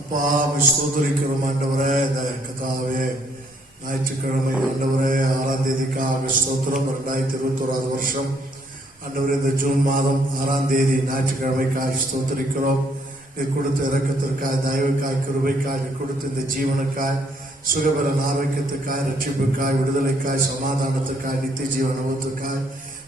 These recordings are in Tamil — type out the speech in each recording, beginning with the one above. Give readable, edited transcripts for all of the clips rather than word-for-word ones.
அப்பா ஸ்தோத்திரிக்கிறோம் ஆண்டவரே. இந்த கதாவே ஞாயிற்றுக்கிழமை ஆண்டவரே 6ஆம் தேதிக்காக ஸ்தோத்திரம். 2021 வருஷம் ஆண்டவரே இந்த ஜூன் மாதம் 6ஆம் தேதி ஞாயிற்றுக்கிழமைக்காக ஸ்தோத்திரிக்கிறோம். நீ கொடுத்த இரக்கத்திற்காய், தயவுக்காய், கிருபைக்காய், நீ கொடுத்த இந்த ஜீவனுக்காய், சுகபலன், ஆரோக்கியத்துக்காய், ரட்சிப்புக்காய், விடுதலைக்காய், சமாதானத்துக்காய், நித்திய ஜீவன் அனுபவத்துக்காய்,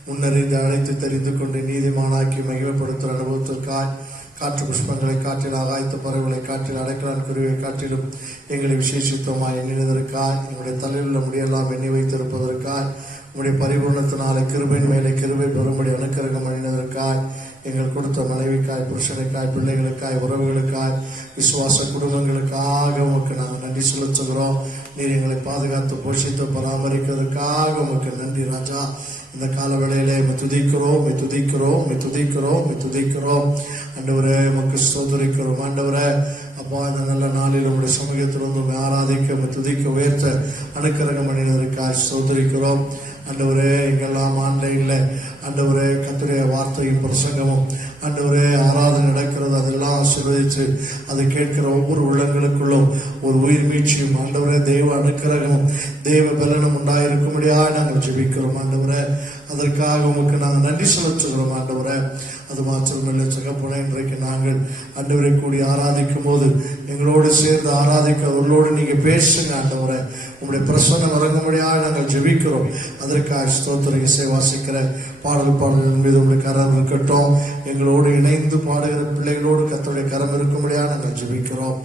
முன்னறிந்து அழைத்து தெரிந்து கொண்டு நீதிமானாக்கி மகிமைப்படுத்துகிற அனுபவத்திற்காய், காற்று புஷ்பங்களை காற்றில், ஆகாயத்து பறவைகளை காற்றில், அடைக்கலான் குருவை காற்றிலும் எங்களை விசேஷித்தமாய் எண்ணினதற்காய், எங்களுடைய தலையில் உள்ள முடியெல்லாம் எண்ணி வைத்திருப்பதற்காய், உங்களுடைய பரிபூர்ணத்தினாலே கிருபையின் மேலே கிருபை பெறும்படி அனுக்கிரகம் அணிந்ததற்காய், எங்கள் கொடுத்த மனைவிக்காய், புருஷனுக்காய், பிள்ளைகளுக்காய், உறவுகளுக்காய், விசுவாச குடும்பங்களுக்காக உமக்கு நாங்கள் நன்றி செலுத்துகிறோம். நீர் எங்களை பாதுகாத்து போஷித்து பராமரிக்கிறதுக்காக உமக்கு நன்றி ராஜா. இந்த கால வேளையிலே துதிக்கிறோம் ஆண்டவரே. உமக்கு ஸ்தோத்திரிக்கிறோம் ஆண்டவரே. அப்பா, இந்த நல்ல நாளில் உங்களுடைய சமூகத்தில் வந்து ஆராதிக்க, துதிக்க, உயர்த்த அனுக்கிரகம் அணிந்ததற்காக ஸ்தோத்திரிக்கிறோம் ஆண்டவரே. எங்கெல்லாம் ஆன்லைன்ல ஆண்டவரே கர்த்தருடைய வார்த்தையும் பிரசங்கமும் ஆண்டவரே ஆராதனை நடக்கிறது, அதெல்லாம் ஆசீர்வதித்து அதை கேட்கிற ஒவ்வொரு உள்ளங்களுக்குள்ளும் ஒரு உயிர் மீட்சியும் ஆண்டவரே தெய்வ அனுக்கிரகமும் தெய்வ பலனும் உண்டாயிருக்கும்படியாக நாங்கள் ஜெபிக்கிறோம் ஆண்டவரே. அதற்காக உமக்கு நாங்கள் நன்றி செலுத்துகிறோம் ஆண்டவரே. அது மாத்திரமல்ல சகப்பனே, இன்றைக்கு நாங்கள் ஆண்டவரை கூடி ஆராதிக்கும் போது எங்களோடு சேர்ந்து ஆராதிக்க அவர்களோடு நீங்க பேசுங்க ஆண்டவரே. உங்களுடைய பிரசன்னம் இறங்கும்படியாக நாங்கள் ஜெபிக்கிறோம். அதற்காக ஸ்தோத்திர. இசை வாசிக்கிற பாடல்கள் மீது உங்களுடைய கரம் இருக்கட்டும். எங்களோடு இணைந்து பாடுகிற பிள்ளைகளோடு கர்த்தருடைய கரம் இருக்கும்படியாக நாங்கள் ஜெபிக்கிறோம்.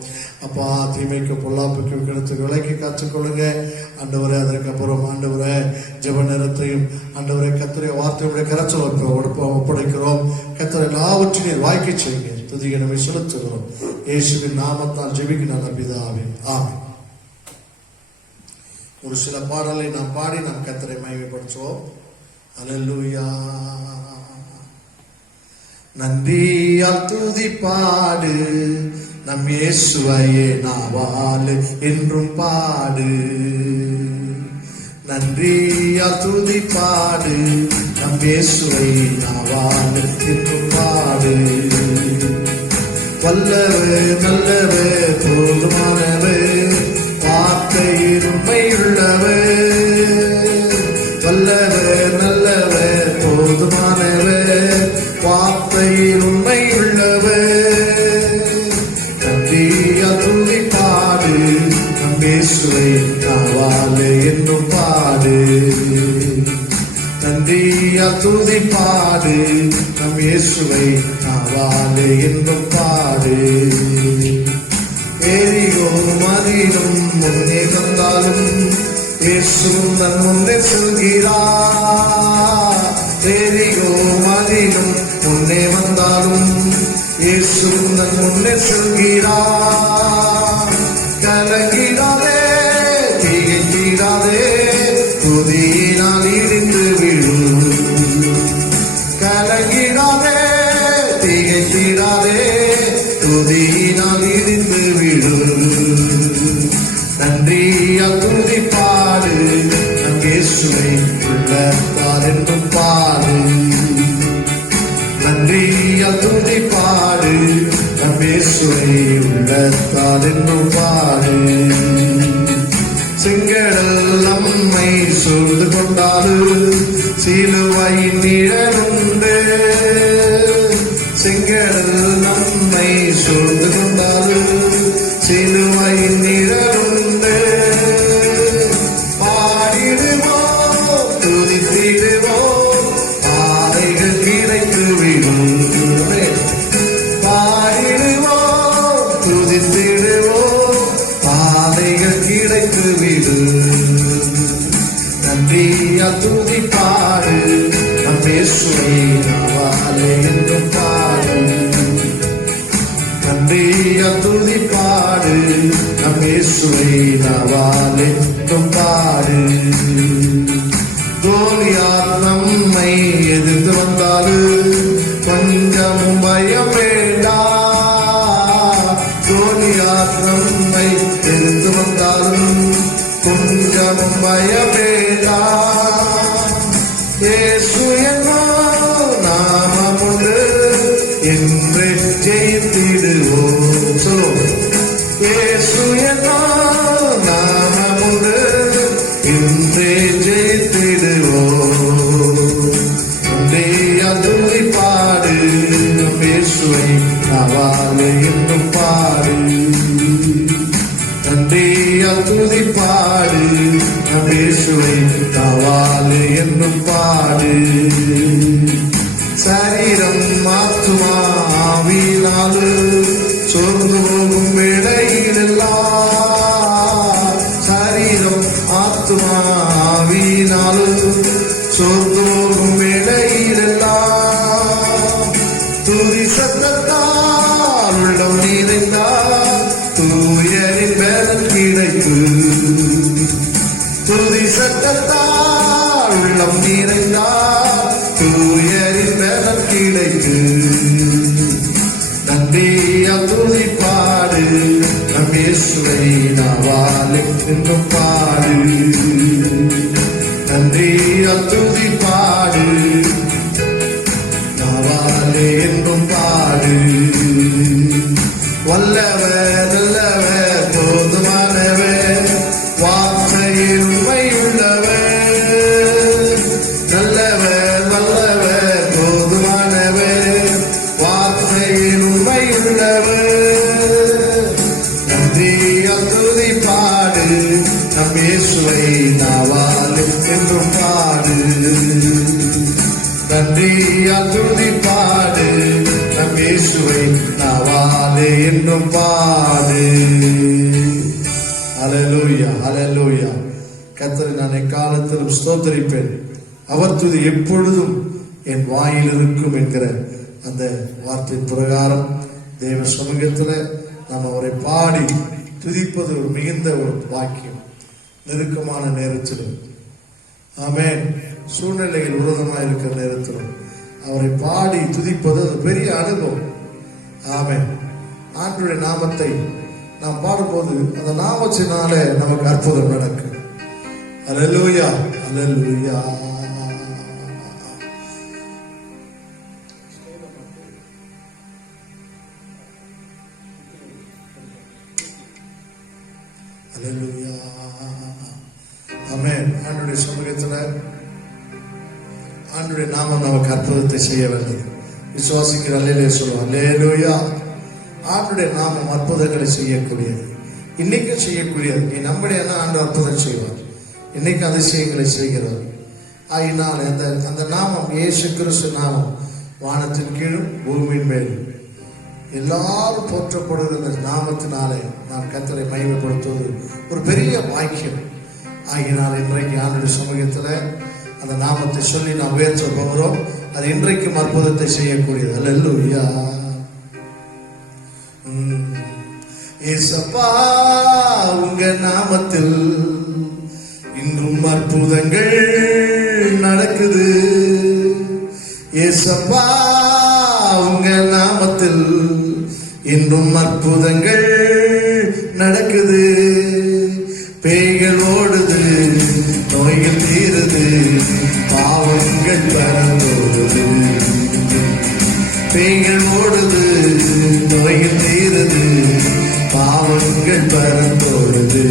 அப்பா, தீமைக்கு பொல்லாப்புக்கு கிடத்து விலைக்கு காத்துக்கொள்ளுங்க ஆண்டவரே. அதற்கப்புறம் ஆண்டவரே ஜெப நேரத்தையும் ஆண்டவரை கர்த்தருடைய வார்த்தையுடைய கரைச்சல் ஒப்படைக்கிறோம். கர்த்தர் எல்லாவற்றையும் வாய்க்க செய்யுங்க. துதியை நம்மை செலுத்துகிறோம். இயேசுவின் நாமத்தால் ஜெபிக்க நல்ல பிதாவே, ஆமென். ஒரு சில பாடலை நாம் பாடி நாம் கர்த்தரை மகிமைப்படுத்துவோம். அல்லேலூயா. நன்றியால் துதி பாடு, நம் இயேசுவையே நாவால் என்றும் பாடு. நன்றியால் துதி பாடு, நம் இயேசுவை நாவால் என்றும் பாடு. வல்லவர், நல்லவர், போதுமானவர், வார்த்தையில் உண்மையுள்ளவர். வல்லவர், நல்லவர், போதுமானவர், வார்த்தையில் உண்மையுள்ளவர். நன்றியால் துதி பாடு, நம் இயேசுவை நாவால் என்றும் பாடு. நன்றியால் துதி பாடு, நம் இயேசுவை நாவால் என்றும் பாடு. எரிகோ மதிலும் முன்னே வந்தாலும் இயேசு நன் முன்னே செல்கிறார். எரிகோ மதிலும் முன்னே வந்தாலும் இயேசு நன் முன்னே செல்கிறார். கலங்கிடாதே, திகைத்திடாதே, துதியினால் இடிந்து விழும். கலங்கிடாதே, திகைத்திடாதே, துதியினால் இடிந்து விழும். நன்றியால் துதி பாடு, நம் இயேசுவை உள்ளத்தால் என்றும் பாடு. நன்றியால் துதி பாடு, நம் இயேசுவை உள்ளத்தால் என்றும் பாடு. செங்கடல் நம்மை சூழ்ந்து கொண்டாது, சிலுவையின் நிழலுண்டு. செங்கடல் நம்மை சூழ்ந்து கொண்டாது, சிலுவையின் நிழலுண்டு. பாடிடுவோம், துதித்திடுவோம், பாதைகள் கிடைத்து விடும். பாடிடுவோம், துதித்திடுவோம், பாதைகள் கிடைத்து விடும். நன்றியால் துதி பாடு, நம் இயேசுவை நாவால் என்றும் பாடு. நன்றியால் துதி பாடு, நம் இயேசுவை நாவால் என்றும் பாடு. கோலியாத் நம்மை எதிர்த்து வந்தாலும் கொஞ்சமும் பயம் வேண்டாம். கோலியாத் நம்மை எதிர்த்து வந்தாலும் கொஞ்சமும் பயம் வேண்டாம். இயேசு என்னும் நாமம் உண்டு என்று ஜெயித்திடுவோம். சொல்லுவோம். இயேசு என்னும் நாமமுண்டு இன்றே ஜெயித்திடுவோம். நன்றியால் துதிப்பாடு இயேசுவை நாவாலே இன்னும் பாடு. நன்றியால் துதிப்பாடு இயேசுவை நாவாலே இன்னும் பாடு. சரீரம் ஆத்துமா ஆவியினாலே சோர்ந்து போகும் வேளையிலெல்லாம், சரீரம் ஆத்துமா ஆவியினாலே சோர்ந்து போகும் வேளையிலெல்லாம், துதி சத்தத்தால் உள்ளம் நிறைந்தால் தூயரின் பலன் கிடைத்து. துதி சத்தத்தால் உள்ளம் நிறைந்தால் தூயரின் பலன் கிடைத்து. நன்றியால் துதிப்பாடு நம் இயேசுவை நாவாலே இன்னும் பாடு. நன்றியால் துதிப்பாடு நாவாலே இன்னும் பாடு. வல்லவர் நல்லவர் போதுமானவர் வார்த்தையில் உண்மையுள்ளவர். நல்லவர் வல்லவர் போதுமானவர் வார்த்தையில் உண்மையுள்ளவர். நன்றியால் துதிப்பாடு நம் இயேசுவை நாவாலே என்றும் பாடு. நன்றியால் துதிப்பாடு நம் இயேசுவை நாவாலே என்றும் பாடு. ஹல்லேலூயா, ஹல்லேலூயா. கர்த்தரை நான் எக்காலத்திலும் ஸ்தோத்திரிப்பேன், அவர் துதி எப்பொழுதும் என் வாயில் இருக்கும் என்கிற அந்த வார்த்தை பிரகாரம் தேவ சமூகத்தில் நாம் அவரை பாடி துதிப்பது ஒரு மிகுந்த ஒரு வாக்கியம். நெருக்கமான நேரத்திலும், ஆமென், சூழ்நிலையில் விரோதமாக இருக்கிற நேரத்திலும் அவரை பாடி துதிப்பது பெரிய அனுபவம். ஆமென். ஆண்டவருடைய நாமத்தை நாம் பாடும்போது அந்த நாமத்தினாலே நமக்கு அற்புதம் நடக்கும். அல்லேலூயா, அல்லேலூயா. அல்லேலூயா, ஆமென். ஆண்டவருடைய சமூகத்தில் ஆண்டவருடைய நாமம் நமக்கு அற்புதத்தை செய்ய வேண்டும். விசுவாசிக்கிற அல்லேலூயா சொல்லுவோம். அல்லேலூயா. ஆண்டவருடைய நாமம் அற்புதங்களை செய்யக்கூடியது, இன்னைக்கு செய்யக்கூடியது. நீ நம்படியா ஆண்டு அற்புதம் செய்வார், இன்னைக்கு அதிசயங்களை செய்கிறார். ஆயினால் அந்த நாமம் இயேசு கிறிஸ்து நாமம் வானத்தின் கீழும் பூமியின் மேலும் எல்லாரும் போற்றப்படுகிற இந்த நாமத்தினாலே நாம் கர்த்தரை மகிமைப்படுத்துவது ஒரு பெரிய வாக்கியம். ஆகினால் இன்றைக்கு ஆண்டவருடைய சமூகத்தில் அந்த நாமத்தை சொல்லி நாம் உயர்த்த போகிறோம். அது இன்றைக்கும் அற்புதத்தை செய்யக்கூடியது. அல்லேலூயா. ஏசப்பா உங்க நாமத்தில் இன்றும் அற்புதங்கள் நடக்குது. ஏசப்பா உங்க நாமத்தில் இன்றும் அற்புதங்கள் நடக்குது. பேய்கள் ஓடுது, நோய்கள் தீருது, பாவங்கள் பறந்தோடுது. பேய்கள் ஓடுது, நோய்கள் தீருது, பாவங்கள் பறந்தோடுது.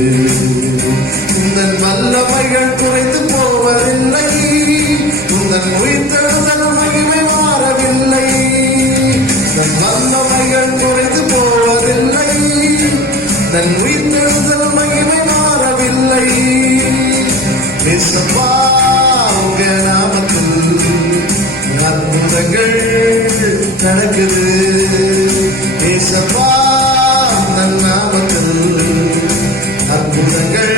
உந்தன் வல்லமைகள் குறைந்து போவதில்லை, உந்தன் உயிர்த்தெழுதல் மகிமை மாறவில்லை. தன் வல்லமைகள் குறைந்து போவதில்லை, தன் உயிர்த்தெழுதல் மகிமை மாறவில்லை. ஏசப்பா உங்க நாமத்தில் அற்புதங்கள் நடக்குது. ஏசப்பா தன் நாமத்தில் அற்புதங்கள்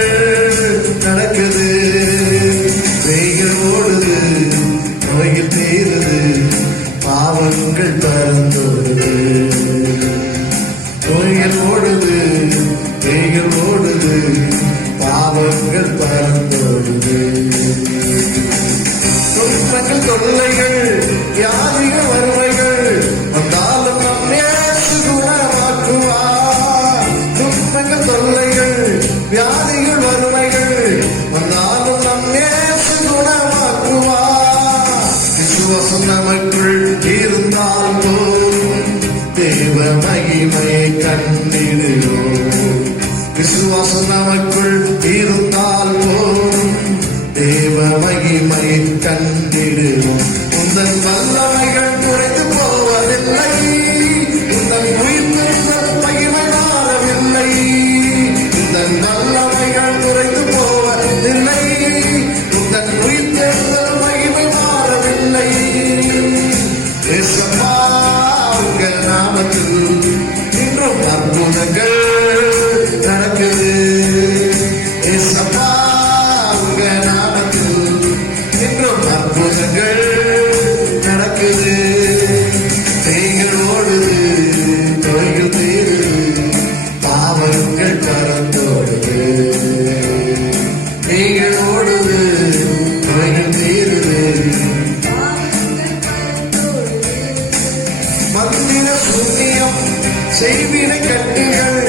நடக்குது. பேய்கள் ஓடுது, நோய்கள் தீருது, பாவங்கள் பறந்தோடுது. நோய்கள் ஓடுது, பேய்கள் ஓடுது, பாவங்கள் பறந்தோடுது. துன்பங்கள் தொல்லைகள் வியாதிகள் வறுமைகள் வந்தாலும் நம் இயேசு குணமாக்குவார். துன்பங்கள் தொல்லைகள் வியாதிகள் வறுமைகள் வந்தாலும் நம் இயேசு குணமாக்குவார். விசுவாசம் நமக்குள் இருந்தால் போதும், தேவ மகிமையை கண்டிடுவோம். நமக்குள் இருந்தால் போதும், தேவ மகிமை கண்டிடுவோம். உந்தன் வல்லமைகள் குறைந்து போவதில்லை, உந்தன் உயிர்த்தெழுதல் மகிமை மாறவில்லை. உந்தன் வல்லமைகள் குறைந்து போவதில்லை, உந்தன் உயிர்த்தெழுதல் மகிமை மாறவில்லை. இயேசப்பா உங்க நாமத்தில் இன்றும் அற்புதங்கள் நடக்குது. இயேசப்பா உங்க நாமத்தில் இன்றும் அற்புதங்கள் நடக்குது. பேய்கள் ஓடுது, நோய்கள் தீருது, பாவங்கள் பறந்தோடுது. பேய்கள் ஓடுது, நோய்கள் தீருது. மந்திர சூனியம் செய்வினை கட்டுகள்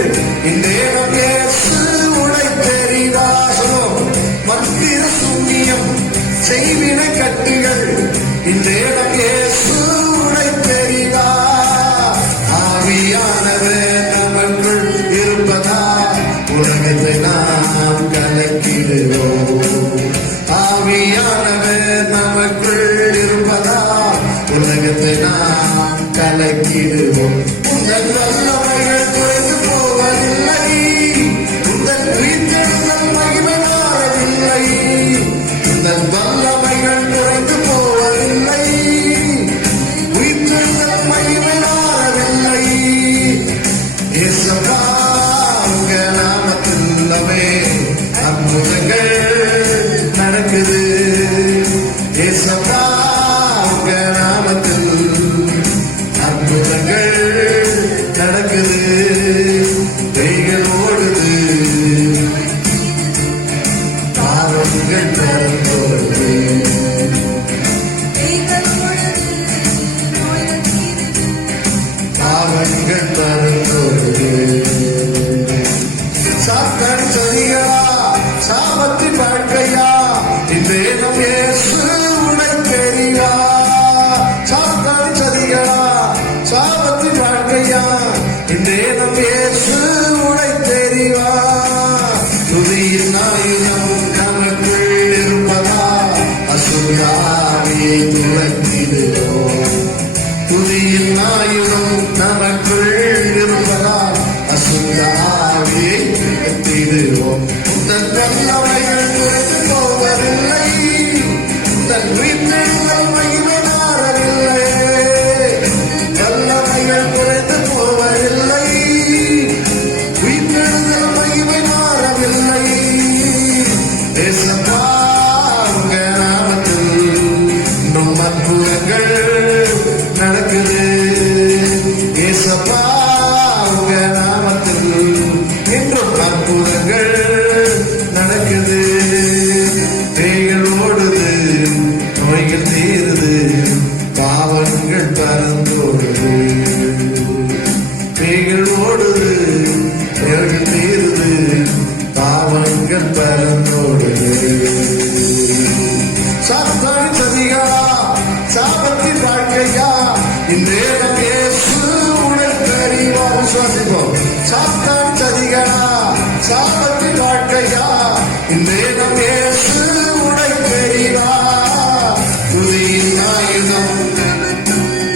இந்தேனம் இயேசு உடைத்தெறிவாசனம். மந்திர சூனியம் செய்வினை கட்டுகள் இந்தேனம் இயேசு உடைத்தெறிவா. ஆவியானவர் நமக்குள் இருப்பதா உலகத்தை நாம் கலக்கிடுவோம். ஆவியானவர் நமக்குள் இருப்பதா உலகத்தை நாம் கலக்கிடுவோம். உங்கள் வல்லமைகள் குறைந்து போவதில்லை, உங்கள் உயிர்த்தெழுதல் மகிமை மாறவில்லை. உங்கள் வல்லமைகள் குறைந்து போவதில்லை, உயிர்த்தெழுதல் மகிமை மாறவில்லை. இயேசுவா உங்க நாமத்திலவே அற்புதங்கள் நடக்குது. இயேசுவா உங்க நாமத்தில் அற்புதங்கள் நடக்குது. பேய்கள் ஓடுது, பாவங்கள் பறந்தோடுது. பாவங்கள் பறந்தோடுது. சாத்தாடி சதிகளா சாபத்தின் வாழ்க்கையா இந்தேனம் இயேசு உடைத்தெறிவா. சாத்தாடி சதிகளா சாபத்தின் வாழ்க்கையா இந்தேனம் இயேசு உடைத்தெறிவா. துதியின் ஆயுதம் நமக்குள் இருப்பதா அசுராவியை துரத்திடுவோம். துதியின் ஆயுதம் நமக்குள் இருப்பதா அசுராவியை துரத்திடுவோம். உந்தன் வல்லமைகள் குறைந்து போவதில்லை, உந்தன் உயிர்த்தெழுதல் மகிமை மாறவில்லை. வல்லமைகள் குறைந்து போவதில்லை, உயிர்த்தெழுதல் மகிமை மாறவில்லை. இயேசுவா உங்க நாமத்தில் இன்னும் அற்புதங்கள் நடக்குது. இயேசுவா உங்க நாமத்தில் இன்றும் அற்புதங்கள் நடக்குது. பேய்கள் ஓடுது, நோய்கள் தீருது, பாவங்கள் பறந்தோடுது. பேய்கள் ஓடுது, நோய்கள் தீருது, பாவங்கள் பறந்தோடுது. சாத்தாடி சதிகளா சாபத்தின் வாழ்க்கையா இந்தேனம் இயேசு உடைத்தெறிவா. விசுவாசிப்போம். சாத்தாடி சதிகளா சாபத்தின் வாழ்க்கையா இந்தேனம் இயேசு உடைத்தெறிவா. துதியின் ஆயுதம்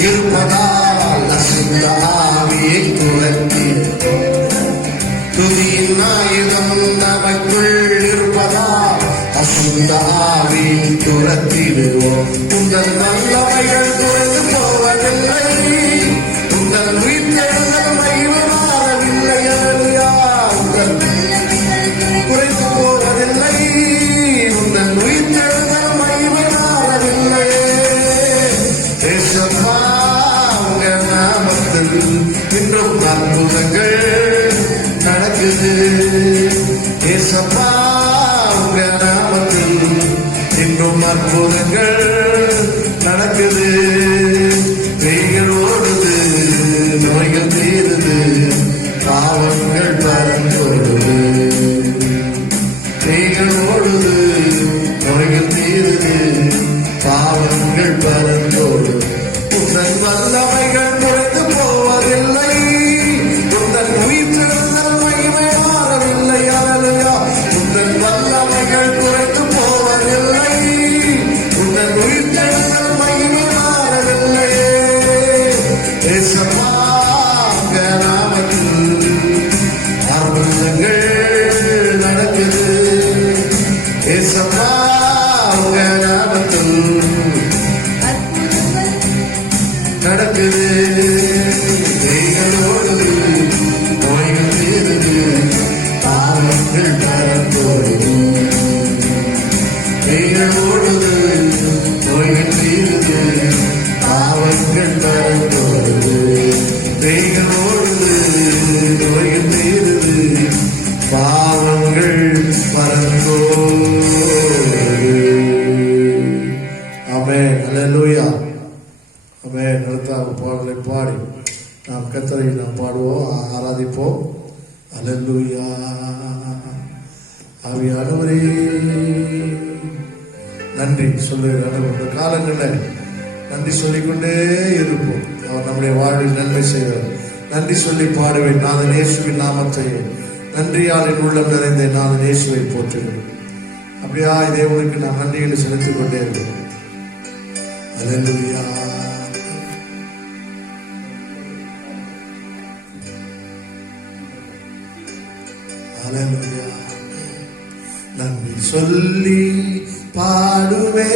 இருப்பதால் அசுத்த ஆவியை துரத்திடுவோம். துதியின் ஆயுதம் நமக்குள் இருப்பதால் அசுத்த ஆவியை துரத்திடுவோம். உங்கள் வல்லமைகள் குறைந்து போவதில்லை, உங்கள் உயிர்த்தெழுதல் மகிமை மாறவில்லை. உங்கள் குறைந்து போவதில்லை, உங்கள் உயிர்த்தெழுதல் மகிமை மாறவில்லை. இயேசுவா உங்க நாமத்தில் இன்றும் அற்புதங்கள் நடக்குது. இயேசுவா உங்க நாமத்தில் இன்றும் அற்புதங்கள் நடக்குது. பேய்கள் ஓடுது, நோய்கள் தீருது, பாவங்கள் பறந்தோடுது. பேய்கள் ஓடுது, நோய்கள் தீருது, பாவங்கள் பறந்தோடுது. உந்தன் வல்லமைகள் குறைந்து போவதில்லை, உந்தன் உயிர்த்தெழுதல் மகிமை மாறவில்லை. அல்லேலூயா. இருப்போம். அல்லேலூயா. ஆவியானவரே நன்றி சொல்லுகிற காலங்களில் நன்றி சொல்லிக்கொண்டே இருப்போம். அவர் நம்முடைய வாழ்வில் நன்மை செய்வார். நன்றி சொல்லி பாடுவேன் நாதன் இயேசுவின் நாமத்தையே. நன்றியால் என் உள்ளம் நிறைந்த நாதன் இயேசுவை போற்றுகிறேன். அப்படியா தேவனுக்கு நாம் நன்றிகளை செலுத்திக் கொண்டே இருக்கிறோம். அல்லேலூயா. அல்லேலூயா. நன்றி சொல்லி பாடுவே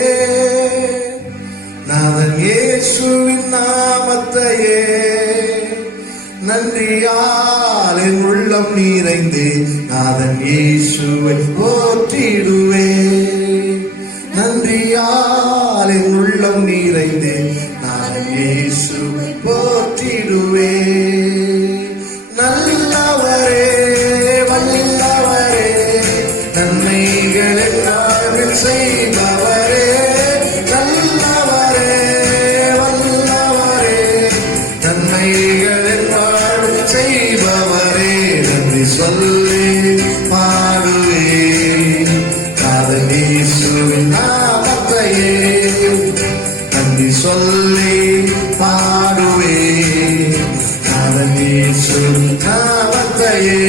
நாதன் இயேசுவின் நாமத்தையே. நன்றியால் என் உள்ளம் நிறைந்தே நாதன் இயேசுவை போற்றிடுவே. நன்றியால் என் உள்ளம் நிறைந்தே நாதன் இயேசுவை போற்றிடுவே. நல்லவரே வல்லவரே நன்மைகளை நாங்கள் செய்பவரே. நல்லவரே வல்லவரே நன்மைகளை நாங்கள் செய்பவரே. நன்றி சொல்லி பாடுவே நாதன் இயேசுவின் நாமத்தையே. நன்றி சொல்லி பாடுவே நாதன் இயேசுவின் நாமத்தையே.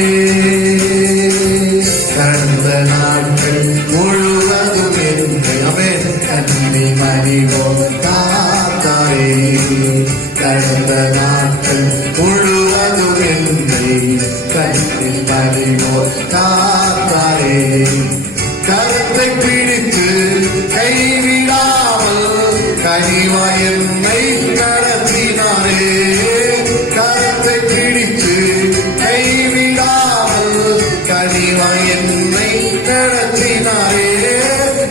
கடந்த நாட்கள் முழுவதும் என்னை கண்ணி மணிவோ காத்தாரே. கடந்த நாட்கள் முழுவதும் என்னை கண்ணி மணிவோ காத்தாரே. கருத்தை பிடித்து கைவிடாமல் கனிவா என்னை நடத்தினாரே. கருத்தை பிடித்து கைவிடாமல் கனிவா என்னை நடத்தினாரே.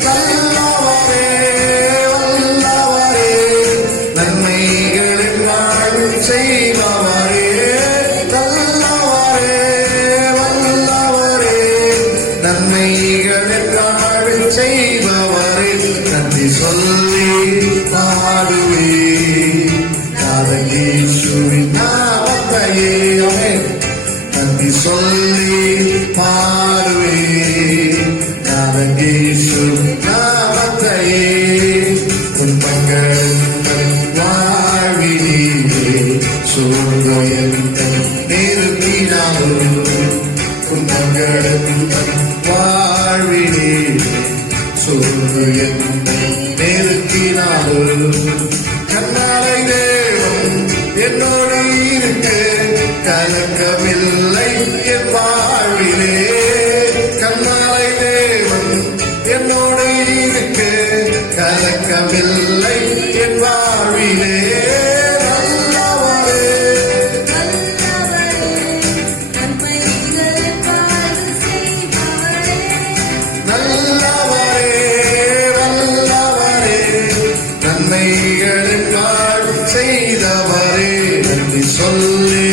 நல்லவரே வல்லவரே நன்மைகளின் வாழ்வு செய்பவரே. நல்லவரே வல்லவரே நன்மைகளின் வாழ்வு செய்பவரே. நன்றி சொல்லி பாடுவே நாதன் இயேசுவின் நாமத்தையே. நன்றி சொல்லி பாடுவே நாதன் இயேசுவின் நாமத்தையே. துன்பங்கள் வாழ்விலே சூழ்ந்து என்னை நெருக்கினாலும். துன்பங்கள் வாழ்விலே சூழ்ந்து என்னை நெருக்கினாலும். கண்ணாலை தேவன் என்னோடு இருக்க கலக்கமில்லை என் வாழ்விலே. கண்ணாலை தேவன் என்னோடு இருக்க கலக்கமில்லை என் வாழ்விலே. நல்லவரே நல்லவரே வல்லவரே நன்மைகளின் வாழ்வு செய்தவரே. நன்றி சொல்லி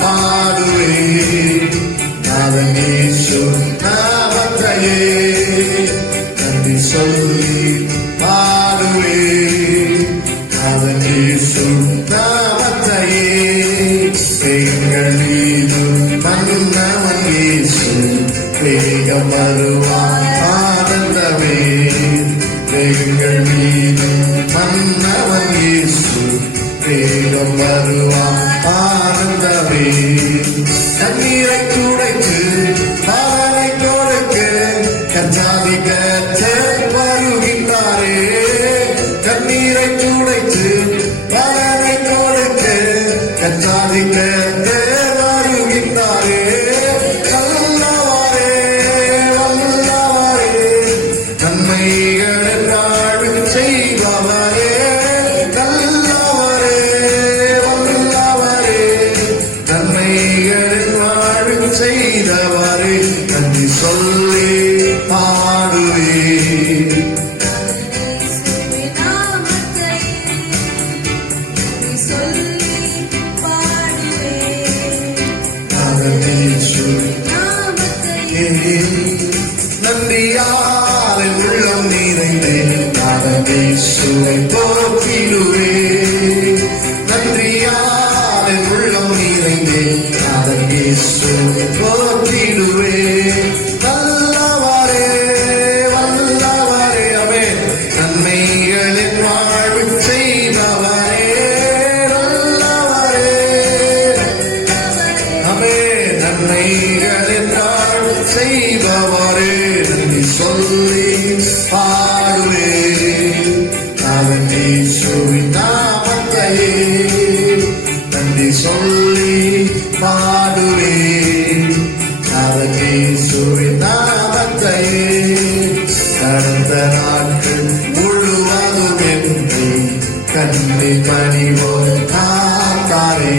பாடுவே நாதன் இயேசு நாமத்தையே. நன்றி சொல்லி பாடுவே நாதன் இயேசு நாமத்தையே. எங்கள் மீது மன்னவன் இயேசு வேகம் வருவான் ஆனந்தமே. எங்கள் மீது மன்னவன் இயேசு வேகம் வருவான் ஆனந்தமே. கண்ணீரை துடைத்து பலனை கொடுக்க கஞ்சாதி கற்ற வருகின்றாரே. கண்ணீரை துடைத்து பலனை கொடுக்க கஞ்சாதி கற்ற வருகின்றாரே. நல்லவரே வல்லவரே நன்மைகளின் வாழ்வு செய்பவரே. நல்லவரே வல்லவரே நன்மைகளின் வாழ்வு செய்தவரே. நன்றி சொல்லி பாடுவே நாதன் இயேசுவின் நாமத்தையே. நன்றியால் என் உள்ளம் நிறைந்தே நாதன் இயேசுவை போற்றிடுவே. நன்றியால் என் உள்ளம் நிறைந்தே நாதன் இயேசு போற்றிடுவே. நல்லவரே வல்லவரே அமே நன்மைகளின் வாழ்வு செய்பவரே. நல்லவரே அமே நன்மைகளின் வாழ்வு செய்பவரே. நன்றி சொல்லி பாடுவே அவன் இயேசுவின் நாமத்தையே. நன்றி சொல்லி பாடுவே அவன் இயேசுவின் நாமத்தையே. கடந்த நாட்கள் முழுவதும் என்னை கண்ணில் பணிவோர் காத்தாரே.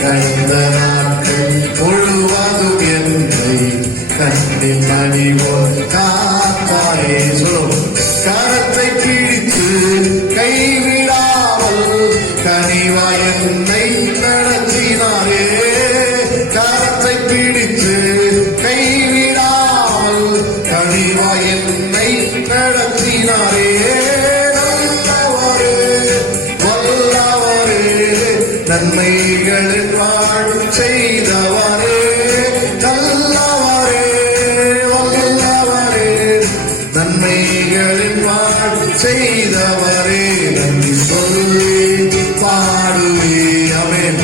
கடந்த நாட்கள் முழுவதும் என்னை கண்ணில் பணிவோர் காத்தாரே. சொல்லும் கரத்தை பிடித்து கைவிடாமல் கனிவாய் என்னை நடத்தினாரே. கரத்தை பிடித்து கைவிடாமல் கனிவாய் என்னை நடத்தினாரே. நல்லவரே வல்லவரே நன்மைகளின் வாழ்வு செய்தவரே. நல்லவரே வல்லவரே நன்மைகளின் வாழ்வு செய்தவரே. நன்றி சொல்லி பாடுவே அமேன்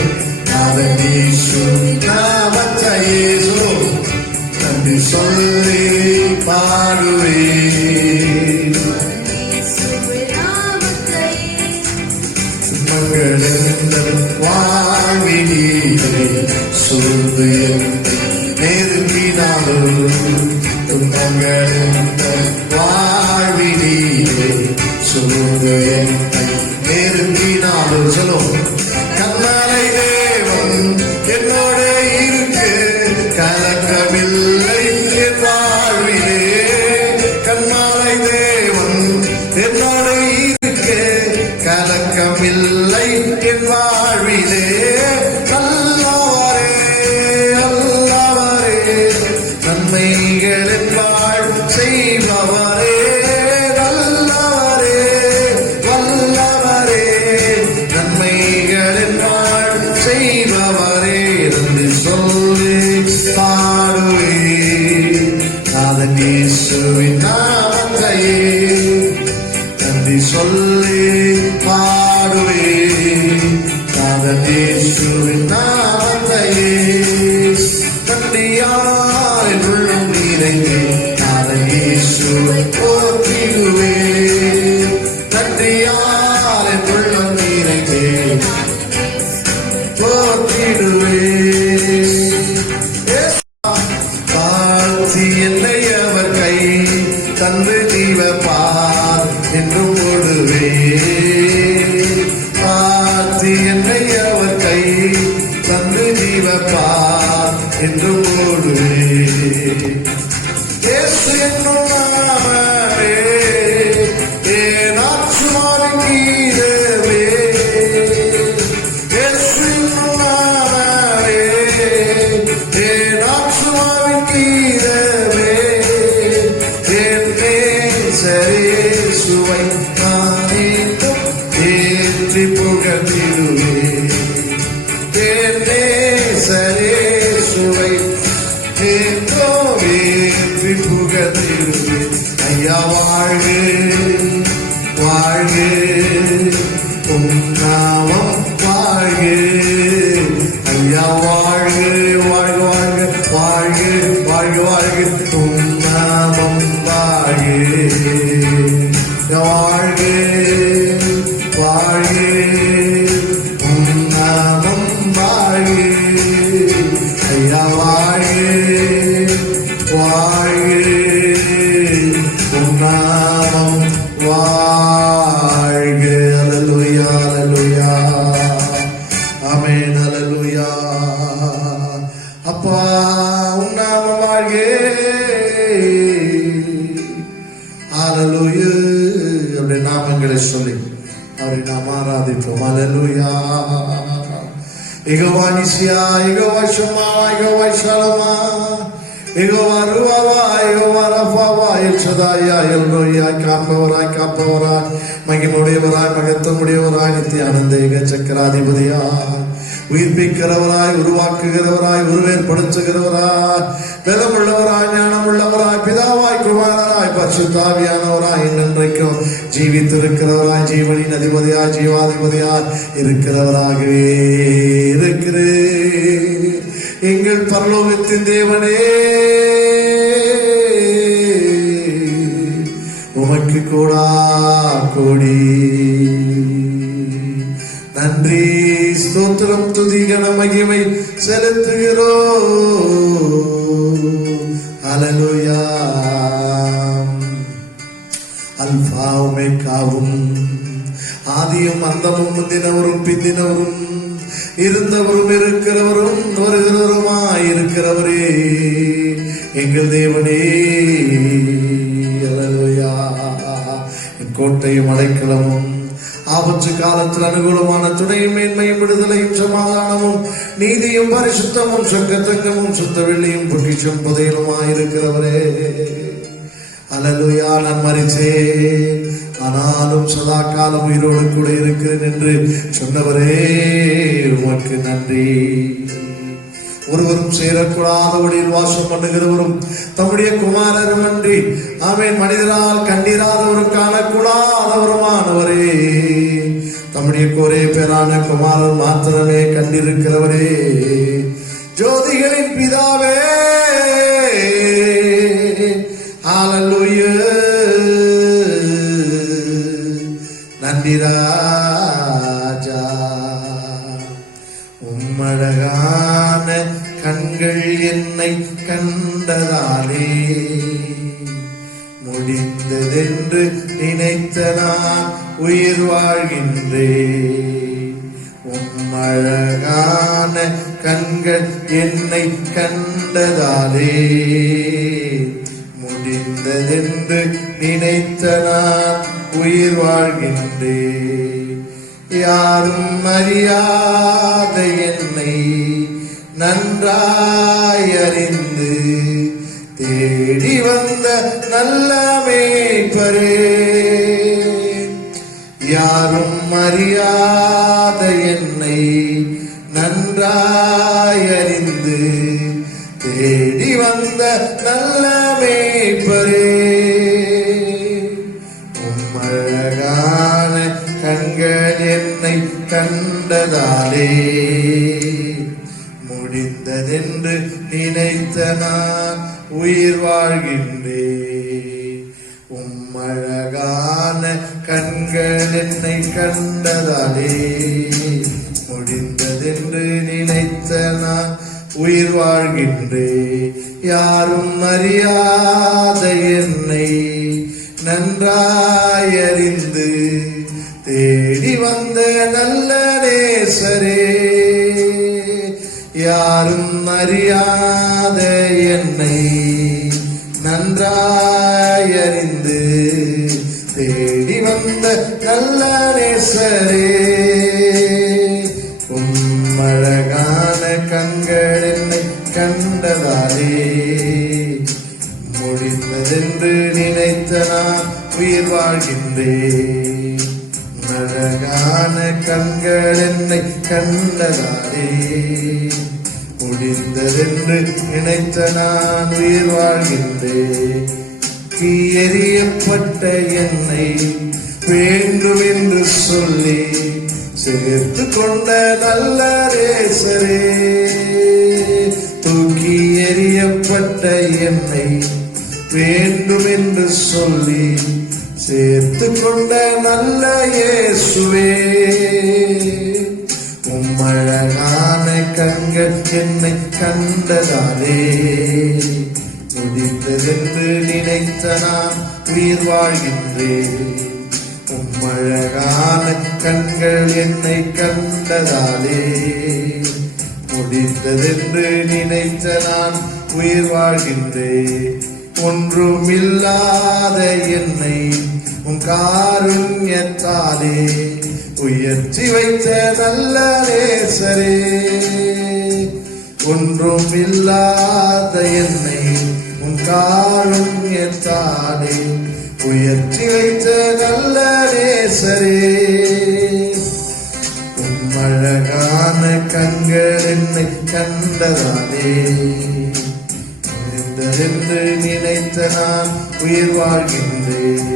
அவன் இயேசுவின் நாமத்தையே. நன்றி சொல்லி பாடுவே மங்களங்கள் வாழ்வினீரே. சூழ்ந்து என்னை நெருங்கினாலும் துன்பங்கள் வாழ்வினீரே. சூழ்ந்து என்னை நெருங்கினாலும் சொல்லும் கண்ணாலை தேவன் என்னோட இருக்கு கலக்கமில்லை என் வாழ்விலே. கண்ணாலை தேவன் என்னோட இருக்கு கலக்கமில்லை என் வாழ்விலே. நல்லவரே அல்லவரே நன்மைகளின் வாழ்வு செய்பவரே. நல்லவரே வல்லவரே நன்மைகளின் வாழ்வு செய்பவரே. நன்றி சொல்லி பாடுவே அதன் இயேசுவின் நாமத்தையே. நன்றி சொல்லி பாடுவே அதன் இயேசுவின் நாமத்தையே. நன்றியாய் உள்ளம் நிறைந்தே அதன் இயேசுவை போற்றிடுவே. நன்றியாய் உள்ளம் நிறைந்தே போற்றிடுவே. தாழ்த்தி என்னை அவர் கை தந்து ஜீவப்பார் என்று ஓடுவே. தாழ்த்தி என்னை அவர் கை தந்து ஜீவப்பார் என்று ஓடுவே. இயேசு என்னும் நாமமே என் ஆத்துமாவின் கீதமே. இயேசு என்னும் நாமமே என் ஆத்துமாவின் கீதமே. என் நேசரேசுவை நான் என்றும் ஏற்றி புகழ்ந்திடுவே. என் நேசரேசுவை என்றும் ஏற்றி புகழ்ந்திடுவே. ஐயா வாழ்க வாழ்க உம் நாமம் வாழ்க. ஐயா வாழ்க வாழ்க வாழ்க வாழ்க வாழ்க வாழ்க உம் நாமம் வாழ்க. வாழ்க வாழ்க உம் நாமம் வாழ்க. ஐயா வாழ்க வாழ்க உம் நாமம் வாழ்க. அல்லேலூயா அல்லேலூயா ஆமென் அல்லேலூயா. அப்பா உம் நாமம் வாழ்க. அல்லேலூயா. அவருடைய நாமங்களை சொல்லி அவரை நாம் ஆராதிப்போம். அல்லேலூயா. யெகோவா நிசியா, யெகோவா ஷம்மா, யெகோவா ஷலமா, யெகோவா ருவாவா, யெகோவா ரஃபாவா, எல் ஷதாயா, எல் ரோயா, காப்பவராய் காப்பவராய் மகிமுடையவராய் மகத்துவமுடையவராய் நித்திய ஆனந்த ஏக சக்கராதிபதியாய் உயிர்ப்பிக்கிறவராய், உருவாக்குகிறவராய், உருவேற்படுத்துகிறவராய், பலமுள்ளவராய், ஞானமுள்ளவராய், பிதாவாய், குமாரராய், பரிசுத்த ஆவியானவராய், என்றைக்கும் ஜீவித்திருக்கிறவராய், ஜீவனின் அதிபதியாய், ஜீவாதிபதியாய் இருக்கிறவராகவே இருக்கிறேன். எங்கள் பரலோகத்தின் தேவனே, உமக்கு கோடா கோடி நன்றி, ஸ்தோத்திரம், துதி, கன, மகிமை செலுத்துகிறோம். ஹல்லேலூயா. அல்பா ஒமேகாவும், ஆதியும் அந்தமும், முந்தினவரும் பிந்தினவரும், இருந்தவரும் இருக்கிறவரும் வருகிறவருமாய் இருக்கிறவரே எங்கள் தேவனே. ஹல்லேலூயா. என் கோட்டையும் அடைக்கலமும், ஆபத்து காலத்தில் அனுகூலமான துணையும், மேன்மையும், விடுதலையும், சமாதானமும், நீதியும், பரிசுத்தமும், சொர்க்கத்தங்கமும், சுத்த வெள்ளியும், பொக்கிஷம் புதையலுமாயிருக்கிறவரே. ஹல்லேலூயா. நான் மரித்தேன், ஆனாலும் சதா காலம் உயிரோடு கூட இருக்கிறேன் என்று சொன்னவரே உமக்கு நன்றி. ஒருவரும் சேரக்கூடாத வழியில் வாசம் பண்ணுகிறவரும் தம்முடைய குமாரரும் அன்றி ஆமென் மனிதரால் கண்டிராதவரும் காணக்கூடாதவருமானவரே, தம்முடைய ஒரே பேரான குமாரர் மாத்திரமே கண்டிருக்கிறவரே, ஜோதிகளின் பிதாவே, ஹல்லேலூயா. நன்றி ராஜா. உம்மழகான கண்கள் என்னை கண்டதாலே முடிந்ததென்று நினைத்த நான் உயிர் வாழ்கின்றேன். உம்மழகான கண்கள் என்னை கண்டதாலே முடிந்ததென்று நினைத்த நான் உயிர் வாழ்கின்றேன். யாரும் அறியாத என்னை நன்றாய் அறிந்து தேடி வந்த நல்ல மேய்ப்பரே, யாரும் அறியாத என்னை நன்றாய் அறிந்து தேடி வந்த நல்ல மேய்ப்பரே, உம்மழகான கண்கள் என்னை கண்டதாலே முடிந்ததென்று நினைத்த நான் உயிர் வாழ்கின்றேன். உம்மழகான கண்கள் என்னை கண்டதாலே முடிந்ததென்று நினைத்த நான் உயிர் வாழ்கின்றேன். யாரும் அறியாத என்னை நன்றாய் அறிந்து தேடி வந்த நல்ல நேசரே, யாரும் அறியாத என்னை நன்றாய் அறிந்து தேடி வந்த நல்ல நேசரே, உம்மழகான கண்கள் என்னை கண்டதாலே முடிந்ததென்று நினைத்த நான் உயிர் வாழ்கின்றேன். அழகான கண்கள் என்னை கண்டதாலே முடிந்ததென்று நினைத்த நான் உயிர் வாழ்கின்றேன். எறியப்பட்ட என்னை வேண்டும் என்று சொல்லி சேர்த்து கொண்ட நல்ல நேசரே, தூக்கி எறியப்பட்ட என்னை வேண்டும் என்று சொல்லி சேர்த்து கொண்ட நல்ல இயேசுவே, உம்மழகான கண்கள் என்னை கண்டதாலே முடிந்ததென்று நினைத்த நான் உயிர் வாழ்கின்றேன். உம்மழகான கண்கள் என்னை கண்டதாலே முடிந்ததென்று நினைத்த நான் உயிர் வாழ்கின்றேன். ஒன்றுமில்லாத என்னை உன் காருண்யத்தாலே உயர்த்தி வைத்த நல்ல நேசரே, ஒன்றுமில்லாத என்னை உன் காருண்யத்தாலே உயர்த்தி வைத்த நல்ல நேசரே, அழகான கண்கள் என்னை கண்டதாலே என்று நினைத்த நான் உயிர் வாழ்கின்றேன்.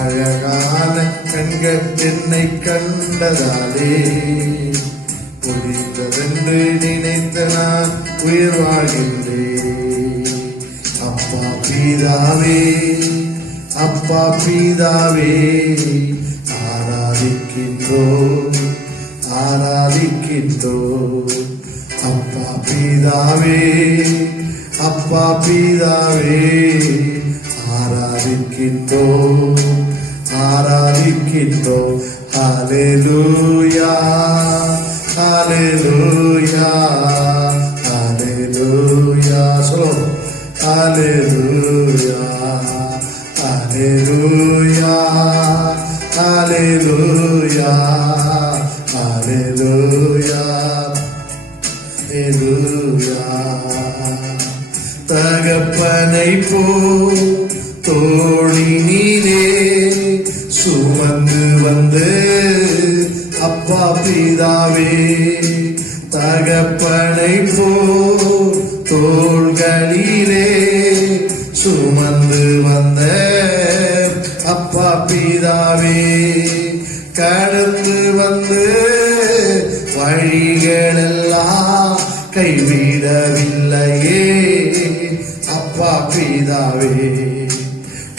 அழகான கண்கள் என்னை கண்டதாலே முடிந்ததென்று நினைத்த நான் உயிர் வாழ்கின்றேன். அப்பா பிதாவே, அப்பா பிதாவே, ஆராதிக்கின்றோம் ஆராதிக்கின்றோம். அப்பா பிதாவே, அப்பா பிதாவே, ஆராதிக்கின்றோம் ஆராதிக்கின்றோம். ஹல்லேலூயா ஹல்லேலூயா ஹல்லேலூயா. சொல்லுங்க. ஹல்லேலூயா ஹல்லேலூயா ஹல்லேலூயா ஹல்லேலூயா ஹல்லேலூயா. தகப்பனை போல் தோளினிலே சுமந்து வந்து அப்பா பிதாவே, தகப்பனை போல் தோள்களிலே சுமந்து வந்த அப்பா பிதாவே, கடந்து வந்து வழிகளெல்லாம் கைவிடவில்லையே அப்பா பிதாவே,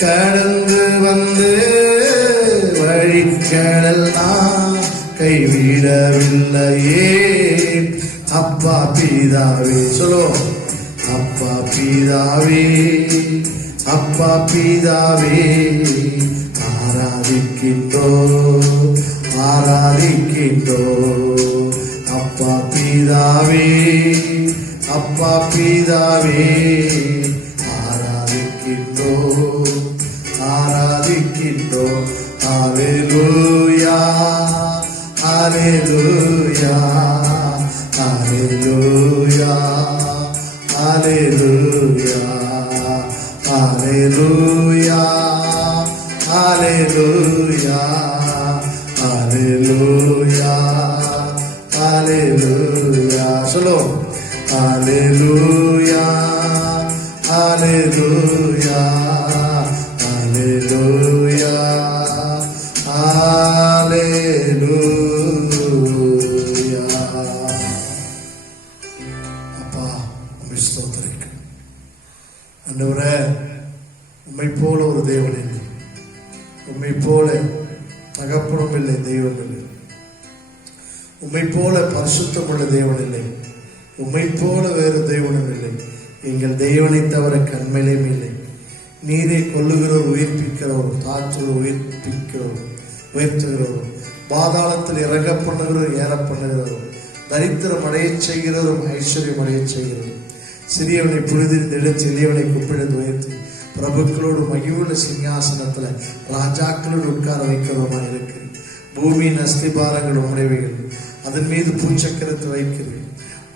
கடந்து வந்து வழிகளெல்லாம் கைவிடவில்லையே அப்பா பிதாவே. சொல்லுவோம். அப்பா பிதாவே, அப்பா பிதாவே, ஆராதிக்கின்றோம் ஆராதிக்கின்றோம். அப்பா பிதாவே, அப்பா பிதாவே, ஆராதிக்கின்றோம் ஆராதிக்கின்றோம். ஹல்லேலூயா ஹல்லேலூயா ஹல்லேலூயா ஹல்லேலூயா ஹல்லேலூயா ஹல்லேலூயா ஹல்லேலூயா ஹல்லேலூயா. சொல்லுவோம். ஹல்லேலூயா ஹல்லேலூயா ஹல்லேலூயா ஹல்லேலூயா. அப்பா உம்மை ஸ்தோத்திரிக்கிறேன். ஆண்டவரே, உம்மை போல ஒரு தேவன் இல்லை, உம்மை போல தகப்பனும் இல்லை, தெய்வம் இல்லை, உம்மை போல பரிசுத்தமுள்ள தேவன் இல்லை, உம்மை போல வேறு தெய்வனும் இல்லை. எங்கள் தெய்வனை தவிர கண்மையிலும் இல்லை. நீரை கொல்லுகிறவர், உயிர்ப்பிக்கிறவர், தாற்றுவர், உயிர்ப்பிக்கிறவர், உயர்த்துகிறவர், பாதாளத்தில் இறங்க பண்ணுகிறவர், ஏற பண்ணுகிறவர், தரித்திரம் அடைய செய்கிறவரும், ஐஸ்வர்யம் அடைய செய்கிறவர், சிறியவனை புரிதிருந்து எடுத்து எளியவனை குப்பிழந்து உயர்த்தி பிரபுக்களோடு மகிழ்வுள்ள சிங்காசனத்துல ராஜாக்களோடு உட்கார வைக்கிறவமா இருக்கு. பூமியின் அஸ்திபாரங்கள் உம்முடையவைகள், அதன் மீது பூச்சக்கரத்தை வைக்கிறேன்.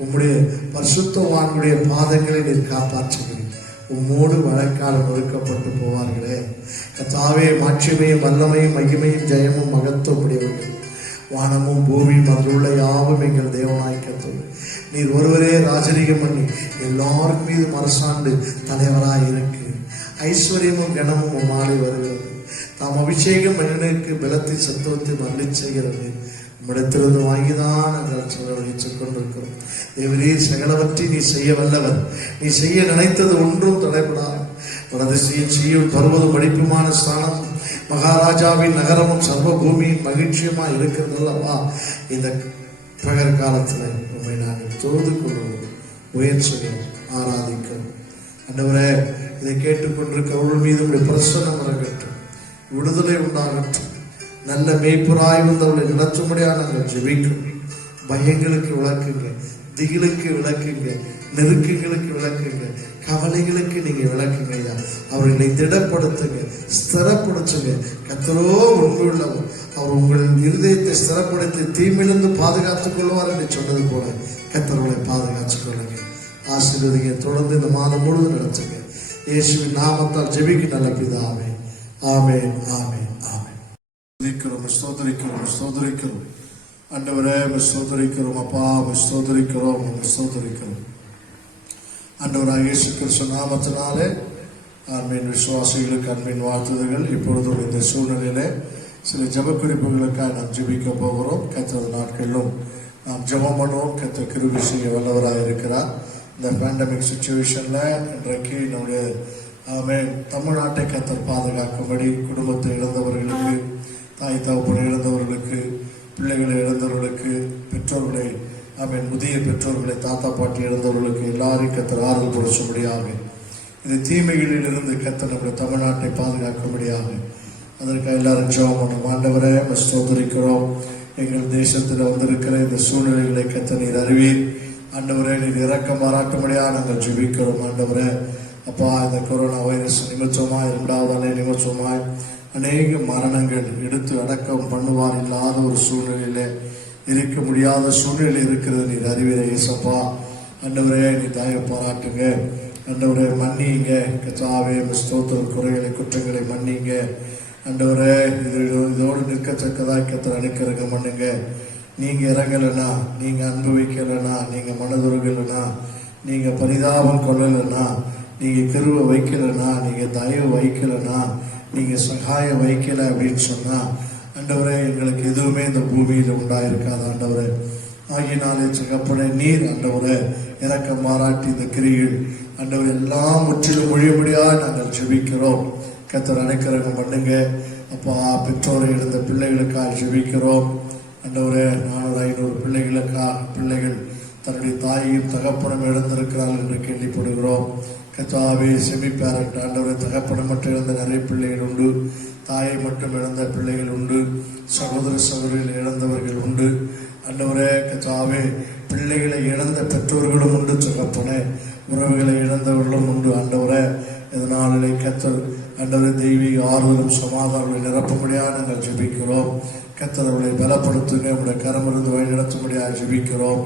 உம்முடைய பரிசுத்தவான்களுடைய பாதங்களை நீர் காப்பாற்றுகிறேன். உம்மோடு வழக்காலம் ஒதுக்கப்பட்டு போவார்களே. கர்த்தாவே, மாட்சிமையும் வல்லமையும் மகிமையும் ஜெயமும் மகத்துவம் உடையவர்கள். வானமும் பூமியும் அதிலுள்ள யாவும் எங்கள் தேவனாய் கர்த்தர். நீர் ஒருவரே ராஜரீகம் பண்ணி எல்லாரும் மீது அரசாண்டு தலைவராய் இருக்கு. ஐஸ்வர்யமும் கனமும் உம்மாலே வருகிறது. தாம் அபிஷேகம் மனிதனுக்கு பலத்தை சத்துவத்தை மல்லி செய்கிறது. உம்மிடத்திலிருந்து வாங்கிதான் நாங்கள் செலவழித்துக் கொண்டிருக்கிறோம். தேவரீர் சகலவற்றை நீ செய்ய வல்லவர். நீ செய்ய நினைத்தது ஒன்றும் தடைபடாது. வலது செய்யும் பருவதும் படிப்புமான ஸ்தானம் மகாராஜாவின் நகரமும் சர்வ பூமியின் மகிழ்ச்சியுமா இருக்கிறது அல்லவா. இந்த பகர் காலத்தில் உண்மை நாங்கள் தொழுது கொள்வோம், முயற்சியோம், ஆராதிக்கிறோம். ஆண்டவரே, இதை கேட்டுக்கொண்டிருக்கிறவர்கள் மீது உடைய பிரசன்னம் இறங்கட்டும், விடுதலை உண்டாகட்டும். நல்ல மேய்ப்புராய் வந்தவர்களை நடத்தும்படியாக நாங்கள் ஜெபிக்கிறோம். பயங்களுக்கு விளக்குங்க, திகிலுக்கு விளக்குங்க, நெருக்கங்களுக்கு விளக்குங்க, கவலைகளுக்கு நீங்க விளக்குங்க ஐயா. அவர்களை திடப்படுத்துங்க, ஸ்திரப்படுத்துங்க. கர்த்தரோ உண்மையுள்ளவர், அவர் உங்கள் இருதயத்தை ஸ்திரப்படுத்தி தீமிலிருந்து பாதுகாத்துக் கொள்வார் என்று சொன்னது போல கர்த்தர்களை பாதுகாத்துக் கொள்ளுங்க. ஆசீர்வதிங்க. தொடர்ந்து இந்த மாதம் முழுவதும் நடத்துங்க. இயேசுவின் நாமத்தால் ஜெபிக்க நல்ல பிதாவே. ஆமென் ஆமென் ஆமென். ஸ்தோத்திரிக்கிறோம் ஸ்தோத்திரிக்கிறோம் ஸ்தோத்திரிக்கிறோம். ஆண்டவரே ஸ்தோத்திரிக்கிறோம் அப்பா, ஸ்தோத்திரிக்கிறோம், ஸ்தோத்திரிக்கிறோம். ஆண்டவராகிய இயேசு கிறிஸ்து நாமத்தினாலே அன்பின் விசுவாசிகளுக்கு அன்பின் வாழ்த்துதல்கள். இப்பொழுதும் இந்த சூழ்நிலையிலே சில ஜெப குறிப்புகளுக்காக நாம் ஜெபிக்க போகிறோம். கர்த்தர் நாட்களிலும் நாம் ஜெபம் பண்ணுவோம். கர்த்தர் கிருபை செய்ய வல்லவராக இருக்கிறார். இந்த பேண்டமிக் சுச்சுவேஷன்ல இன்றைக்கு நம்முடைய தமிழ்நாட்டை கர்த்தர் பாதுகாக்கும்படி குடும்பத்தை இழந்தவர்களுக்கு, தாய் தகப்பனை இழந்தவர்களுக்கு, பிள்ளைகளை இழந்தவர்களுக்கு, பெற்றோர்களை முதிய பெற்றோர்களை, தாத்தா பாட்டி இழந்தவர்களுக்கு எல்லாரையும் கர்த்தர் ஆறுதல் படுத்தும்படியாக, இந்த தீமைகளில் இருந்து கர்த்தர் நம்முடைய தமிழ்நாட்டை பாதுகாக்கும்படியாக அதற்காக எல்லாரும் ஜெபம் பண்ணும். ஆண்டவரே ஸ்தோத்திரிக்கிறோம். எங்கள் தேசத்தில் வந்திருக்கிற இந்த சூழ்நிலைகளை கர்த்தர் நீர் அறிவீர். ஆண்டவரே நீர் இரக்கம் பாராட்டும்படியாக நாங்கள் ஜெபிக்கிறோம். ஆண்டவரே அப்பா, இந்த கொரோனா வைரஸ் நிமித்தமாய், 2வது அலை நிமித்தமாய் அநேக மரணங்கள் எடுத்து அடக்கம் பண்ணுவார் இல்லாத ஒரு சூழ்நிலையில இருக்க முடியாத சூழ்நிலை இருக்கிறது. நீர் அறிவீரே இயேசப்பா. ஆண்டவரே நீ தயவு பாராட்டுங்க. ஆண்டவரே மன்னிங்க. கர்த்தாவே ஸ்தோத்திரம். குறைகளை குற்றங்களை மன்னிங்க. ஆண்டவரே இதோடு நிற்கத்தக்கதாய் கர்த்தர் அனுக்கிரகம் பண்ணுங்க. நீங்க இறங்கலைன்னா, நீங்க அன்பு வைக்கலைன்னா, நீங்க மனதுருகலைன்னா, நீங்க பரிதாபம் கொள்ளலைன்னா, நீங்க கிருபை வைக்கலைன்னா, நீங்க தயவு வைக்கலைன்னா, நீங்க சகாயம் வைக்கல அப்படின்னு சொன்னா ஆண்டவரே எங்களுக்கு எதுவுமே இந்த பூமியில உண்டாயிருக்காது. ஆண்டவரே ஆகினாலே தகப்பனே நீர் ஆண்டவரே இரக்கம் பாராட்டி இந்த கிரிகள் ஆண்டவர் எல்லாம் முற்றிலும் மொழிபடியா நாங்கள் ஜெபிக்கிறோம். கர்த்தர் அனுக்கிரகம் பண்ணுங்க அப்பா. பெற்றோரை இழந்த பிள்ளைகளுக்காக ஜெபிக்கிறோம். ஆண்டவரே 400-500 பிள்ளைகள் தன்னுடைய தாயையும் தகப்பனும் இழந்திருக்கிறார்கள் என்று கேள்விப்படுகிறோம். கர்த்தாவே செமி பேரண்ட் ஆண்டவரை தகப்பனம் மட்டும் இழந்த நிறைய பிள்ளைகள் உண்டு. தாயை மட்டும் இழந்த பிள்ளைகள் உண்டு. சகோதர சகோதரிகள் இழந்தவர்கள் உண்டு. ஆண்டவரே கர்த்தாவே பிள்ளைகளை இழந்த பெற்றோர்களும் உண்டு. தகப்பனே உறவுகளை இழந்தவர்களும் உண்டு. ஆண்டவரே இதனாலே கர்த்தர் ஆண்டவரே தெய்வீக ஆறுதலும் சமாதானம் நிரப்பும்படியாக நாங்கள் ஜெபிக்கிறோம். கர்த்தர் அவர்களை பலப்படுத்துங்க. உடைய கரமிருந்து வழி நடத்தும்படியாக ஜெபிக்கிறோம்.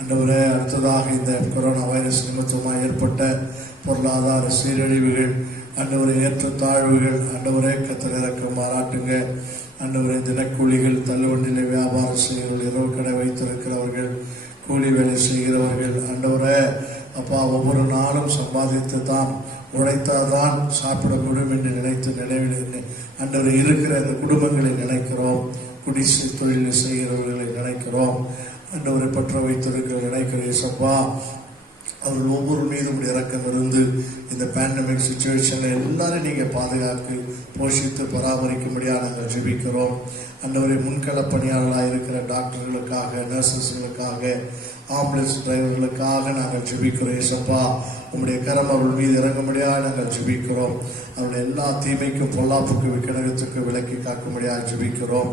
ஆண்டவரே அடுத்ததாக இந்த கொரோனா வைரஸ் நிமித்தமாக ஏற்பட்ட பொருளாதார சீரழிவுகள், ஆண்டவரை ஏற்றத்தாழ்வுகள், ஆண்டவரே கர்த்தர் இரக்கம் பாராட்டுங்க. ஆண்டவரே தினக்கூலிகள், தள்ளுவண்டியில வியாபாரம் செய்கிறவர்கள், இரவு கடை வைத்திருக்கிறவர்கள், கூலி வேலை செய்கிறவர்கள், ஆண்டவரே அப்பா ஒவ்வொரு நாளும் சம்பாதித்து தான் உழைத்தாதான் சாப்பிடக்கூடும் என்று நினைத்து நினைவில் ஆண்டவரை இருக்கிற இந்த குடும்பங்களை நினைக்கிறோம். குடிசை தொழில் செய்கிறவர்களை நினைக்கிறோம். ஆண்டவரை பற்ற வைத்திருக்கிற நினைக்கிறேன் சப்பா. அவர்கள் ஒவ்வொரு மீதும் இறக்கம் இருந்து இந்த பேண்டமிக் சுச்சுவேஷன்ல எல்லாரும் நீங்க பாதுகாத்து போஷித்து பராமரிக்கும்படியாக நாங்கள் ஜெபிக்கிறோம். ஆண்டவரை முன்கள பணியாளர்களாக இருக்கிற டாக்டர்களுக்காக, நர்சஸ்களுக்காக, ஆம்புலன்ஸ் டிரைவர்களுக்காக நாங்கள் ஜெபிக்கிறோம். ஏசப்பா உங்களுடைய கரம் அவர்கள் மீது இறங்கும்படியாக நாங்கள் ஜெபிக்கிறோம். அவருடைய எல்லா தீமைக்கும் பொல்லாப்புக்கு விக்கிரகத்துக்கு விலக்கி காக்கும்படியாக ஜெபிக்கிறோம்.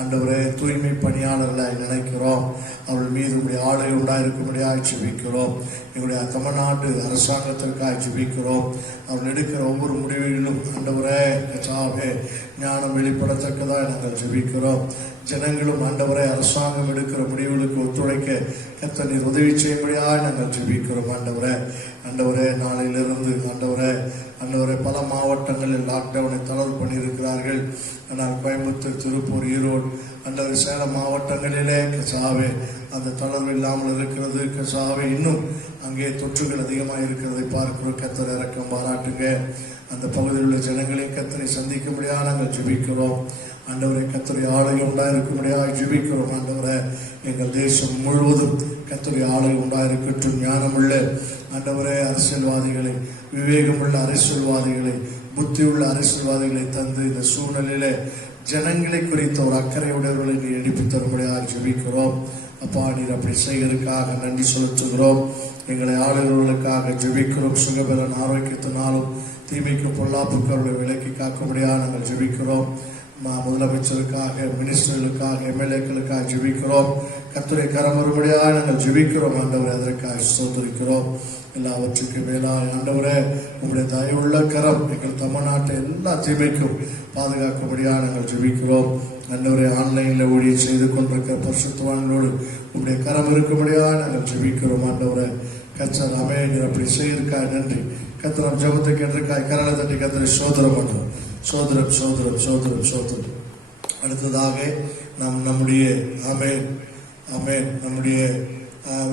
ஆண்டவரே தூய்மை பணியாளர்களை நினைக்கிறோம். அவர்கள் மீது உங்களுடைய ஆளுகை உண்டாயிருக்கும்படியாக ஜெபிக்கிறோம். எங்களுடைய தமிழ்நாடு அரசாங்கத்திற்காக ஜெபிக்கிறோம். அவர்கள் எடுக்கிற ஒவ்வொரு முடிவுகளிலும் ஆண்டவரே கர்த்தாவே ஞானம் வெளிப்படத்தக்கதாக நாங்கள் ஜெபிக்கிறோம். ஜனங்களும் ஆண்டவரை அரசாங்கம் எடுக்கிற முடிவுகளுக்கு ஒத்துழைக்க கர்த்தர் நீர் உதவி செய்யும்படியாக நாங்கள் ஜெபிக்கிறோம். ஆண்டவரே நாளையிலிருந்து ஆண்டவரே பல மாவட்டங்களில் லாக்டவுனை தளர்வு பண்ணியிருக்கிறார்கள். ஆனால் கோயம்புத்தூர், திருப்பூர், ஈரோடு, ஆண்டவரே சேலம் மாவட்டங்களிலே கர்த்தாவே அந்த தளர்வு இல்லாமல் இருக்கிறது. கர்த்தாவே இன்னும் அங்கே தொற்றுகள் அதிகமாக இருக்கிறதை பார்க்கிறோம். கர்த்தர் இரக்கம் பாராட்டுங்க. அந்த பகுதியில் உள்ள ஜனங்களையும் கர்த்தரை சந்திக்கும்படியாக நாங்கள் ஜெபிக்கிறோம். ஆண்டவரை கர்த்தருடைய ஆளுகை உண்டாயிருக்கும்படியாக ஜெபிக்கிறோம். ஆண்டவரை எங்கள் தேசம் முழுவதும் கர்த்தருடைய ஆளுகை உண்டாயிருக்கட்டும். ஞானமுள்ள ஆண்டவரே அரசியல்வாதிகளை, விவேகமுள்ள அரசியல்வாதிகளை, புத்தியுள்ள அரசியல்வாதிகளை தந்து இந்த சூழ்நிலையில ஜனங்களை குறித்த ஒரு அக்கறையுடையவர்களை நீர் எடுத்து தரும்படியாக ஜெபிக்கிறோம். அப்பா நீர் அப்படி செய்வதற்காக நன்றி செலுத்துகிறோம். எங்களை ஆளுநர்களுக்காக ஜெபிக்கிறோம். சுகபலன் ஆரோக்கியத்தினாலும் தீமைக்கு பொல்லாப்புக்கு அவர்களை விலக்கி காக்கும்படியாக நாங்கள் ஜெபிக்கிறோம். முதலமைச்சருக்காக, மினிஸ்டர்களுக்காக, எம்எல்ஏக்களுக்காக ஜெபிக்கிறோம். கர்த்தருடைய கரம் வரும்படியாக நாங்கள் ஜெபிக்கிறோம். ஆண்டவரே அதற்காக ஸ்தோத்திரிக்கிறோம். எல்லாவற்றுக்கும் மேலாக ஆண்டவரே உங்களுடைய தயவுள்ள கரம் எங்கள் தமிழ்நாட்டை எல்லா தீமைக்கும் பாதுகாக்கும்படியாக நாங்கள் ஜெபிக்கிறோம். ஆண்டவரே ஆன்லைன்ல ஊழியம் செய்து கொண்டிருக்கிற பரிசுத்தவான்களோடு உங்களுடைய கரம் இருக்கும்படியாக நாங்கள் ஜெபிக்கிறோம். ஆண்டவரே கர்த்தர் நீர் அப்படி செய்திருக்காய் நன்றி. கர்த்தர் ஜெபத்தை கேட்டிருக்காய். கரலை தட்டி கர்த்தரை சோதரம் பண்ணுறோம். சோதரம் சோதரம் சோதரம் சோதரம். அடுத்ததாக நாம் நம்முடைய ஆமென் ஆமென் நம்முடைய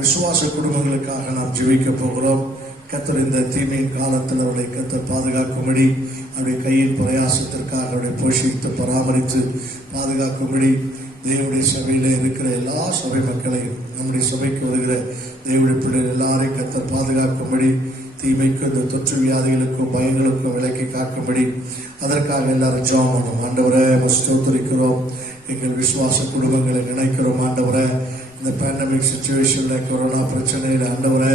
விசுவாச குடும்பங்களுக்காக நாம் ஜெபிக்க போகிறோம். கர்த்தர் இந்த தீமையின் காலத்தில் அவர்களை கர்த்தர் பாதுகாக்கும்படி, அவருடைய கையின் பிரயாசத்திற்காக அவருடைய போஷித்து பராமரித்து பாதுகாக்கும்படி தேவனுடைய சபையில் இருக்கிற எல்லா சபை மக்களையும், நம்முடைய சபைக்கு வருகிற தேவனுடைய பிள்ளைகள் எல்லாரையும் கர்த்தர் பாதுகாக்கும்படி, தீமைக்கும் இந்த தொற்று வியாதிகளுக்கும் பயங்களுக்கும் விலக்கி காக்கும்படி அதற்காக எல்லாரும் ஜெபம் பண்ணுவோம். ஆண்டவரே ஸ்தோத்திரிக்கிறோம். எங்கள் விசுவாச குடும்பங்களை நினைக்கிறோம். ஆண்டவரே இந்த பேண்டமிக் சிச்சுவேஷன்ல, கொரோனா பிரச்சனையில் ஆண்டவரே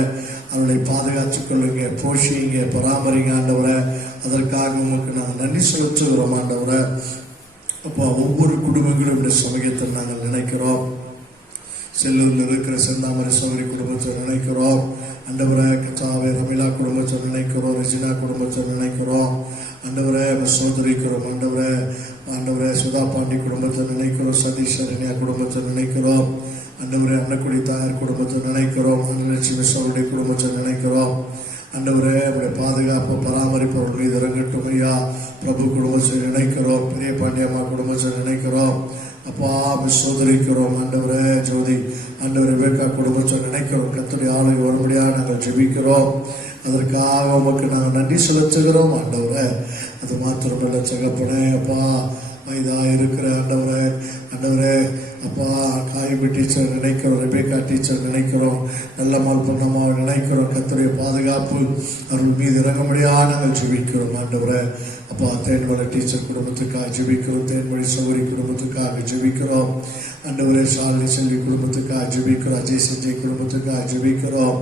அவர்களை பாதுகாத்துக் கொள்ளுங்க, போஷிங்க, பராமரிங்க ஆண்டவரே. அதற்காக உங்களுக்கு நாங்கள் நன்றி செலுத்துகிறோம் ஆண்டவரே. அப்போ ஒவ்வொரு குடும்பங்களும் இந்த சமயத்தில் நாங்கள் நினைக்கிறோம். செல்லூரில் இருக்கிற செந்தாமரை சௌரி குடும்பத்தை நினைக்கிறோம் ஆண்டவரே. கத்தாவே ரமிலா குடும்பத்தை நினைக்கிறோம். ரெஜினா குடும்பத்தை நினைக்கிறோம் ஆண்டவரே. சோதரிக்கிறோம் ஆண்டவரே. ஆண்டவரே சுதா பாண்டி குடும்பத்தை நினைக்கிறோம். சதீஷ் சரண்யா குடும்பத்தை நினைக்கிறோம் ஆண்டவரே. அன்னக்குடி தாயார் குடும்பத்தை நினைக்கிறோம். அன்னலட்சுமி சௌருடைய குடும்பத்தை நினைக்கிறோம் ஆண்டவரே. அவருடைய பாதுகாப்பு பராமரிப்பவர்கள் மீது இறங்கட்டும் ஐயா. பிரபு குடும்பத்தை நினைக்கிறோம். பெரிய பாண்டியம்மா குடும்பத்தை நினைக்கிறோம் அப்பா. சோதரிக்கிறோம் ஆண்டவரே. ஜோதி ஆண்டவரே வேக்கா குடும்பத்தை நினைக்கிறோம். கர்த்தருடைய ஆளுகை வரும்படியாக நாங்கள் ஜெபிக்கிறோம். அதற்காக உமக்கு நாங்கள் நன்றி செலுத்துகிறோம் ஆண்டவரே. அது மாத்திரமல்ல தகப்பனே அப்பா, வயதாக இருக்கிற ஆண்டவரே ஆண்டவரே அப்பா, காய்பி டீச்சர் நினைக்கிறோம். ரெபேக்கா டீச்சர் நினைக்கிறோம். நல்ல மால் பொன்னம்மாவை நினைக்கிறோம். கர்த்தருடைய பாதுகாப்பு அவர்கள் மீது இறங்கும்படியாக நாங்கள் ஜெபிக்கிறோம் ஆண்டவரே. அப்பா, தேன்மலை டீச்சர் குடும்பத்துக்காக ஜெபிக்கிறோம். தேன்மொழி சௌரி குடும்பத்துக்காக ஜெபிக்கிறோம் ஆண்டவரே. ஷாலினி செல்வி குடும்பத்துக்காக ஜெபிக்கிறோம். அஜய் சஞ்சய் குடும்பத்துக்காக ஜெபிக்கிறோம்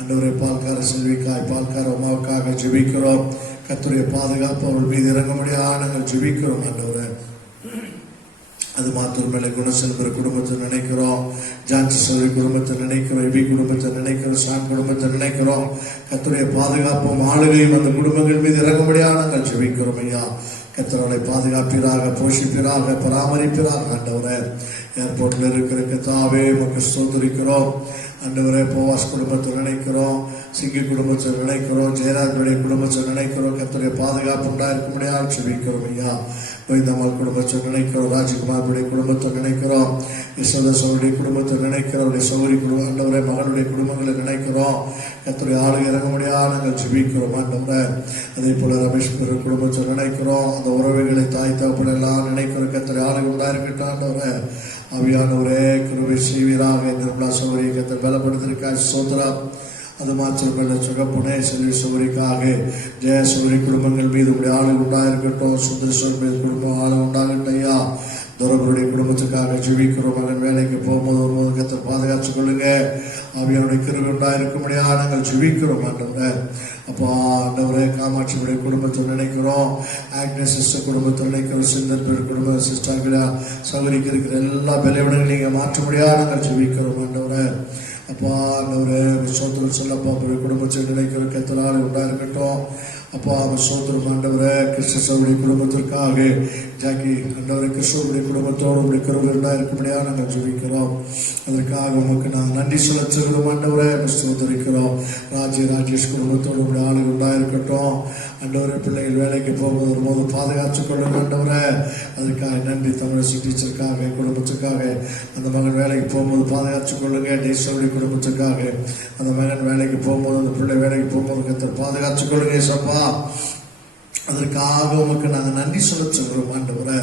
ஆண்டவரே. பால்கார செல்விக்காய், பால்கார அம்மாவுக்காக ஜெபிக்கிறோம். கர்த்தருடைய பாதுகாப்பு அவர்கள் மீது இறங்கும்படியாக நாங்கள் ஜெபிக்கிறோம் ஆண்டவரே. அது மாத்திரமல்ல குணசெல்வர் குடும்பத்தை நினைக்கிறோம். ஜான்சி செல்வி குடும்பத்தை நினைக்கிறோம். எபி குடும்பத்தை நினைக்கிறோம். சாம் குடும்பத்தை நினைக்கிறோம். கர்த்தருடைய பாதுகாப்பும் ஆளுகையும் அந்த குடும்பங்கள் மீது இறங்கும்படியாக நாங்கள் ஜெபிக்கிறோம் ஐயா. கர்த்தர்களை பாதுகாப்பீராக, போஷிப்பீராக, பராமரிப்பீராக ஆண்டவரே. ஏர்போர்ட்ல இருக்கிற கர்த்தாவே உமக்கு ஸ்தோத்திரிக்கிறோம் ஆண்டவரே. போவாஸ் குடும்பத்தை நினைக்கிறோம். சிங்கி குடும்பத்தை நினைக்கிறோம். ஜெயராஜுடைய குடும்பத்தை நினைக்கிறோம். கர்த்தருடைய பாதுகாப்பு உண்டாயிருக்கும்படியாக ஜெபிக்கிறோம் ஐயா. கோவிந்தம்மாள் குடும்பத்தை நினைக்கிறோம். ராஜ்குமாருடைய குடும்பத்தை நினைக்கிறோம். யசோதசோருடைய குடும்பத்தை நினைக்கிறோம். அவருடைய சௌரி குடும்பம் ஆண்டவரே, மகளுடைய குடும்பங்களை நினைக்கிறோம். கர்த்தருடைய ஆளுகை இறங்கும்படியாக நாங்கள் ஜெபிக்கிறோம் ஆண்டவரே. அதே போல ரமேஷ் குடும்பத்தை நினைக்கிறோம். அந்த உறவுகளை தாய் தகப்பன் எல்லாம் நினைக்கிறோம். கர்த்தருடைய ஆளுகை உண்டாயிருக்கட்டும் ஆண்டவரே. ஆவியானவரே கிருபை செய்வீராக. நிர்மலா சௌரியை கர்த்தர் பலப்படுத்திருக்கார் ஸ்தோத்திரம். அது மாத்திரமல்ல சுகப்புனே செல்வி சௌரிக்காக, ஜெய சௌரி குடும்பங்கள் மீது உடைய ஆளு உண்டாயிருக்கட்டும். சுந்தரேஸ்வர் மீது குடும்பம் ஆளு உண்டாகட்டும் ஐயா. துரபருடைய குடும்பத்துக்காக ஜெபிக்கிறோம். மகன் வேலைக்கு போகும்போது வரும்போது கர்த்தர் பாதுகாத்துக் கொள்ளுங்க. ஆவியானுடைய கிருபை உண்டாயிருக்கும்படியாக நாங்கள் ஜெபிக்கிறோம் ஆண்டவரே. அப்போ ஆண்டவரே காமாட்சியுடைய குடும்பத்தை நினைக்கிறோம். ஆக்னஸ் சிஸ்டர் குடும்பத்தை நினைக்கிறோம். சிந்தர் பேர் குடும்பம் சிஸ்டர்களா சௌகரிக்கு இருக்கிற எல்லா பலவீனங்களையும் நீங்கள் மாற்றும்படியாக நாங்கள் ஜெபிக்கிறோம் ஆண்டவரே. அப்பா ஆண்டவரே சோத்திரம் செல்லப்பா குடும்பத்தை நினைக்கிற கர்த்தரால் உண்டாயிருக்கட்டும் அப்பா. சோத்திரம் ஆண்டவரே. கிறிஸ்து சௌரிய குடும்பத்திற்காக ஜாக்கி ஆண்டவரே கிறிஸ்துவனுடைய குடும்பத்தோடு உடைய கருவில் உண்டாயிருக்கும்படியாக நாங்கள் ஜெபிக்கிறோம். அதற்காக உமக்கு நாங்கள் நன்றி செலுத்துகிறோம் ஆண்டவரே. ஸ்தோத்திரிக்கிறோம். ராஜேஷ் குடும்பத்தோடு உடைய ஆளுகள் உண்டாயிருக்கட்டும் ஆண்டவரே. பிள்ளைகள் வேலைக்கு போகும்போது வரும்போது பாதுகாத்துக் கொள்ளுங்க ஆண்டவரே. அதற்காக நன்றி. தமிழரசு டீச்சருக்காக குடும்பத்துக்காக, அந்த மகன் வேலைக்கு போகும்போது பாதுகாத்துக் கொள்ளுங்க. டேசவுடைய குடும்பத்துக்காக, அந்த மகன் வேலைக்கு போகும்போது, அந்த பிள்ளை வேலைக்கு போகும்போது கர்த்தர் பாதுகாத்துக் கொள்ளுங்க சப்பா. அதற்காக உமக்கு நாங்கள் நன்றி செலுத்துகிறோம் ஆண்டவரே.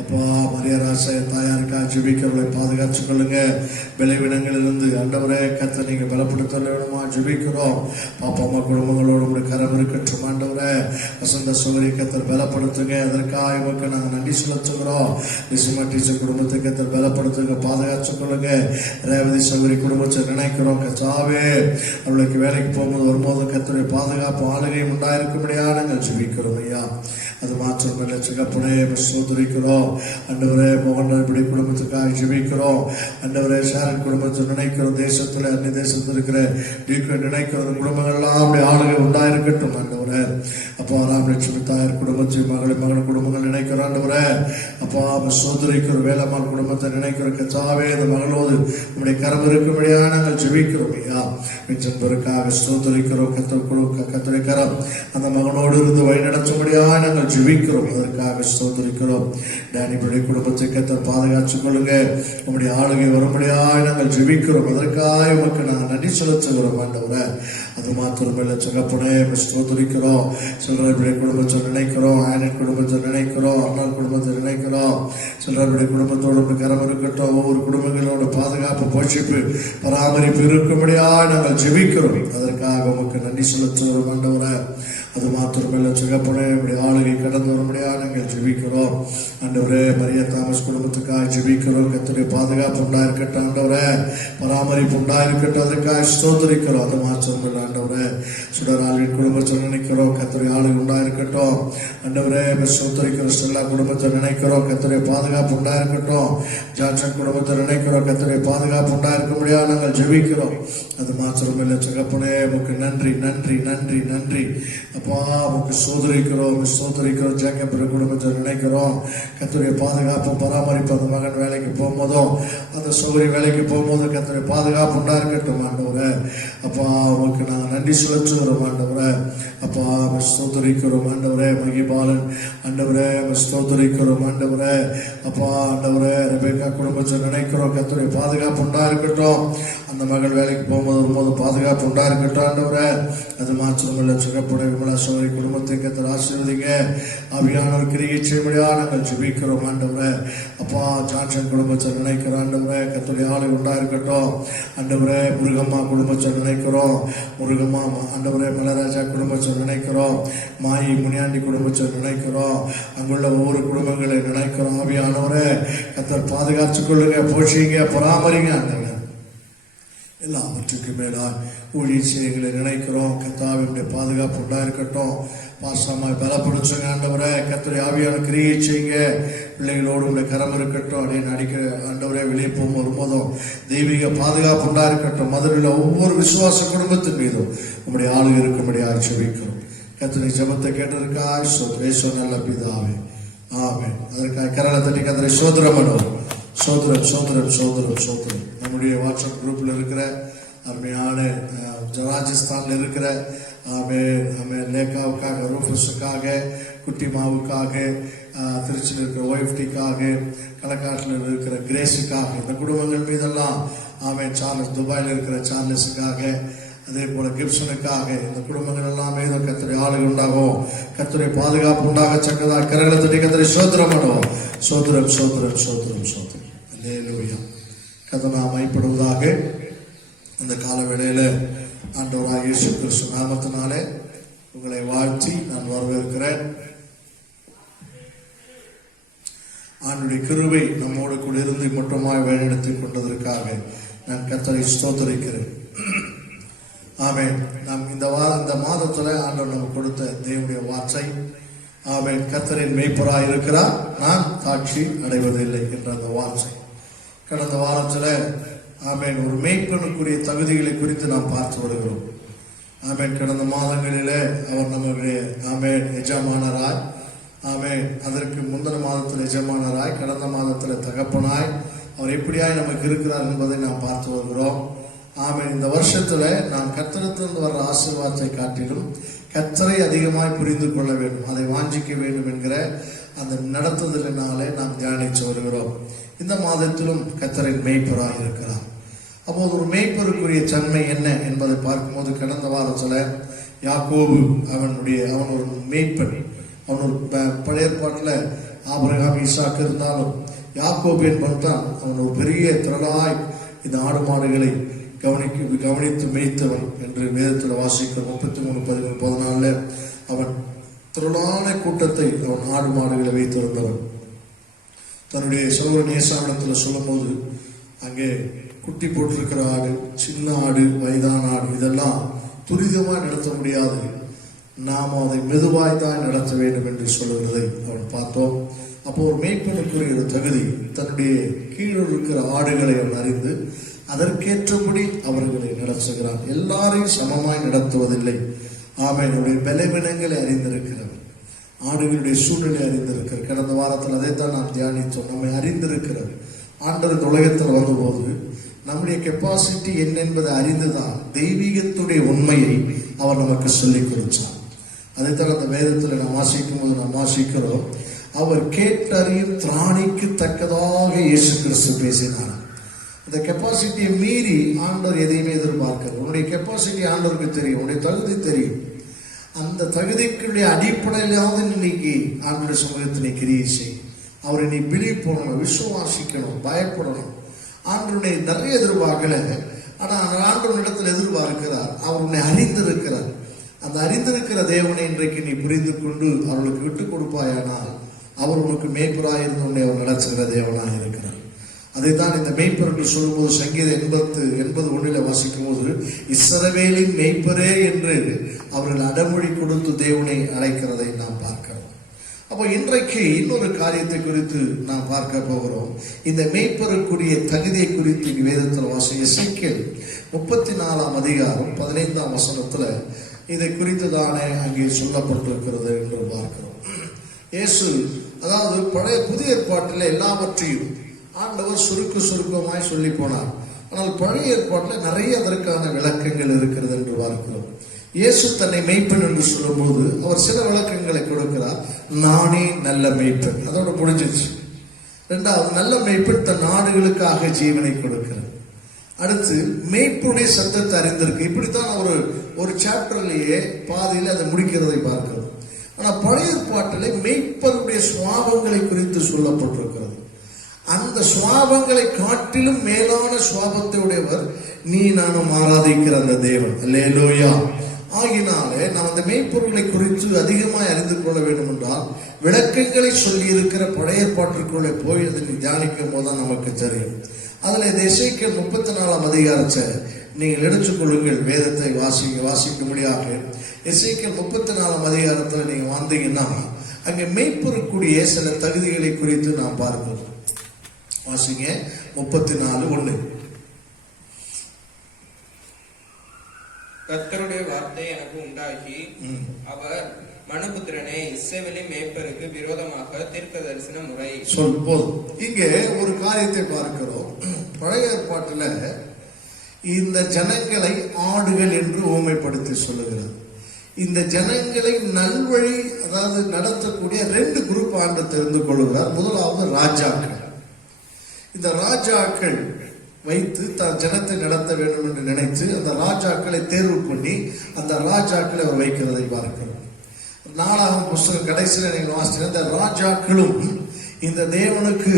அப்பா மரியாராசை தாயாருக்காக ஜெபிக்கிறவர்களை பாதுகாத்துக் கொள்ளுங்க. விளைவிடங்களிலிருந்து ஆண்டவரே கர்த்தர் நீங்கள் பலப்படுத்த வேணுமா ஜெபிக்கிறோம். பாப்பா அம்மா குடும்பங்களோடு உடைய கரம் இருக்கட்டும் ஆண்டவரே. வசந்த சௌகரிய கர்த்தர் பலப்படுத்துங்க. அதற்காக உமக்கு நாங்கள் நன்றி செலுத்துகிறோம். நிசிமா டீச்சர் குடும்பத்தை கர்த்தர் பலப்படுத்துங்க, பாதுகாத்துக் கொள்ளுங்க. ரேவதி சௌகரிய குடும்பத்தை நினைக்கிறோம். கர்த்தாவே அவளுக்கு வேலைக்கு போகும்போது வரும்போது கர்த்தருடைய பாதுகாப்பு ஆளுகையும் உண்டாயிருக்கும்படியாக நாங்கள் ஜெபிக்கிறோம் ஐயா. அது மாத்திரமல்ல சிகப்புனே சோதரிக்கிறோம் ஆண்டவரே. மோகன்படி குடும்பத்துக்காக ஜெபிக்கிறோம் ஆண்டவரே. ஷாரன் குடும்பத்தை நினைக்கிறோம். தேசத்தில் அந்நிய தேசத்தில் இருக்கிற டீக்கை நினைக்கிறோம். குடும்பங்கள்லாம் அப்படி ஆளுகை உண்டாயிருக்கட்டும் ஆண்டவரே. அப்பா ராமலட்சுமி தாயார் குடும்பத்தை, மகன் குடும்பங்கள் நினைக்கிறோம் ஆண்டவரே. அப்பா சோதரிக்கிறோம். வேலம்மாள் குடும்பத்தை நினைக்கிறோம். கர்த்தாவே இந்த மகளோடு நம்முடைய கரம் இருக்கும்படியாக நாங்கள் ஜெபிக்கிறோம் ஐயா. விஞ்சன்பருக்காக சோதரிக்கிறோம். கர்த்தருடைய கரம் அந்த மகனோடு இருந்து வழிநடத்த நிறைவேற்றும்படியாக நாங்கள் ஜெபிக்கிறோம். அதற்காக ஸ்தோத்திரிக்கிறோம். டேனிபுடைய குடும்பத்தை கர்த்தர் பாதுகாத்துக் கொள்ளுங்க. உங்களுடைய ஆளுகை வரும்படியாக நாங்கள் ஜெபிக்கிறோம். அதற்காக உமக்கு நாங்கள் நன்றி செலுத்துகிறோம் ஆண்டவரே. அது மாத்திரமல்ல தகப்பனே, ஸ்தோத்திரிக்கிறோம். சிலருடைய குடும்பத்தை நினைக்கிறோம், ஆயனின் குடும்பத்தை நினைக்கிறோம், அண்ணன் குடும்பத்தை நினைக்கிறோம். சிலருடைய குடும்பத்தோடு கரம் இருக்கட்டும். ஒவ்வொரு குடும்பங்களோட பாதுகாப்பு, போஷிப்பு, பராமரிப்பு இருக்கும்படியாக நாங்கள் ஜெபிக்கிறோம். அதற்காக உமக்கு நன்றி செலுத்துகிறோம் ஆண்டவரே. அது மாத்திரமல்ல தகப்பனே, இப்படி ஆளுகை கடந்து வரும்படியாக நாங்கள் ஜெபிக்கிறோம் ஆண்டவரே. மரியா தாமஸ் குடும்பத்துக்காக ஜெபிக்கிறோம். கர்த்தருடைய பாதுகாப்பு உண்டாயிருக்கட்டும் ஆண்டவரே, பராமரிப்பு உண்டாயிருக்கட்டும். அதற்காக ஸ்தோத்திரிக்கிறோம். அது மாத்திரமல்ல ஆண்டவரே, சுடராளின் குடும்பத்தை நினைக்கிறோம். கர்த்தருடைய ஆளுகை உண்டாயிருக்கட்டும் ஆண்டவரே. ஸ்தோத்திரிக்கிறோம். ஸ்டெல்லா குடும்பத்தை நினைக்கிறோம். கர்த்தருடைய பாதுகாப்பு உண்டாயிருக்கட்டும். ஜான்சன் குடும்பத்தை நினைக்கிறோம். கர்த்தருடைய பாதுகாப்பு உண்டாயிருக்கும்படியாக நாங்கள் ஜெபிக்கிறோம். அது மாத்திரமல்ல தகப்பனே, உமக்கு நன்றி நன்றி நன்றி நன்றி அப்பா. உமக்கு ஸ்தோத்திரிக்கிறோம். ஜேக்கப் குடும்பத்தை நினைக்கிறோம். கர்த்தருடைய பாதுகாப்பு, பராமரிப்பு, அந்த மகன் வேலைக்கு போகும்போதும், அந்த சௌகரி வேலைக்கு போகும்போதும் கர்த்தருடைய பாதுகாப்பு உண்டாயிருக்கட்டும் ஆண்டவரே. அப்பா உமக்கு நாங்கள் நன்றி செலுத்துகிறோம் ஆண்டவரே. அப்பா ஸ்தோத்திரிக்கிறோம் ஆண்டவரே. மகிபாலன் ஆண்டவரே, ஸ்தோத்திரிக்கிறோம் ஆண்டவரே. அப்பா ஆண்டவரே, ரெபேக்கா குடும்பத்தை நினைக்கிறோம். கர்த்தருடைய பாதுகாப்பு உண்டாயிருக்கட்டும். அந்த மகள் வேலைக்கு போகும்போது பாதுகாப்பு உண்டாயிருக்கட்டும் ஆண்டவரே. அது மாத்திரமல்ல சிறப்புடைய விமலா சோதரி குடும்பத்தை கர்த்தர் ஆசீர்வதிங்க. ஆவியானவர் கிரியை செய்யும்படியாக நாங்கள் ஜெபிக்கிறோம் ஆண்டவரே. அப்பா ஜான்சன் குடும்பத்தை நினைக்கிறோம் ஆண்டவரே. கர்த்தருடைய ஆளுகை உண்டாயிருக்கட்டும் ஆண்டவரே. முருகம்மா குடும்பத்தை நினைக்கிறோம். முருகம்மா ஆண்டவரே. மலராஜா குடும்பத்தை நினைக்கிறோம். மாயி முனியாண்டி குடும்பத்தை நினைக்கிறோம். அங்குள்ள ஒவ்வொரு குடும்பங்களை நினைக்கிறோம். ஆவியானவரே, கர்த்தர் பாதுகாத்துக் கொள்ளுங்க, போஷிங்க, பராமரிங்க ஆண்டவரே. எல்லாவற்றுக்கு மேலாய் ஊழியர்களை நினைக்கிறோம். கர்த்தாவினுடைய பாதுகாப்பு உண்டாயிருக்கட்டும். பாசமாய் பலப்படுத்துங்க ஆண்டவரே. கர்த்தருடைய ஆவியான கிரியை செய்யுங்க. பிள்ளைகளோடு உடைய கரம் இருக்கட்டும். அப்படின்னு அடிக்க ஆண்டவரே, வெளியே வரும்போதும் தெய்வீக பாதுகாப்பு உண்டாயிருக்கட்டும். மதுரையில் ஒவ்வொரு விசுவாச குடும்பத்தின் மீதும் உங்களுடைய ஆளுகை இருக்கும்படியாக ஜெபிக்கிறோம். கர்த்தருடைய ஜெபத்தை கேட்டதற்காக ஸ்தோத்திரம் நல்ல பிதாவே, ஆமென். அதற்காக கரங்களை தட்டி கர்த்தரை ஸ்தோத்திரம் பண்ணுவோம். சோதரம் சோதரம் சோதரம் சோதரம். நம்முடைய வாட்ஸ்அப் குரூப்ல இருக்கிற அருமையான ராஜஸ்தான்ல இருக்கிற லேகாவுக்காக, ரூஃபஸுக்காக, குட்டிமாவுக்காக, திருச்சியில் இருக்கிற OFTக்காக, களக்காட்டில் இருக்கிற கிரேஸுக்காக, இந்த குடும்பங்கள் மீதெல்லாம் சார்லஸ், துபாயில் இருக்கிற சார்லஸுக்காக, அதே போல கிப்சனுக்காக, இந்த குடும்பங்கள் எல்லாம் மீதும் கர்த்தருடைய ஆளுகை உண்டாகும். கர்த்தருடைய பாதுகாப்பு உண்டாக சக்கதா கரங்களை தட்டி கர்த்தரை ஸ்தோத்திரம் பண்ணுவோம். சோதரம் சோதரம் சோதரம் சோதரம். அல்லேலூயா. கர்த்தர் நாமம் மகிமைப்படுவதாக. இந்த கால வேளையில ஆண்டவராகிய இயேசு கிறிஸ்து நாமத்தினாலே உங்களை வாழ்த்தி நான் வரவேற்கிறேன். ஆண்டுடைய கிருபை நம்மோடு கூட இருந்து மட்டுமாய் வழிநடத்திக் கொண்டதற்காக நான் கர்த்தரை ஸ்தோத்திரிக்கிறேன். ஆமென். நாம் இந்த மாதத்துல ஆண்டவர் நமக்கு கொடுத்த தேவனுடைய வார்த்தை, ஆமென், கர்த்தரின் மேய்ப்பராய் இருக்கிறார், நான் தாட்சி அடைவதில்லை என்ற அந்த வார்த்தை. கடந்த வாரத்துல ஆமென் ஒரு மேய்ப்பனுக்குரிய தகுதிகளை குறித்து நாம் பார்த்து வருகிறோம். ஆமென். கடந்த மாதங்களிலே அவர் நம்முடைய எஜமானராய், அதற்கு முந்தின மாதத்தில் எஜமானராய், கடந்த மாதத்தில் தகப்பனாய் அவர் எப்படியாய் நமக்கு இருக்கிறார் என்பதை நாம் பார்த்து வருகிறோம். இந்த வருஷத்துல நாம் கர்த்தரிடத்திலிருந்து வர்ற ஆசீர்வாதத்தை காட்டிலும் கர்த்தரை அதிகமாய் புரிந்து கொள்ள வேண்டும், அதை வாஞ்சிக்க வேண்டும் என்கிற அந்த நடத்துதலினாலே நாம் தியானித்து வருகிறோம். இந்த மாதத்திலும் கர்த்தரின் மேய்ப்பராய் இருக்கிறார். அப்போது ஒரு மேய்ப்பருக்குரிய தன்மை என்ன என்பதை பார்க்கும்போது, கடந்த வாரத்துல யாக்கோபு அவன் ஒரு மேய்ப்பன். அவன் ஒரு பழைய ஏற்பாட்டுல ஆபிரகாம், ஈசாக்கு இருந்தாலும் யாக்கோபு என்பவன் தான் அவன் ஒரு பெரிய திரளாய் இந்த ஆடு மாடுகளை கவனித்து மேய்த்தவன் என்று வேதத்தில் வாசிக்கிறோம். 33:13-14 அவன் திரளான கூட்டத்தை அவன் ஆடு மாடுகளை வைத்திருந்தவன். தன்னுடைய சகோதரன் ஏசாவிடத்தில் சொல்லும் போது, அங்கே குட்டி போட்டிருக்கிற ஆடு, சின்ன ஆடு, வயதான ஆடு, இதெல்லாம் துரிதமாய் நடத்த முடியாது, நாம் அதை மெதுவாய் தான் நடத்த வேண்டும் என்று சொல்லுகிறதை அவன் பார்த்தோம். அப்போ ஒரு மேய்ப்பனுக்குரிய ஒரு தகுதி, தன்னுடைய கீழே இருக்கிற ஆடுகளை அவன் அறிந்து அதற்கேற்றபடி அவர்களை நடத்துகிறான். எல்லாரையும் சமமாய் நடத்துவதில்லை. அவனுடைய பலவீனங்களை அறிந்திருக்கிறவர், ஆடுகளுடைய சூழ்நிலை அறிந்திருக்கிறார். கடந்த வாரத்தில் அதைத்தான் நாம் தியானித்தோம். நம்மை அறிந்திருக்கிறார். ஆண்டவர் இந்த உலகத்தில் வந்தபோது நம்முடைய கெப்பாசிட்டி என்ன என்பதை அறிந்துதான் தெய்வீகத்துடைய உண்மையை அவர் நமக்கு சொல்லிக் கொடுத்தார். அதைத்தான் அந்த வேதத்தில் நாம் வாசிக்கும் போது நாம் வாசிக்கிறோம், அவர் கேட்டறியும் திராணிக்கு தக்கதாக இயேசு கிறிஸ்து பேசினார். அந்த கெப்பாசிட்டியை மீறி ஆண்டவர் எதையுமே எதிர்பார்க்கிறார். உன்னுடைய கெப்பாசிட்டி ஆண்டவருக்கு தெரியும், உன்னுடைய தகுதி தெரியும். அந்த தகுதிக்குடைய அடிப்படையிலாவது இன்னைக்கு ஆண்டவருடைய சமூகத்தினை கிரியை செய். அவரை நீ பிலீவ் பண்ணணும், விசுவாசிக்கணும், பயப்படணும். ஆண்டவருடைய நிறைய எதிர்பார்க்கல, ஆனால் ஆண்டவன் இடத்தில் எதிர்பார்க்கிறார். அவர் உன்னை அறிந்திருக்கிறார். அந்த அறிந்திருக்கிற தேவனை இன்றைக்கு நீ புரிந்து கொண்டு அவர்களுக்கு விட்டுக் கொடுப்பாயானால் அவர் உனக்கு மேய்ப்பராயிருந்து உன்னை அவர் நடத்துகிற தேவனாக இருக்கிறார். அதைத்தான் இந்த மேய்ப்பர்கள் சொல்லும்போது சங்கீதம் 80:1 வாசிக்கும் போது, இஸ்ரவேலின் மேய்ப்பரே என்று அவர்கள் அடமொழி கொடுத்து தேவனை அழைக்கிறதை நாம் பார்க்கிறோம். அப்போ இன்றைக்கு இன்னொரு காரியத்தை குறித்து நாம் பார்க்க போகிறோம். இந்த மேய்ப்பருக்குரிய தகுதியை குறித்து வேதத்தில் வாசி எசேக்கியேல் 34:15 இதை குறித்து தானே அங்கே சொல்லப்பட்டிருக்கிறது என்று பார்க்கிறோம். இயேசு, அதாவது பழைய புதிய ஏற்பாட்டில் எல்லாவற்றையும் ஆண்டவர் சுருக்கமாய் சொல்லி போனார். ஆனால் பழைய ஏற்பாட்டில் நிறைய அதற்கான விளக்கங்கள் இருக்கிறது என்று பார்க்கிறோம். இயேசு தன்னை மெய்ப்பன் என்று சொல்லும்போது அவர் சில விளக்கங்களை கொடுக்கிறார். நானே நல்ல மெய்ப்பன், அதோட முடிஞ்சிச்சு. இரண்டாவது, நல்ல மெய்ப்பன் தன் நாடுகளுக்காக ஜீவனை கொடுக்கிறார். அடுத்து, மெய்ப்பனுடைய சத்தத்தை அறிந்திருக்கு. இப்படித்தான் ஒரு சாப்டர்லேயே பாதியில் அதை முடிக்கிறதை பார்க்கிறோம். ஆனால் பழைய ஏற்பாட்டிலே மெய்ப்பருடைய சுவாபங்களை குறித்து சொல்லப்பட்டிருக்கிறது. அந்த சுவாபங்களை காட்டிலும் மேலான சுவாபத்தை உடையவர் நீ நானும் ஆராதிக்கிற அந்த தேவன். அல்லேலூயா. ஆகினாலே நாம் அந்த மெய்ப்பொருளை குறித்து அதிகமாக அறிந்து கொள்ள வேண்டும் என்றால் விளக்கங்களை சொல்லி இருக்கிற பழைய ஏற்பாட்டிற்குள்ளே போய் அதை தியானிக்கும் போதுதான் நமக்கு தெரியும். அதில் இந்த எசேக்கியேல் 34 நீங்கள் எடுத்துக்கொள்ளுங்கள். வேதத்தை வாசிக்கும்படியாக எசேக்கியேல் 34 நீங்கள் வந்தீங்கன்னா அங்கே மெய்ப்பொருளுக்குரிய சில தகுதிகளை குறித்து நாம் பார்க்கிறோம். வாசிங்க 34:1. கர்த்தருடைய வார்த்தை எனக்கு உண்டாகி, அவர் மனுபுத்திரனே, இஸ்ரவேலின் மேய்ப்பருக்கு விரோதமாக தீர்க்க தரிசன முறை சொல் போதும். இங்கே ஒரு காரியத்தை பார்க்கிறோம். பழைய ஏற்பாட்டில் இந்த ஜனங்களை ஆடுகள் என்று ஊமைப்படுத்தி சொல்லுகிறார். இந்த ஜனங்களை நல்வழி, அதாவது நடத்தக்கூடிய 2 குரூப் ஆண்டு தெரிந்து கொள்கிறார். முதலாவது ராஜாக்கள். இந்த ராஜாக்கள் வைத்து தன் ஜனத்தை நடத்த வேண்டும் என்று நினைத்து அந்த ராஜாக்களை தேர்வு பண்ணி அந்த ராஜாக்களை அவர் வைக்கிறதை பார்க்கிறோம். 4ஆம் புஸ்தகம் கடைசியில் நீங்கள் வாசித்தீங்கன்னா இந்த ராஜாக்களும் இந்த தேவனுக்கு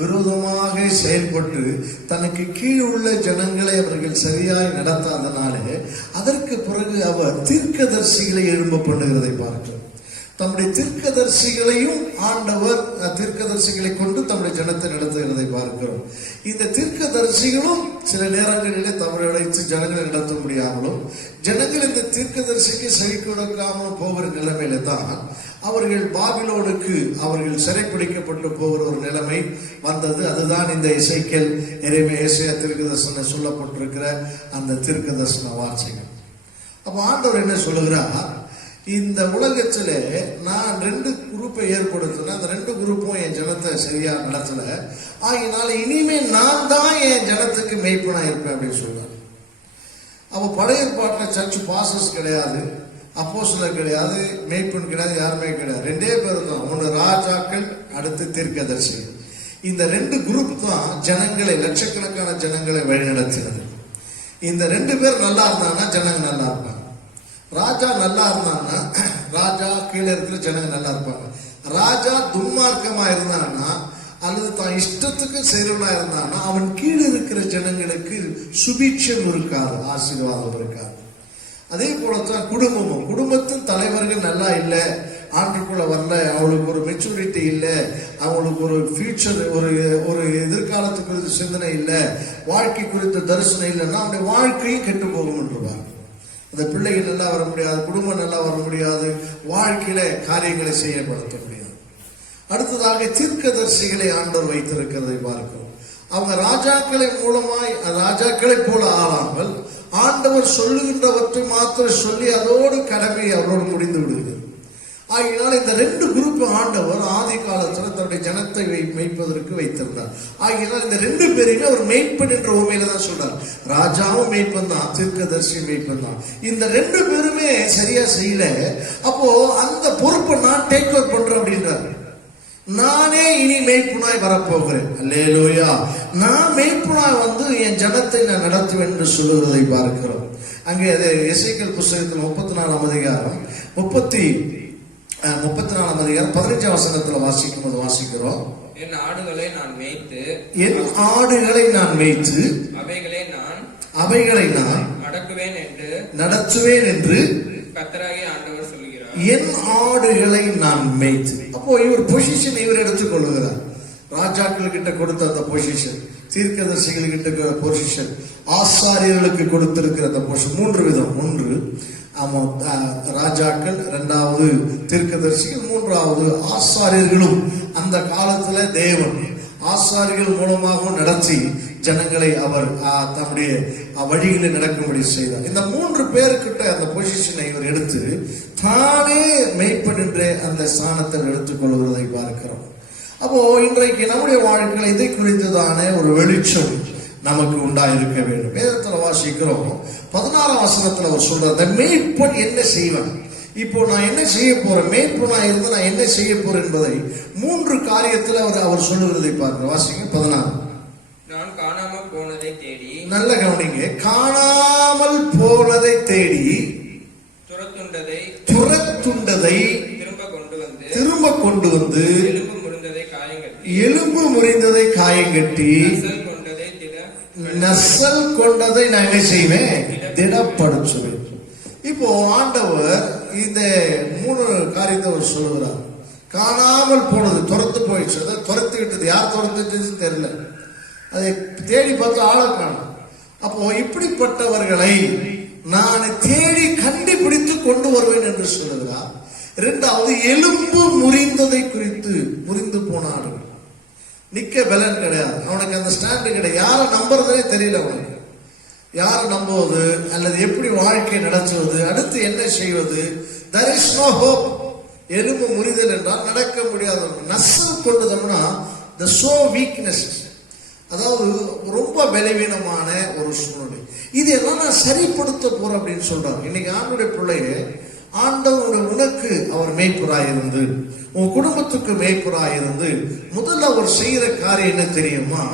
விரோதமாக செயல்பட்டு தனக்கு கீழ் உள்ள ஜனங்களை அவர்கள் சரியாய் நடத்தாதனாலே அதற்கு பிறகு அவர் தீர்க்கதரிசிகளை எழும்ப பண்ணுகிறதை பார்க்கிறோம். தம்முடைய தீர்க்கதரிசிகளையும் ஆண்டவர் தீர்க்கதரிசிகளை கொண்டு தம்முடைய ஜனத்தை நடத்துகிறதை பார்க்கிறோம். இந்த தீர்க்கதரிசிகளும் சில நேரங்களிலே தவறடைத்து ஜனங்களை நடத்த முடியாமலும் ஜனங்கள் இந்த தீர்க்கதரிசிக்கு செவி கொடுக்காமலும் போகிற நிலைமையில தான் அவர்கள் பாபிலோனுக்கு அவர்கள் சிறைப்பிடிக்கப்பட்டு போகிற ஒரு நிலைமை வந்தது. அதுதான் இந்த எசேக்கியேல் எரேமியா தீர்க்கதரிசன சொல்லப்பட்டிருக்கிற அந்த தீர்க்கதரிசன வார்த்தைகள். அப்ப ஆண்டவர் என்ன சொல்லுகிறார், இந்த உலகத்திலே நான் 2 குரூப்பை ஏற்படுத்தினேன். அந்த 2 குரூப்பும் என் ஜனத்தை சரியா நடத்தல. ஆகினால இனிமே நான் தான் என் ஜனத்துக்கு மெய்ப்பனா இருப்பேன் அப்படின்னு சொல்றாரு. அப்போ பழைய ஏற்பாட்டில் சர்ச் பாசஸ் கிடையாது, அப்போஸ்தலர் கிடையாது, மெய்ப்பன் கிடையாது, யாருமே கிடையாது. 2 பேர் தான். ஒன்று ராஜாக்கள், அடுத்து தீர்க்கதரிசிகள். இந்த 2 குரூப் தான் ஜனங்களை, லட்சக்கணக்கான ஜனங்களை வழிநடத்தினது. இந்த 2 பேர் நல்லா இருந்தாங்கன்னா ஜனங்க நல்லா இருப்பாங்க. ராஜா நல்லா இருந்தான்னா ராஜா கீழே இருக்கிற ஜனங்க நல்லா இருப்பாங்க. ராஜா துன்மார்க்கமா இருந்தான்னா அல்லது தான் இஷ்டத்துக்கு செய்யறவனா இருந்தான்னா அவன் கீழே இருக்கிற ஜனங்களுக்கு சுபீட்சம் இருக்காது, ஆசீர்வாதம் இருக்காது. அதே போலத்தான் குடும்பத்தின் தலைவர்கள் நல்லா இல்லை, ஆண்டுக்குள்ள வரல, அவளுக்கு ஒரு மெச்சூரிட்டி இல்லை, அவங்களுக்கு ஒரு ஃபியூச்சர், ஒரு எதிர்காலத்து குறித்த சிந்தனை இல்லை, வாழ்க்கை குறித்த தரிசனம் இல்லைன்னா அவனுடைய வாழ்க்கையும் கெட்டு போகும் என்றுவாங்க. அந்த பிள்ளைகள் நல்லா வர முடியாது, குடும்பம் நல்லா வர முடியாது, வாழ்க்கையில காரியங்களை செய்யப்படுத்த முடியாது. அடுத்ததாக தீர்க்கதரிசிகளை ஆண்டவர் வைத்திருக்கிறதை பார்க்கிறோம். அவங்க ராஜாக்களை மூலமாய் ராஜாக்களை போல ஆளாமல் ஆண்டவர் சொல்லுகின்றவற்றை மாத்திரம் சொல்லி அதோடு கடமை அவரோடு முடிந்து விடுகிறது. ஆகையினால் இந்த ரெண்டு குரூப் ஆண்டவர் ஆதி காலத்துல தன்னுடைய ஜனத்தை மேய்ப்பதற்கு வைத்திருந்தார். ஆகையினால் இந்த ரெண்டு பேரையுமே அவர் மேய்ப்பன் என்ற உண்மையில தான் சொல்றார். ராஜாவும் மேய்ப்பன் தான், தீர்க்கதரிசி மேய்ப்பன் தான். இந்த ரெண்டு பேருமே சரியா செய்யல. அப்போ அந்த பொறுப்பை நான் டேக் ஓவர் பண்றேன் அப்படின்றார். நானே இனி மேய்ப்பனாய் வரப்போகிறேன். அல்லேலூயா. நான் மேய்ப்பனாய் வந்து என் ஜனத்தை நான் நடத்துவேன் என்று சொல்லுவதை பார்க்கிறோம். அங்கே எசேக்கியேல் புத்தகத்தில் 34ஆம் அதிகாரம் 34ஆம் அதிகாரம் 15ஆம் வசனத்துல வாசிக்கிறோம். என் ஆடுகளை நான் மேய்த்து அவைகளை நான் நடத்துவேன் என்று கர்த்தராகிய ஆண்டவர் சொல்கிறார். என் ஆடுகளை நான் மேய்த்து. அப்போ இவர் பொசிஷன் இவர் எடுத்துக் கொள்ளுகிறார். ராஜாக்கள் கிட்ட கொடுத்த அந்த பொசிஷன், தீர்க்கதரிசிகள் கிட்ட பொசிஷன், ஆசாரியர்களுக்கு கொடுத்திருக்கிற அந்த பொசிஷன் 3 விதம். 1 ராஜாக்கள், 2வது தீர்க்கதரிசிகள், 3வது ஆசாரியர்களும். அந்த காலத்துல தேவன் ஆசாரியர்கள் மூலமாக நடத்தி ஜனங்களை அவர் தம்முடைய வழிகளை நடக்கும்படி செய்தார். இந்த 3 பேர்கிட்ட அந்த பொசிஷனை இவர் எடுத்து தானே மேய்ப்பன் அந்த ஸ்தானத்தை எடுத்துக் கொள்வதை பார்க்கிறோம். அப்போ இன்றைக்கு நம்முடைய வாழ்க்கையில் இதை குறித்ததான ஒரு வெளிச்சம் நமக்கு உண்டாயிருக்க வேண்டும். வேதத்துல வாசிக்கிறோம் 16ஆம் வசனத்துல அவர் சொல்றார், அந்த மேய்ப்பன் என்ன செய்வான். இப்போ நான் என்ன செய்ய போறேன், மேய்ப்பனா இருந்து நான் என்ன செய்ய போறேன் என்பதை 3 காரியத்துல அவர் சொல்லுகிறதை பார்க்கிறோம். வாசிங்க 16. நான் காணாமல் போனதை தேடி, நல்ல கவனிங்க, காணாமல் போனதை தேடி துரத்துண்டதை திரும்ப கொண்டு வந்து எலும்பு முறிந்ததை காயங்கட்டி நசல் கொண்டதை நான் என்ன செய்வேன், திடப்படுத்துவேன். இப்போ ஆண்டவர் இந்த 3 காரியத்தை அவர் சொல்லுகிறார். காணாமல் போனது, துரத்து போயிடுச்சு. அதை துரத்து விட்டது, யார் துரத்துன்னு தெரியல, அதை தேடி பார்த்து ஆளை காணும். அப்போ இப்படிப்பட்டவர்களை நான் தேடி கண்டுபிடித்து கொண்டு வருவேன் என்று சொல்லுகிறார். 2வது எலும்பு முறிந்ததை குறித்து, முறிந்து போனார்கள், நிக்க பலன் கிடையாது, அவனுக்கு அந்த ஸ்டாண்டு கிடையாது, யாரை நம்புறதே தெரியல, அவனுக்கு யாரை நம்புவது அல்லது எப்படி வாழ்க்கை நடத்துவது, அடுத்து என்ன செய்வது, there is no hope. எலும்பு முறிதல் என்றால் நடக்க முடியாத, நசல் கொண்டதுன்னா the so weakness, அதாவது ரொம்ப பலவீனமான ஒரு சூழ்நிலை. இது எல்லாம் நான் சரிப்படுத்த போறேன் அப்படின்னு சொல்றாரு. இன்னைக்கு ஆண்டுடைய பிள்ளையே, ஆண்டவருடைய உனக்கு அவர் மேய்ப்பராயிருந்து, உன் குடும்பத்துக்கு மேய்ப்பராயிருந்து முதல்ல அவர் செய்யற காரியம் என்ன தெரியுமா,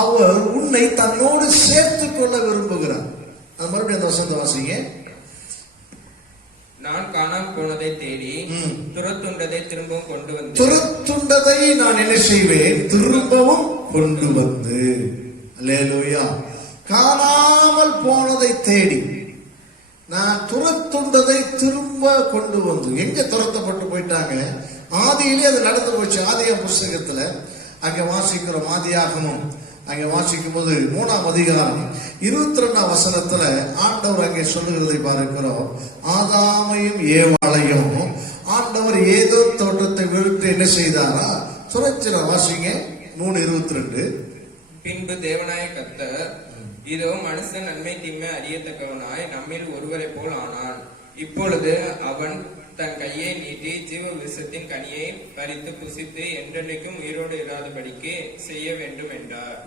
அவர் உன்னை தன்னோடு சேர்த்து கொள்ள விரும்புகிறார். அது மறுபடியும் அந்த வசந்த வாசிங்க. நான் காணாமல் போனதை தேடி துரத்துண்டதை திரும்பவும் கொண்டு வந்து, துரத்துண்டதை நான் என்ன செய்வேன், திரும்பவும் கொண்டு வந்து. அல்லேலூயா. காணாமல் போனதை தேடி நான் துரத்துண்டதை திரும்ப கொண்டு வந்து. எங்க துரத்தப்பட்டு போயிட்டாங்க, ஆதியிலே அது நடந்து போச்சு. ஆதியா புஸ்தகத்துல அங்க வாசிக்கிறோம், ஆதியாகமம் அங்க வாசிக்கும் போது 3ஆம் அதிகாரம் 22ஆம் வசனத்துல ஆண்டவர் அங்கே சொல்லுகிறதை பார்க்கிறோம். ஆதாமையும் ஏவாளையும் ஆண்டவர் ஏதோ தோட்டத்தை விழுத்து என்ன செய்தாரா, துரைச்சிட. வாசிங்க 3:22. பின்பு தேவனாய கர்த்தர், இதோ மனுஷன் நன்மை தீமை அறியத்தக்கவனாய் நம்மில் ஒருவரை போல் ஆனான். இப்பொழுது அவன் தன் கையை நீட்டி ஜீவ விருட்சத்தின் கனியை பறித்து புசித்து என்றென்றைக்கும் உயிரோடு இராதபடிக்கு செய்ய வேண்டும் என்றார்.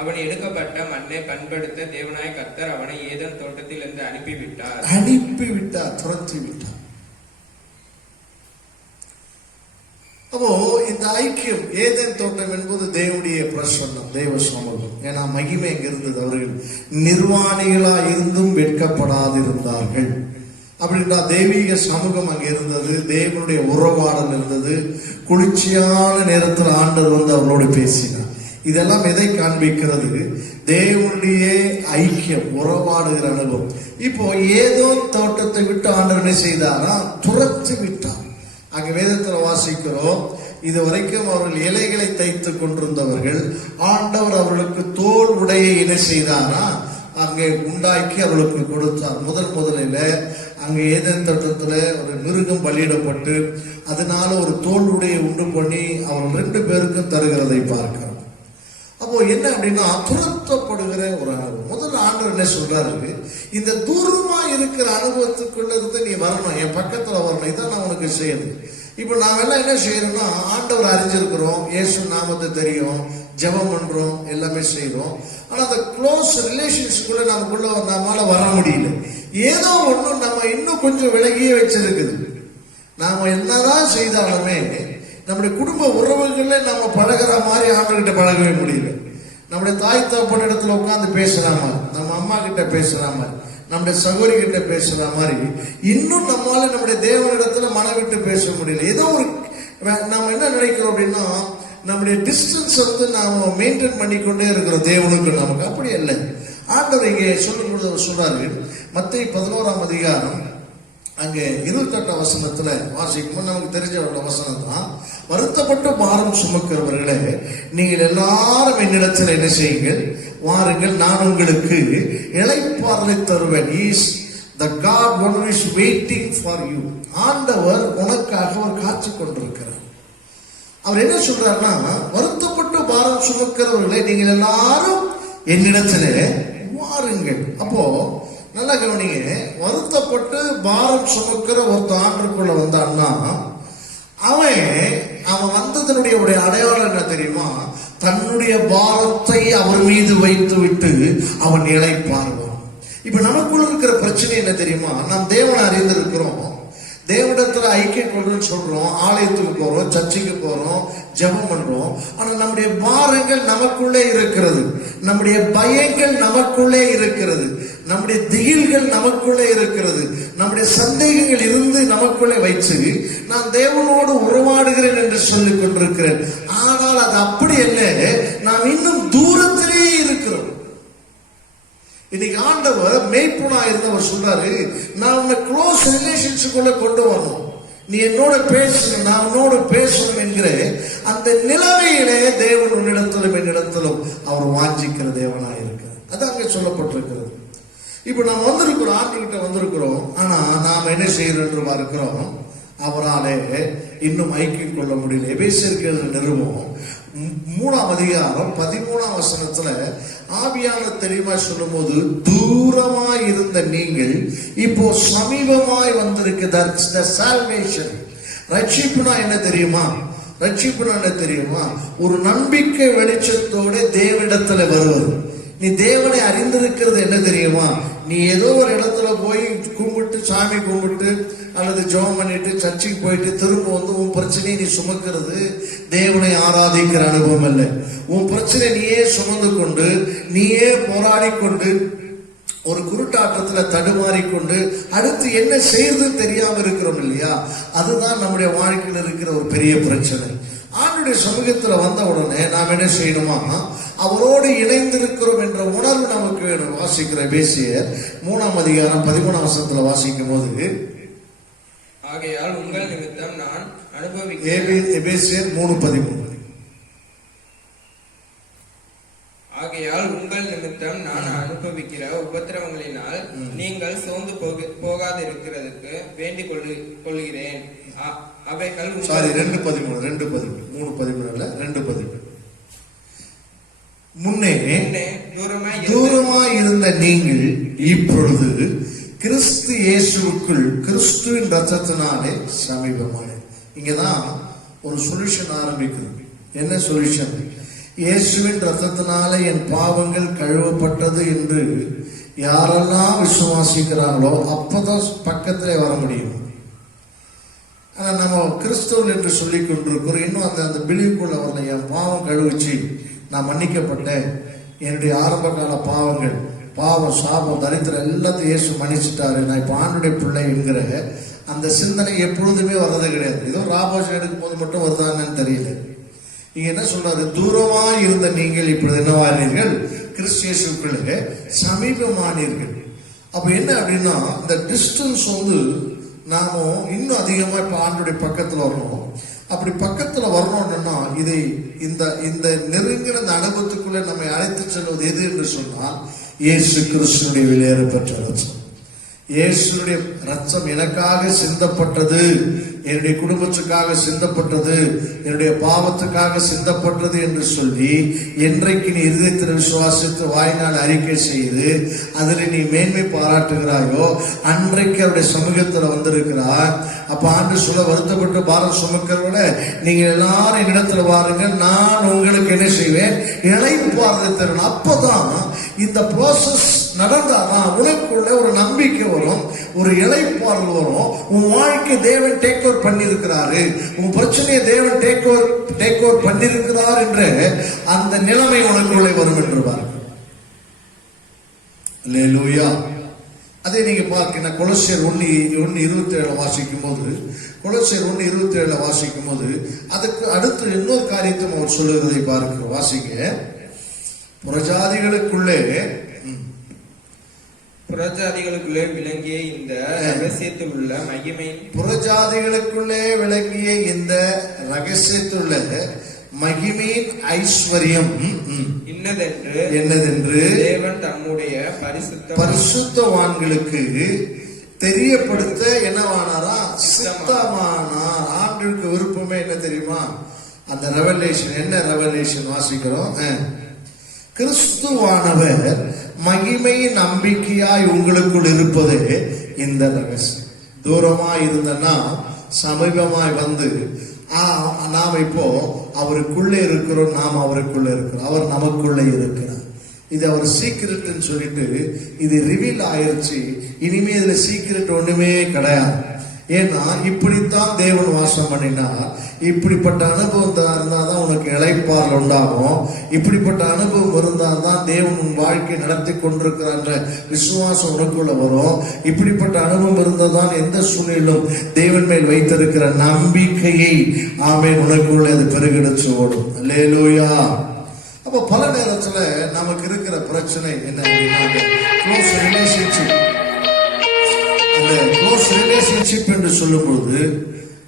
அவன் எடுக்கப்பட்ட மண்ணை பண்படுத்த தேவனாய கர்த்தர் அவனை ஏதேன் தோட்டத்தில் இருந்து அனுப்பிவிட்டார், துரத்தி விட்டார். அப்போ இந்த ஐக்கியம், ஏதேன் தோட்டம் என்பது தேவனுடைய பிரசன்னம், தேவ சமூகம். ஏன்னா மகிமை எங்க இருந்தது, அவர்கள் நிர்வாணிகளா இருந்தும் வெட்கப்படாதிருந்தார்கள். அப்படின்றா தெய்வீக சமூகம் அங்க இருந்தது, தேவனுடைய உறவாடல் இருந்தது. குளிர்ச்சியான நேரத்தில் ஆண்டவர் வந்து அவர்களோடு பேசினார். இதெல்லாம் எதை காண்பிக்கிறது, தேவனுடைய ஐக்கியம், உறவாடுகிற அனுபவம். இப்போ ஏதோ தோட்டத்தை விட்டு ஆண்டவர் என்ன செய்தாரா, துரத்து விட்டார். அங்க வேதத்துல வாசிக்கிறோம், இது வரைக்கும் அவர்கள் இலைகளை தைத்து கொண்டிருந்தவர்கள், ஆண்டவர் அவர்களுக்கு தோல் உடையை என்ன செய்தாரா, அங்கே உண்டாக்கி அவர்களுக்கு கொடுத்தார். முதலில் அங்கே ஏதேன் தோட்டத்துல ஒரு மிருகம் பலியிடப்பட்டு அதனால ஒரு தோல் உடையை உண்டு பண்ணி அவர்கள் 2 பேருக்கும் தருகிறதை பார்க்கிறோம். அப்போ என்ன அப்படின்னா, துரத்தப்படுகிற ஒரு அனுபவம். முதல்ல ஆண்டவர் என்ன சொல்றாரு, இந்த தூரமா இருக்கிற அனுபவத்தை இடத்துக்குள்ள இருந்து நீ வரணும், என் பக்கத்துல வரணும், இதான் நான் உனக்கு செய்யணும். இப்ப நாம எல்லாம் என்ன செய்யணும்னா, ஆண்டவர் அறிஞ்சிருக்கிறோம், இயேசு நாமத்தை தெரியும், ஜெபம் பண்றோம், எல்லாமே செய்யறோம். ஆனா அந்த க்ளோஸ் ரிலேஷன்ஷிப்குள்ள நமக்குள்ள நம்மளால வர முடியல. ஏதோ ஒண்ணு நம்ம இன்னும் கொஞ்சம் விலகியே வச்சிருக்குது. நாம என்னதான் செய்தாலுமே நம்முடைய குடும்ப உறவுகள்ல நம்ம பழகிற மாதிரி ஆண்டவர்கிட்ட பழகவே முடியல. நம்முடைய தாய் தகப்பன் இடத்துல உட்கார்ந்து பேசுற மாதிரி, நம்ம அம்மா கிட்ட பேசுற மாதிரி, நம்முடைய சகோதரி கிட்ட பேசுற மாதிரி இன்னும் நம்மளால நம்முடைய தேவனிடத்துல மனம் விட்டு பேச முடியல. ஏதோ ஒரு நம்ம என்ன நினைக்கிறோம் அப்படின்னா, நம்முடைய டிஸ்டன்ஸ் வந்து நாம மெயின்டைன் பண்ணிக்கொண்டே இருக்கிறோம் தேவனுக்கு. நமக்கு அப்படி இல்லை. ஆண்டவர் இங்கே சொல்லும் பொழுது அவர் சொல்றாரு, மத்தேயு 11ஆம் அதிகாரம் அங்கே 28ஆம் வசனத்துல வாசிக்கும். நமக்கு தெரிஞ்ச வசனம் தான், வருத்தப்பட்டு பாரம் சுமக்கிறவர்களே நீங்கள் எல்லாரும் என்னிடத்தில் என்ன செய்யுங்கள், வாருங்கள், நான் உங்களுக்கு இளைப்பாறலை தருவேன். Is the God one who is waiting for you. ஆண்டவர் உனக்காக ஒரு காத்து கொண்டிருக்கிறார். அவர் என்ன சொல்றாருன்னா, வருத்தப்பட்டு பாரம் சுமக்கிறவர்களே நீங்கள் எல்லாரும் என்னிடத்திலே வாருங்கள். அப்போ நல்லா கவனிங்க, வருத்தப்பட்டு பாரம் சுமக்கிற ஒருத்தர் ஆண்டுக்குள்ள வந்தான்னா அவன் வந்ததனுடைய அடையாளம் என்ன தெரியுமா? தன்னுடைய பாரத்தை அவர் மீது வைத்து விட்டு அவன் இளைப்பாறுவான். இப்ப நமக்குள்ள இருக்கிற பிரச்சனை என்ன தெரியுமா? நாம் தேவனை அறிந்திருக்கிறோம், தேவனிடத்துல ஐக்கியம் கொள்றோம்னு சொல்றோம், ஆலயத்துக்கு போறோம், சர்ச்சுக்கு போறோம், ஜெபம் பண்றோம். ஆனா நம்முடைய பாரங்கள் நமக்குள்ளே இருக்கிறது, நம்முடைய பயங்கள் நமக்குள்ளே இருக்கிறது, நம்முடைய திகில்கள் நமக்குள்ளே இருக்கிறது, நம்முடைய சந்தேகங்கள் இருந்து நமக்குள்ளே வைத்து நான் தேவனோடு உறவாடுகிறேன் என்று சொல்லிக் கொண்டிருக்கிறேன். ஆனால் அது அப்படி அல்ல, நாம் இன்னும் தூரத்திலேயே இருக்கிறோம். இன்னைக்கு ஆண்டவர் மேய்ப்பனா இருந்தவர் சொல்றாரு, நான் உன்னை க்ளோஸ் ரிலேஷன்ஷிப்குள்ள கொண்டு வரணும், நீ என்னோட பேசணும், நான் உன்னோட பேசணும் என்கிற அந்த நிலைமையிலே தேவன் உன்னிடத்திலும் என்னிடத்திலும் அவர் வாஞ்சிக்கிற தேவனாக இருக்கிறார். அது அங்கே சொல்லப்பட்டிருக்கிறது. இப்ப நாம் வந்திருக்கிறோம், ஆண்டுகிட்ட வந்திருக்கிறோம். ஆனா நாம் என்ன செய்யறோம் இருக்கிறோம், அவராலே இன்னும் ஐக்கியம் கொள்ள முடியல. எபேசியர்கள் நிறுவனம் 3ஆம் அதிகாரம் 13ஆம் வசனத்துல ஆவியான தெளிவா சொல்லும் போது, தூரமாய் இருந்த நீங்கள் இப்போ சமீபமாய் வந்திருக்கு. ரட்சிப்புனா என்ன தெரியுமா? ரட்சிப்புனா என்ன தெரியுமா? ஒரு நம்பிக்கை வெளிச்சத்தோட தேவனிடத்துல வருவது. நீ தேவனை அறிந்திருக்கிறது என்ன தெரியுமா? நீ ஏதோ ஒரு இடத்துல போய் கும்பிட்டு, சாமி கும்பிட்டு அல்லது ஜெபம் பண்ணிட்டு சர்ச்சுக்கு போயிட்டு திரும்ப வந்து உன் பிரச்சனையை நீ சுமக்கிறது தேவனை ஆராதிக்கிற அனுபவம் அல்ல. உன் பிரச்சனை நீயே சுமந்து கொண்டு, நீயே போராடி கொண்டு, ஒரு குருட்டாட்டத்துல தடுமாறிக்கொண்டு அடுத்து என்ன செய்யறதுன்னு தெரியாம இருக்கிறோம் இல்லையா? அதுதான் நம்முடைய வாழ்க்கையில் இருக்கிற ஒரு பெரிய பிரச்சனை. ஆண்டுடைய சமூகத்துல வந்த உடனே நாம் என்ன செய்யணுமா? அவரோடு இணைந்திருக்கிறோம் என்ற உணர்வு நமக்கு வேணும். வாசிக்கிற எபேசியர் 3ஆம் அதிகாரம் 13ஆம் வசனத்துல வாசிக்கும் போது, ஆகையால் உங்கள் நிமித்தம் நான் எபேசியர் 3:13, ஆகையால் உங்கள் நிமித்தம் நான் அனுபவிக்கிற உபத்திரவங்களினால் நீங்கள் சோர்ந்து போகாதிருக்கிறதுக்கு வேண்டிக் கொள்கிறேன். அவைகள் 2:13 முன்னே தூரமாய் இருந்த நீங்கள் இப்பொழுது கிறிஸ்து இயேசுவுக்குள் கிறிஸ்துவின் ரத்தத்தினாலே சமீபமான. இங்கதான் ஒரு சொல்யூஷன் ஆரம்பிக்குது. என்ன சொல்யூஷன்? இயேசுவின் ரத்தத்தினாலே என் பாவங்கள் கழுவப்பட்டது என்று யாரெல்லாம் விசுவாசிக்கிறாங்களோ அப்பதான் பக்கத்திலே வர முடியும். ஆனா நம்ம கிறிஸ்தவர்கள் என்று சொல்லிக் கொண்டிருக்கிறோம், இன்னும் அந்த பிலீவுக்குள்ள வரல. என் பாவம் கழுவிச்சு, நான் மன்னிக்கப்பட்டேன், என்னுடைய ஆரம்ப கால பாவங்கள், பாவம், சாபம், தரித்திரம் எல்லாத்தையும் இயேசு மன்னிச்சுட்டாரு, நான் இப்ப ஆண்டுடைய பிள்ளை என்கிற அந்த சிந்தனை எப்பொழுதுமே வர்றது கிடையாது. ஏதோ ராபோஷம் எடுக்கும் போது மட்டும் வருதான்னு தெரியல. இங்க என்ன சொல்றாரு? தூரமா இருந்த நீங்கள் இப்பொழுது என்னவானீர்கள்? கிறிஸ்து இயேசுவுக்குள்ளே சமீபமானீர்கள். அப்ப என்ன அப்படின்னா, இந்த டிஸ்டன்ஸ் வந்து நாம இன்னும் அதிகமா இப்ப ஆண்டுடைய பக்கத்துல வரணும். அப்படி பக்கத்துல வரணும்னா இதை இந்த நெருங்கின அனுபவத்துக்குள்ள நம்மை அழைத்து செல்வது எது என்று சொன்னால், இயேசு கிறிஸ்துனுடைய விலையேற பெற்ற ரத்தம். இயேசுடைய ரத்தம் எனக்காக சிந்தப்பட்டது, என்னுடைய குடும்பத்துக்காக சிந்தப்பட்டது, என்னுடைய பாவத்துக்காக சிந்தப்பட்டது என்று சொல்லி என்றைக்கு நீ இருதயத்தில் விசுவாசித்து வாயினால் அறிக்கை செய்து அதில் நீ மேன்மை பாராட்டுகிறாயோ அன்றைக்கு அவருடைய சமூகத்தில் வந்திருக்கிறார். அப்ப ஆண்டு சொல்ல, வருத்தப்பட்டு பாரம் சுமக்கிறவங்கள நீங்க எல்லாரும் என்னிடத்துல வாருங்கள், நான் உங்களுக்கு என்ன செய்வேன், இளைப்பாறுதலை தருவேன். அப்பதான் இந்த ப்ராசஸ் நடந்தாதான் உனக்குள்ள ஒரு நம்பிக்கை வரும், ஒரு இளைப்பாறுதல் வரும். உன் வாழ்க்கை தேவன் டேக் ஓவர் பண்ணியிருக்கிறாரு, உன் பிரச்சனையை தேவன் டேக் ஓவர் பண்ணியிருக்கிறார் என்ற அந்த நிலைமை உனக்குள்ளே வரும் என்று பாருங்க. அல்லேலூயா. அதே நீங்க பார்க்க கொலோசியர் 1:27 வாசிக்கும் போது, கொலோசியர் 1:27 வாசிக்கும் போது அதுக்கு அடுத்து இன்னொரு காரியத்தை அவர் சொல்லுகிறதை பார்க்கிறோம். வாசிங்க. புறஜாதிகளுக்குள்ளே விளங்கிய இந்த ரகசியத்தில் உள்ள மகிமை, புறஜாதிகளுக்குள்ளே விளங்கிய இந்த ரகசியத்துள்ள மகிமையின் ஐஸ்வர்யம் என்னதென்று தேவன் தம்முடைய பரிசுத்தவான்களுக்கு தெரியப்படுத்த என்னவானாரா, சித்தமானார். ஆண்டுக்கு விருப்பமே என்ன தெரியுமா, அந்த ரெவலேஷன். என்ன ரெவலேஷன் வாசிக்கிறோம்? கிறிஸ்துவானவர் மகிமையின் நம்பிக்கையாய் உங்களுக்குள் இருப்பது இந்த ரகசியம். தூரமாய் இருந்தனா சமீபமாய் வந்து நாம் இப்போ அவருக்குள்ளே இருக்கிறோம், நாம் அவருக்குள்ளே இருக்கிறோம், அவர் நமக்குள்ளே இருக்கிறார். இது அவர் சீக்கிரட்னு சொல்லிட்டு இது ரிவீல் ஆயிருச்சு. இனிமே இதுல சீக்கிரட் ஒண்ணுமே கிடையாது. ஏன்னா இப்படித்தான் தேவன் வாசம் பண்ணினார். இப்படிப்பட்ட அனுபவம் இருந்தாதான் உனக்கு இளைப்பாறுதல் உண்டாகும். இப்படிப்பட்ட அனுபவம் இருந்தால் தான் தேவன் உன் வாழ்க்கை நடத்தி கொண்டிருக்கிற விசுவாசம் உனக்குள்ள வரும். இப்படிப்பட்ட அனுபவம் இருந்தால்தான் எந்த சூழ்நிலும் தேவன் மேல் வைத்திருக்கிற நம்பிக்கையை ஆமென் உனக்குள்ள அது பெருகெடுத்து ஓடும். அல்லேலூயா. அப்ப பல நேரத்துல நமக்கு இருக்கிற பிரச்சனை என்ன அப்படின்னா, க்ளோஸ் ரிலேஷன்ஷிப். அந்த க்ளோஸ் ரிலேஷன்ஷிப் என்று சொல்லும்போது,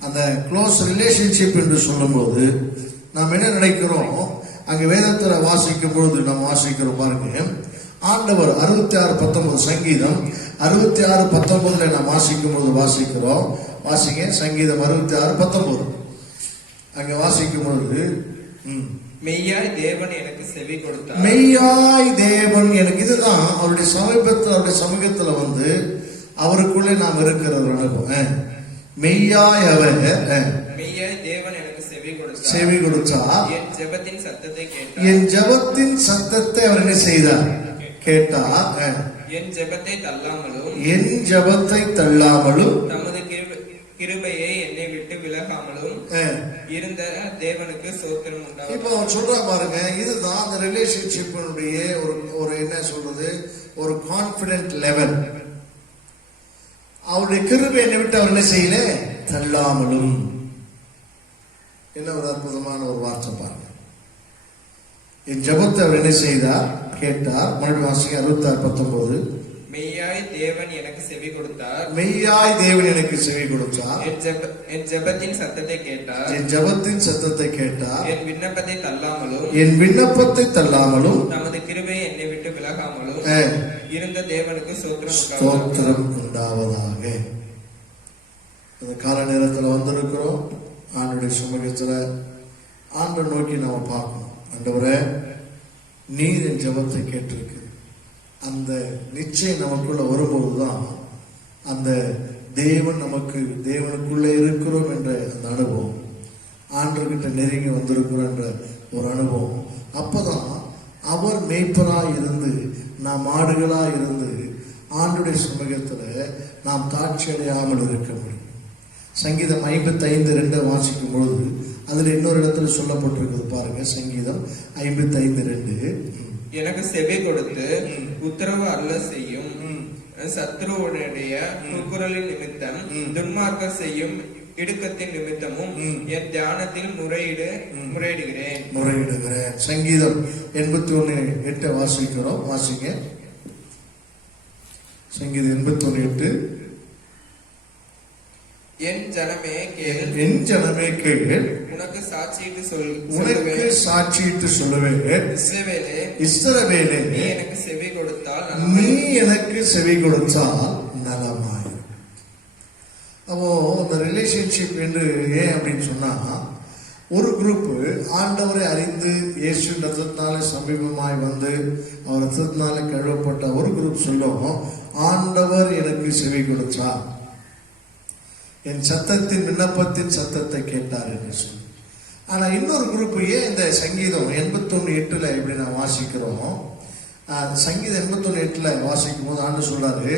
அந்த க்ளோஸ் ரிலேஷன்ஷிப் என்று சொல்லும்போது நாம் என்ன நினைக்கிறோம், அங்க வேதத்துல வாசிக்கும் பொழுது நாம் வாசிக்கிறோம் பாருங்க. ஆண்டவர் 66:19 சங்கீதம் 66:19 நாம் வாசிக்கும் போது வாசிக்கிறோம். வாசிங்க சங்கீதம் 66:19. அங்க வாசிக்கும் பொழுது மெய்யாய் தேவன் எனக்கு செவி கொடுத்தார். மெய்யாய் தேவன் எனக்கு, இதுதான் அவருடைய சமீபத்தில் அவருடைய சமூகத்துல வந்து அவருக்குள்ளே நாம் இருக்கிற ஒரு அனுபவம். மெய்யாய் அவர் மெய்யாய் தேவன் எனக்கு செவி கொடுத்தார். என் ஜெபத்தின் சத்தத்தை கேட்டார். என் ஜெபத்தின் சத்தத்தை அவர் என்ன செய்தார், கேட்டார். என் ஜெபத்தை தள்ளாமலும், என் ஜெபத்தை தள்ளாமலும், தமது கிருபையை என்னை விட்டு விலகாமலும் இருந்த தேவனுக்கு ஸ்தோத்திரம் உண்டாகும். இப்ப அவர் சொல்றா பாருங்க, இதுதான் அந்த ரிலேஷன்ஷிப்பினுடைய ஒரு என்ன சொல்றது, ஒரு கான்பிடென்ட் லெவல். அவருடைய கிருபை என்னை விட்டு அவர் என்ன செய்யல, தள்ளாமலும். என்ன ஒரு அற்புதமான ஒரு வார்த்தை பாருங்க. என் ஜெபத்தை அவர் என்ன செய்தார், கேட்டார். மறுபடியும் வாசிங்க 66:19. மெய்யாய் தேவன் எனக்கு செவி கொடுத்தார். மெய்யாய் தேவன் எனக்கு செவி கொடுத்தார். என் ஜெபத்தின் சத்தத்தை கேட்டார். என் ஜெபத்தின் சத்தத்தை கேட்டார். என் விண்ணப்பத்தை தள்ளாமலும், என் விண்ணப்பத்தை தள்ளாமலும், நமது கிருபை என்னை விட்டு விலகாமலும் இருந்த தேவனுக்கு ஸ்தோத்திரம் உண்டாவதாக. இந்த கால நேரத்தில் வந்திருக்கிறோம். ஆண்டுடைய சமூகத்துல ஆண்டை நோக்கி நாம பார்க்கணும். ஆண்டவரே, நீர் என் ஜெபத்தை கேட்டிருக்கு. அந்த நிச்சயம் நமக்குள்ள வரும்போதுதான் அந்த தேவன் நமக்கு, தேவனுக்குள்ளே இருக்கிறோம் என்ற அந்த அனுபவம், ஆண்டவர்கிட்ட நெருங்கி வந்திருக்கிறோம் என்ற ஒரு அனுபவம். அப்பதான் அவர் மேய்ப்பராய் இருந்து நாம் ஆடுகளாய் இருந்து ஆண்டுடைய சமூகத்துல நாம் தாட்சி அடையாமல் இருக்க முடியும். சங்கீதம் 55:2 வாசிக்கும் பொழுது அதுல இன்னொரு இடத்துல சொல்லப்பட்டிருக்கிறது பாருங்க. சங்கீதம் 55:2. எனக்கு செவி கொடுத்து உத்தரவு அல்ல செய்யும் சத்ருவுடைய குரலின் நிமித்தம், துன்மார்க்கர் செய்யும் இடுக்கத்தின் நிமித்தமும் என் தியானத்தில் முறையிடுகிறேன். சங்கீதம் 81:8 வாசிக்கிறோம். வாசிங்க. சங்கீதம் 81:8. என் ஜனமே கேள், என் ஜனமே கேள், உனக்கு சாட்சியிட்டு சொல்லுவேன். இஸ்ரவேலே, நீ எனக்கு செவி கொடுத்தால் நலம். அப்போ இந்த ரிலேஷன்ஷிப் என்று ஏன் அப்படின்னு சொன்னா, ஒரு குரூப் ஆண்டவரை அறிந்து இயேசு ரத்தத்தினால சமீபமாய் வந்து அவர் ரத்தத்தினால கழுவப்பட்ட ஒரு குரூப் சொல்லும், ஆண்டவர் எனக்கு செவி கொடுத்தார், என் சத்தத்தின் விண்ணப்பத்தின் சத்தத்தை கேட்டார் என்று சொல்லி. ஆனா இன்னொரு குரூப் ஏன் இந்த சங்கீதம் 81:8 இப்படி நான் வாசிக்கிறோம். சங்கீதம் 81:8 வாசிக்கும் போது ஆண்டு சொல்றாரு,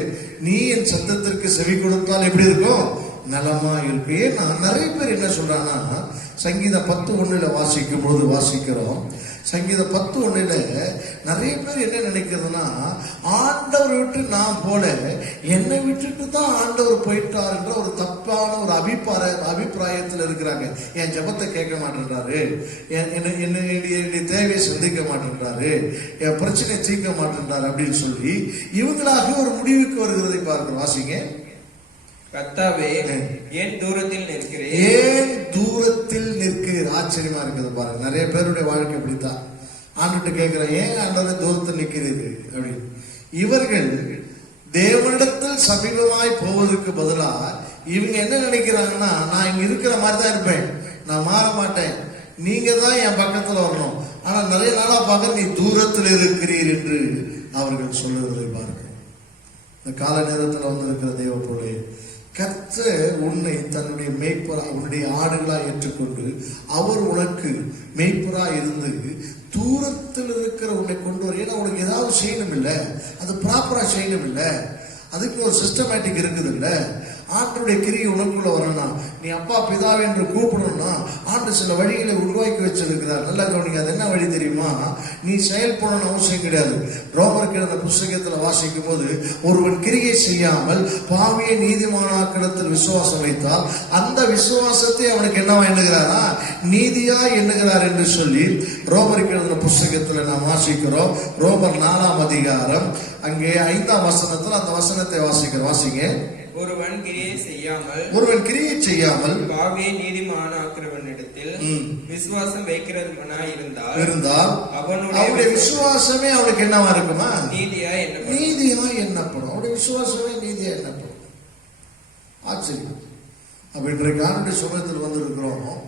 நீ என் சத்தத்திற்கு செவி கொடுத்தால் எப்படி இருக்கும், நலமா இருக்கு. ஏன்னா நிறைய பேர் என்ன சொல்றாங்கன்னா, சங்கீதம் 10:1 வாசிக்கும் போது வாசிக்கிறோம், சங்கீதம் 10:1 நிறைய பேர் என்ன நினைக்கிறதுனா, ஆண்டவர் விட்டு நான் போல என்னை விட்டுட்டு தான் ஆண்டவர் போயிட்டார் என்ற ஒரு தப்பான ஒரு அபிப்பிராயத்தில் இருக்கிறாங்க. என் ஜெபத்தை கேட்க மாட்டேன்றாரு, என்னுடைய தேவையை சந்திக்க மாட்டேன்றாரு, என் பிரச்சனையை தீர்க்க மாட்டேன்றாரு அப்படின்னு சொல்லி இவங்களாக ஒரு முடிவுக்கு வருகிறதை பார்க்கிறோம். வாசிங்க. கர்த்தாவே ஏன் தூரத்தில் நிற்கிறேன், ஏன் தூரத்தில் நிற்கிறீர். ஆச்சரியமா இருக்குது பாருங்க. நிறைய பேருடைய வாழ்க்கை அப்படித்தான். ஆண்டுட்டு கேட்கிற, ஏன் ஆண்டவரே தூரத்தில் நிற்கிறீர்கள் அப்படின்னு. இவர்கள் தேவனிடத்தில் சமீபமாய் போவதற்கு பதிலா இவங்க என்ன நினைக்கிறாங்கன்னா, நான் இங்க இருக்கிற மாதிரி தான் இருப்பேன், நான் மாற மாட்டேன், நீங்க தான் என் பக்கத்துல வரணும், ஆனா நிறைய நாளா பார்க்க நீ தூரத்தில் இருக்கிறீர் என்று அவர்கள் சொல்லுவதை பார்க்க. இந்த கால நேரத்தில் வந்திருக்கிற தேவ பிள்ளையே, கர்த்தர் உன்னை தன்னுடைய மேய்ப்பரா, உன்னுடைய ஆடுகளா ஏற்றுக்கொண்டு அவர் உனக்கு மேய்ப்பரா இருந்து தூரத்தில் இருக்கிற உன்னை கொண்டு வர. ஏன்னா உனக்கு ஏதாவது செய்யணும் இல்லை, அது ப்ராப்பரா செய்யணும் இல்லை, அதுக்கு ஒரு சிஸ்டமேட்டிக் இருக்குது இல்லை. ஆண்டுடைய கிரியை உனக்குள்ள வரணும், நீ அப்பா பிதாவை என்று கூப்பிடணும்னா ஆண்டு சில வழிகளை உருவாக்கி வச்சிருக்கிறார். நல்லா கவனிங்க. அது என்ன வழி தெரியுமா? நீ செயல்படணும் அவசியம் கிடையாது. ரோமருக்கு எழுதின புஸ்தகத்துல வாசிக்கும் போது, ஒருவன் கிரியை செய்யாமல் பாவியை நீதிமானாக்கிடத்தில் விசுவாசம் வைத்தால் அந்த விசுவாசத்தை அவனுக்கு என்னவா எண்ணுகிறாரா, நீதியா எண்ணுகிறார் என்று சொல்லி ரோமருக்கு எழுதின புஸ்தகத்துல நாம் வாசிக்கிறோம். ரோமர் 4ஆம் அதிகாரம் அங்கே 5ஆம் வசனத்தில் அந்த வசனத்தை வாசிக்கிறோம். வாசிங்க. ஒருவன் கிரியை செய்யாமல் பாவியை நீதிமானாக்கிறவனிடத்தில் விசுவாசம் வைக்கிறவனாய் இருந்தால் அவனுடைய விசுவாசமே அவனுக்கு என்னவா இருக்குமா, நீதியா எண்ணப்படும். அவருடைய விசுவாசமே நீதியா எண்ணப்படும். ஆச்சரியம். அப்ப இன்றைக்கு ஆண்டுடைய சுமத்தில் வந்திருக்கிறோம்.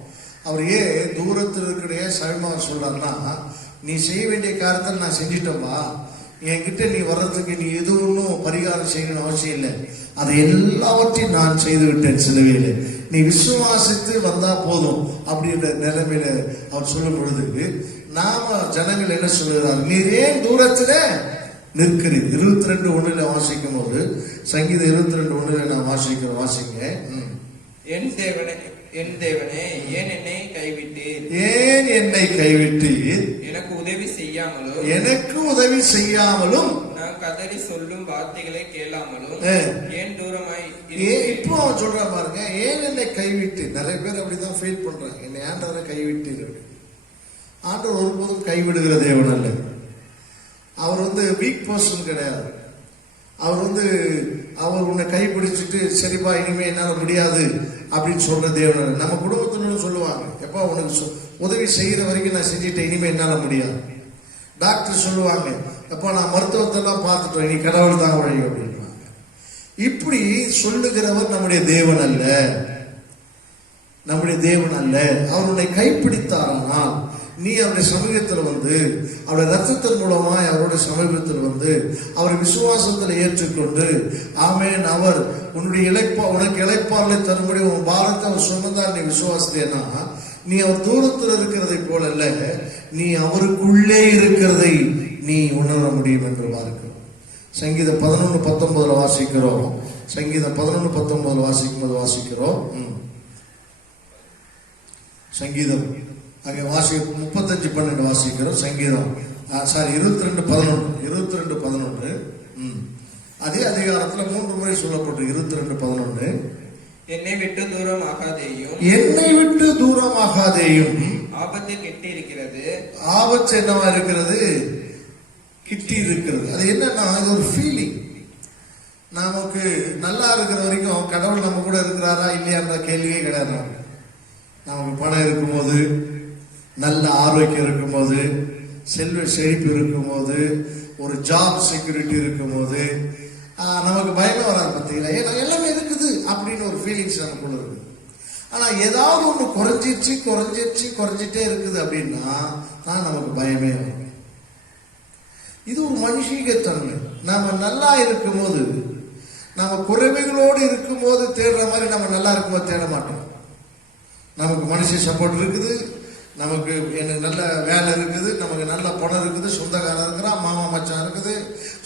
அவர் ஏன் தூரத்தில் இருக்கிற சமயமாக சொல்றாருன்னா, நீ செய்ய வேண்டிய காரியத்தை நான் செஞ்சிட்டப்பா, என்கிட்ட நீ வர்றதுக்கு நீ எதுவும் பரிகாரம் செய்யணும்னு அவசியம் இல்லை, அதை எல்லாவற்றையும் நான் செய்து விட்டேன் சிலுவையில, நீ விசுவாசித்து வந்தா போதும் அப்படின்ற நிலைமையில அவர் சொல்லும் பொழுது, நாம ஜனங்கள் என்ன சொல்லுகிறார், நீர் ஏன் தூரத்துல நிற்கிறீர். 22:1 வாசிக்கும் போது, சங்கீதம் 22:1 நான் வாசிக்கிறோம். வாசிங்க. என் தேவனே ஏன் என்னை கைவிட்டீர், ஏன் என்னை கைவிட்டீர், எனக்கு உதவி செய்யாமலும் நான் கதறி சொல்லும் வார்த்தைகளை கேளாமலும் ஏன் தூரமாய். இப்போ அவன் சொல்ற பாருங்க, ஏன் என்னை கைவிட்டு. நிறைய பேர் அப்படிதான் ஃபீல் பண்றாங்க, என்னை ஆண்டவரை கைவிட்டு. ஆண்டவர் ஒருபோதும் கைவிடுகிற தேவன் அல்ல. அவர் வீக் பர்சன் கிடையாது. அவர் உன்னை கைப்பிடிச்சிட்டு சரிப்பா இனிமே என்னால முடியாது அப்படின்னு சொல்ற தேவன். நம்ம குடும்பத்தினரும் சொல்லுவாங்க, எப்பா உனக்கு உதவி செய்யற வரைக்கும் நான் செஞ்சுட்டேன், இனிமே என்னால முடியாது. டாக்டர் சொல்லுவாங்க, எப்பா நான் மருத்துவத்தெல்லாம் பார்த்துட்டோம், இனி கடவுள் தான் வழி அப்படின்வாங்க. இப்படி சொல்லுகிறவர் நம்முடைய தேவன் அல்ல, நம்முடைய தேவன் அல்ல. அவர் உன்னை கைப்பிடித்தாரானால் நீ அவருடைய சமீபத்தில் அவருடைய ரத்தத்தின் மூலமாய் அவருடைய சமீபத்தில் அவரை விசுவாசத்தில் ஏற்றுக்கொண்டு, ஆமேன், அவர் உன்னுடைய உனக்கு இளைப்பாறலை தரும்படி உன் பாரத்தை அவர் சொன்னதால் நீ விசுவாசித்தேனா, நீ அவர் தூரத்தில் இருக்கிறதை போல அல்ல, நீ அவருக்குள்ளே இருக்கிறதை நீ உணர முடியும் என்று பார்க்கிறோம். சங்கீதம் 11:19 வாசிக்கிறோம். சங்கீதம் 11:19 வாசிக்கும் போது வாசிக்கிறோம். சங்கீதம் அங்கே 35:12 வாசிக்கிறோம். சங்கீதம் 22:11 அதே அதிகாரத்தில் 3 முறை சொல்லப்பட்டு 22:11 என்னை விட்டு தூரமாகாதேயும் ஆபத்து கிட்டி இருக்கிறது. ஆபத்து என்னவா இருக்கிறது, கிட்டி இருக்கிறது. அது என்னன்னா, அது ஒரு ஃபீலிங். நமக்கு நல்லா இருக்கிற வரைக்கும் கடவுள் நம்ம கூட இருக்கிறாரா இல்லையான்ற கேள்வியே கிடையாது. நமக்கு பணம் இருக்கும்போது, நல்ல ஆரோக்கியம் இருக்கும்போது, செல்வ செழிப்பு இருக்கும்போது, ஒரு ஜாப் செக்யூரிட்டி இருக்கும்போது நமக்கு பயமே வராது. பார்த்தீங்களா, ஏன்னா எல்லாமே இருக்குது அப்படின்னு ஒரு ஃபீலிங்ஸ் நமக்குள்ள இருக்கு. ஆனா ஏதாவது ஒண்ணு குறைஞ்சிட்டே இருக்குது அப்படின்னா தான் நமக்கு பயமே வரும். இது ஒரு மனுஷீக தன்மை. நாம நல்லா இருக்கும் போது, நாம குறைவுகளோடு இருக்கும் போது தேடுற மாதிரி நம்ம நல்லா இருக்கும்போது தேட மாட்டோம். நமக்கு மனுஷ சப்போர்ட் இருக்குது, நமக்கு எனக்கு நல்ல வேலை இருக்குது, நமக்கு நல்ல பணம் இருக்குது, சொந்தக்காரன் இருக்கிறான், மாமா மச்சான் இருக்குது,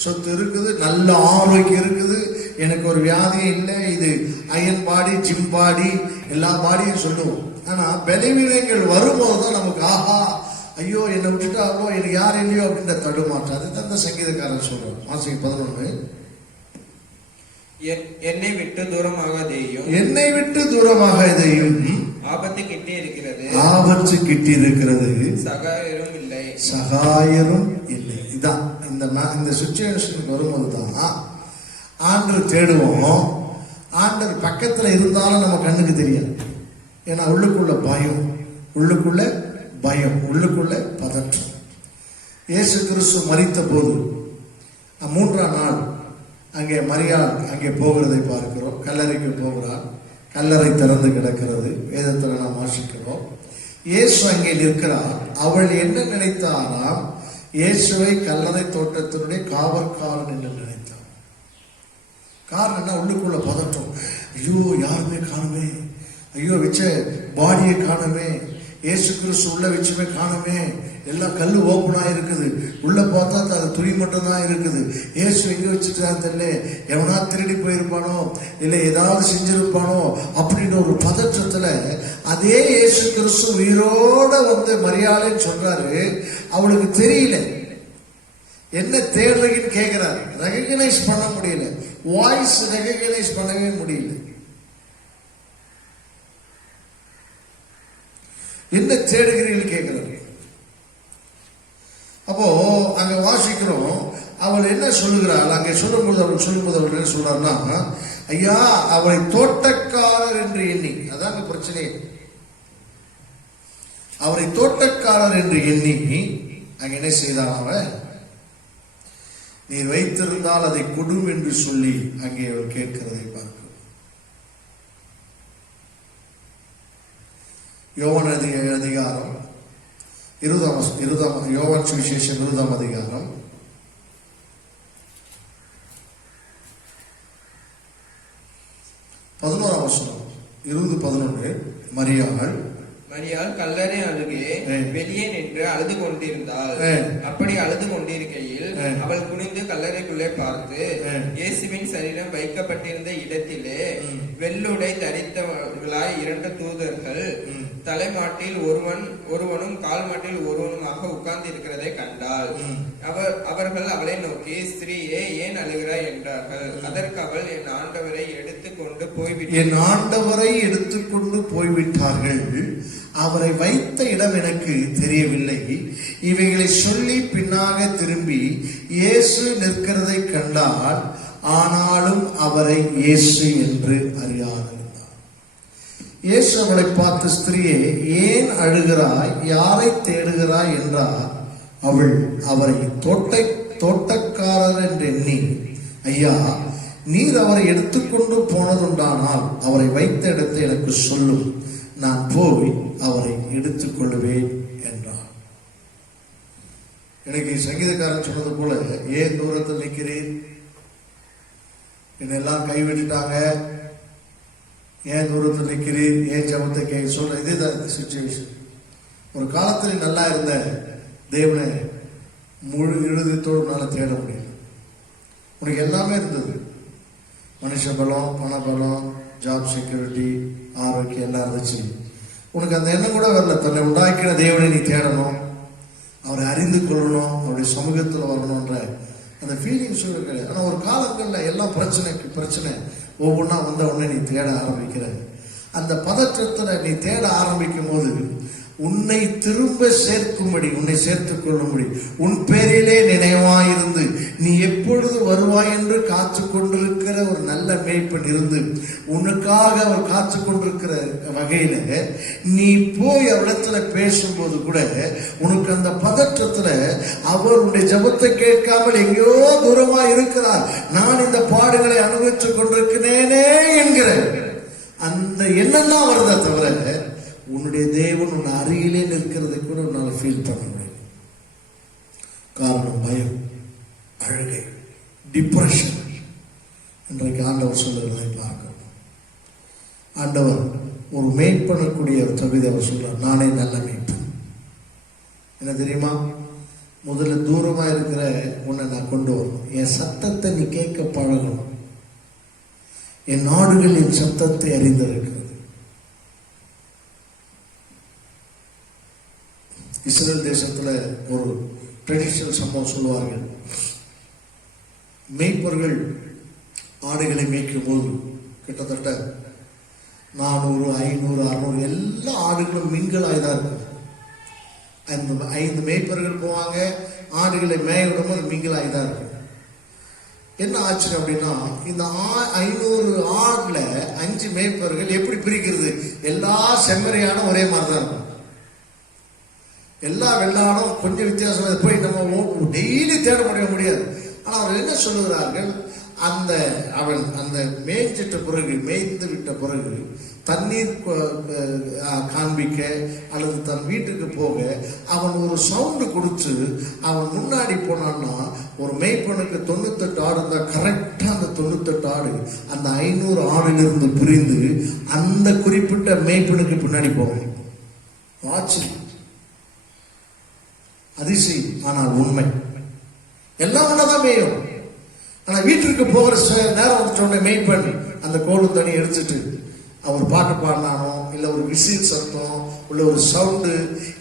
சொத்து இருக்குது, நல்ல ஆரோக்கியம் இருக்குது, எனக்கு ஒரு வியாதியும் இல்லை, இது அயன் பாடி, ஜிம் பாடி, எல்லா பாடியும் சொல்லுவோம். ஆனா பலவீனங்கள் வரும்போது தான் நமக்கு ஆஹா ஐயோ என்னை விட்டுட்டாரோ, எனக்கு யார் இல்லையோ அப்படின்ற தடுமாற்றம். அதுதான் அந்த சங்கீதக்காரன் சொல்றான். வாசிங்க 11. என்னை விட்டு தூரமாகாதேயும், என்னை விட்டு தூரமாகாதேயும், ஆபத்து கிட்டி இருக்கிறது, ஆபத்து கிட்டி இருக்கிறது, சகாயரும் இல்லை, சகாயரும் இல்லை. இதான் இந்த சிச்சுவேஷனுக்கு வரும்போது தான் ஆண்டவர் தேடுவோம். ஆண்டவர் பக்கத்துல இருந்தாலும் நம்ம கண்ணுக்கு தெரியாது. ஏன்னா உள்ளுக்குள்ள பயம், உள்ளுக்குள்ள பதற்றம். இயேசு கிறிஸ்து மரித்த போது 3ஆம் நாள் அங்கே மரியாள் அங்கே போகிறதை பார்க்கிறோம். கல்லறைக்கு போகிறார். கல்லறை திறந்து கிடக்கிறது. வேதத்தில் நாம் வாசிக்கிறோம். இயேசு அங்கே நிற்கிறார். அவள் என்ன நினைத்தாராம்? இயேசுவை கல்லறை தோட்டத்தினுடைய காவற்காரன் என்று நினைத்தார். காரணம் என்ன? உள்ளுக்குள்ள பதற்றம். ஐயோ யாருமே காணுமே, ஐயோ வச்ச பாடியை காணுமே, இயேசு கிறிஸ்து உள்ள வச்சுமே காணுமே, எல்லாம் கல்லு ஓப்பனா இருக்குது, உள்ள பார்த்தா அது துணி மட்டும் தான் இருக்குது, இயேசு எங்க வச்சுட்டான்னு தெரியல, எவனா திருடி போயிருப்பானோ இல்லை ஏதாவது செஞ்சிருப்பானோ அப்படின்ற ஒரு பதற்றத்துல அதே இயேசு கிறிஸ்து உயிரோட வந்து மரியாதைன்னு சொல்றாரு. அவளுக்கு தெரியல என்ன தேடுறீங்கன்னு கேட்கிறாரு. ரெகக்னைஸ் பண்ண முடியல, வாய்ஸ் ரெகக்னைஸ் பண்ணவே முடியல. என்ன தேடுகிறீர்கள் கேட்கிறாரு. அப்போ அங்க வாசிக்கிறோம். அவள் என்ன சொல்லுகிறாள்? அங்கே சொல்லும்போது அவள் என்ன சொல்றாருன்னா, ஐயா அவளை தோட்டக்காரர் என்று எண்ணி, அதாங்க பிரச்சனை. அவரை தோட்டக்காரர் என்று எண்ணி அங்க என்ன செய்தான்? அவன் நீர் வைத்திருந்தால் அதை கொடும் என்று சொல்லி அங்கே அவள் கேட்கிறதை பார்க்கிறோம். யோவான் அதிகாரம் 20 யோவான் சுவிசேஷம் 20ஆம் அதிகாரம் 11ஆம் வசனம். 20:11. மரியாள் கல்லறை அருகே வெளியே நின்று அழுது கொண்டிருந்தாள். அப்படி அழுது கொண்டிருக்கையில் அவள் குனிந்து கல்லறைக்குள்ளே பார்த்து, இயேசுவின் சரீரம் வைக்கப்பட்டிருந்த இடத்திலே வெள்ளுடை தரித்தவர்களாய் 2 தூதர்கள் தலைமாட்டில் ஒருவனும் கால் மாட்டில் ஒருவனுமாக உட்கார்ந்து இருக்கிறதை கண்டாள். அவர்கள் அவளை நோக்கி, ஸ்திரீயே ஏன் அழுகிறாய் என்றார்கள். அதற்கு அவள், என் ஆண்டவரை எடுத்துக்கொண்டு போய்விட்டார்கள், அவரை வைத்த இடம் எனக்கு தெரியவில்லை. இவைகளை சொல்லி பின்னாக திரும்பி இயேசு நிற்கிறதை கண்டால், ஆனாலும் அவரை இயேசு என்று அறியாதிருந்தார். இயேசு அவளை பார்த்து, ஸ்திரீயே ஏன் அழுகிறாய், யாரை தேடுகிறாய் என்றார். அவள் அவரை தோட்டக்காரர் என்று எண்ணி, ஐயா நீர் அவரை எடுத்துக்கொண்டு போனதுண்டானால் அவரை வைத்த இடத்தை எனக்கு சொல்லும், நான் போய் அவரை எடுத்துக்கொள்வேன் என்றார். எனக்கு சங்கீதக்காரன் சொன்னது போல, ஏன் தூரத்தில் நிற்கிறேன், என்னெல்லாம் கைவிட்டுட்டாங்க, ஏன் தூரத்தில் நிற்கிறீர், ஏன் ஜபத்தை கேட்க சொல்ற. இதேதான் சிச்சுவேஷன். ஒரு காலத்தில் நல்லா இருந்த தேவனை முழு இருதயத்தோடு தேட முடியல. உனக்கு எல்லாமே இருந்தது, மனுஷ பலம், பண பலம், ஜாப் செக்யூரிட்டி, ஆரோக்கியம் எல்லாம் இருந்துச்சு. உனக்கு அந்த எண்ணம் கூட வரல, தன்னை உண்டாக்கின தேவனை நீ தேடணும், அவரை அறிந்து கொள்ளணும், அவருடைய சமூகத்தில் வரணும்ன்ற அந்த ஃபீலிங்ஸ் கிடையாது. ஆனால் ஒரு காலங்களில் எல்லாம் பிரச்சனை ஒவ்வொன்றா வந்த உடனே நீ தேட ஆரம்பிக்கிற. அந்த பதற்றத்தில் நீ தேட ஆரம்பிக்கும் போது உன்னை திரும்ப சேர்க்கும்படி, உன்னை சேர்த்துக் கொள்ளும்படி, உன் பேரிலே நினைவாயிருந்து நீ எப்பொழுது வருவாய் என்று காத்து கொண்டிருக்கிற ஒரு நல்ல மேய்ப்பன் இருந்து உனக்காக அவர் காத்து கொண்டிருக்கிற வகையில நீ போய் அவரிடத்துல பேசும்போது கூட உனக்கு அந்த பதற்றத்துல அவர் உன்னுடைய ஜபத்தை கேட்காமல் எங்கேயோ தூரமா இருக்கிறார், நான் இந்த பாடுகளை அனுபவித்துக் கொண்டிருக்கிறேனே என்கிற எண்ணெல்லாம் வருதா தவிர உன்னுடைய தேவன் உன் அருகிலே நிற்கிறதை கூட உன்னால ஃபீல் பண்ண முடியும். காரணம் பயம், அழுகை, டிப்ரெஷன். இன்றைக்கு ஆண்டவர் சொல்லுகிறதை பார்க்கணும். ஆண்டவர் ஒரு மேய்ப்பனக்கூடிய ஒரு தகுதி அவர் சொல்றார், நானே நல்ல மேய்ப்பன். என்ன தெரியுமா? முதல்ல தூரமா இருக்கிற உன்னை நான் கொண்டு வரணும். என் சத்தத்தை நீ கேட்க பழகணும். என் நாடுகள் என் சத்தத்தை அறிந்திருக்கிறது. இஸ்ரேல் தேசத்துல ஒரு ட்ரெடிஷனல் சம்பவம் சொல்லுவார்கள். மேய்ப்பர்கள் ஆடுகளை மேய்க்கும் போது கிட்டத்தட்ட 400, 500, 600 எல்லா ஆடுகளும் மிங்கலாய்தான் இருக்கும். அந்த 5 மேய்ப்பர்கள் போவாங்க, ஆடுகளை மேய விடும்போது மிங்கலாய்தான் இருக்கும். என்ன ஆச்சு அப்படின்னா, இந்த 500 ஆடுல 5 மேய்ப்பர்கள் எப்படி பிரிக்கிறது? எல்லா செம்மறியான ஒரே மாதிரி தான் இருக்கும். எல்லா வெள்ளாடும் கொஞ்சம் வித்தியாசம் போய் நம்ம டெய்லி தேட முடியாது. ஆனா அவர் என்ன சொல்லுகிறார்கள், அந்த மேய்ஞ்சிட்ட பிறகு, மேய்ந்து விட்ட பிறகு தண்ணீர் காண்பிக்க அல்லது தன் வீட்டுக்கு போக அவன் ஒரு சவுண்டு கொடுத்து அவன் முன்னாடி போனான்னா, ஒரு மேய்ப்பனுக்கு 98 ஆடு இருந்தா கரெக்டா அந்த 98 ஆடு அந்த 500 ஆடிலிருந்து பிரிந்து அந்த குறிப்பிட்ட மேய்ப்பனுக்கு பின்னாடி போகும். ஆச்சரியம், அதிசயம், ஆனால் உண்மை. எல்லாம் ஒன்னதான் மேயும். ஆனா வீட்டிற்கு போகிற நேரம் வந்து சொன்ன மேய்ப்பன் அந்த கோடு தண்ணி எடுத்துட்டு அவர் பாட்டு பாடினானோ இல்ல ஒரு விசில் சத்தம் உள்ள ஒரு சவுண்டு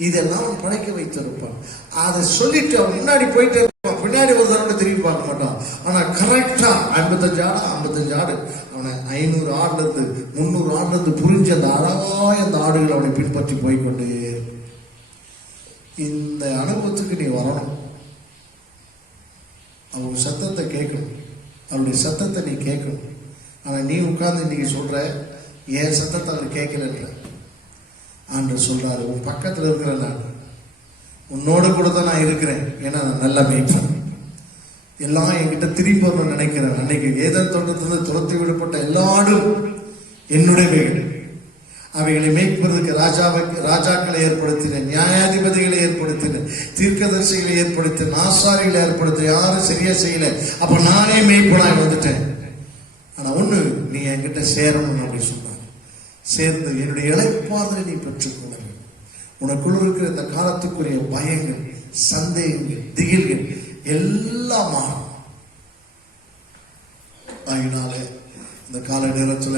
இதெல்லாம் படைக்க வைத்திருப்பான். அதை சொல்லிட்டு அவன் முன்னாடி போயிட்டே இருப்பான். பின்னாடி ஒரு தடவை திரும்பி பார்க்க மாட்டான். ஆனா கரெக்டா 55 ஆடு அவனை 500 ஆடுல இருந்து 300 ஆடுல இருந்து புரிஞ்சு அந்த அழகாய் அந்த ஆடுகள் அவனை பின்பற்றி போய்கொண்டே. இந்த அனுபவத்துக்கு நீ வரணும். அவங்க சத்தத்தை கேட்கணும். அவருடைய சத்தத்தை நீ கேட்கணும். ஆனா நீ உட்கார்ந்து இன்னைக்கு சொல்ற என் சத்தத்தை அவர் கேட்கல. ஆண்டு சொல்றாரு, உன் பக்கத்துல இருக்கிற நான் உன்னோடு கூட தான் நான் இருக்கிறேன். ஏன்னா நான் நல்ல மேய்ப்பன். எல்லாம் என்கிட்ட திரும்பி வரணும்னு நினைக்கிறேன். அன்னைக்கு ஏதன் தோட்டத்திலிருந்து துரத்தி விடப்பட்ட எல்லா ஆடும் என்னுடையவைகள். அவைகளை மேய்ப்பதற்கு ராஜாக்களை ஏற்படுத்தின, நியாயாதிபதிகளை ஏற்படுத்தின, தீர்க்கதரிசிகளை ஏற்படுத்தின, ஆசாரிகளை ஏற்படுத்தின. யாரும் சரியா செய்யல. அப்ப நானே மேய்ப்பனாய் வந்துட்டேன். ஆனா ஒண்ணு, நீ என்கிட்ட சேரணும் அப்படின்னு சொன்னாங்க. சேர்ந்து என்னுடைய இளைப்பாறுதலை நீ பெற்றுக்கொள்ள. உனக்குள்ள இருக்கிற இந்த காலத்துக்குரிய பயங்கள், சந்தேகங்கள், திகில்கள் எல்லாம் மாறும். அதனால இந்த கால நேரத்துல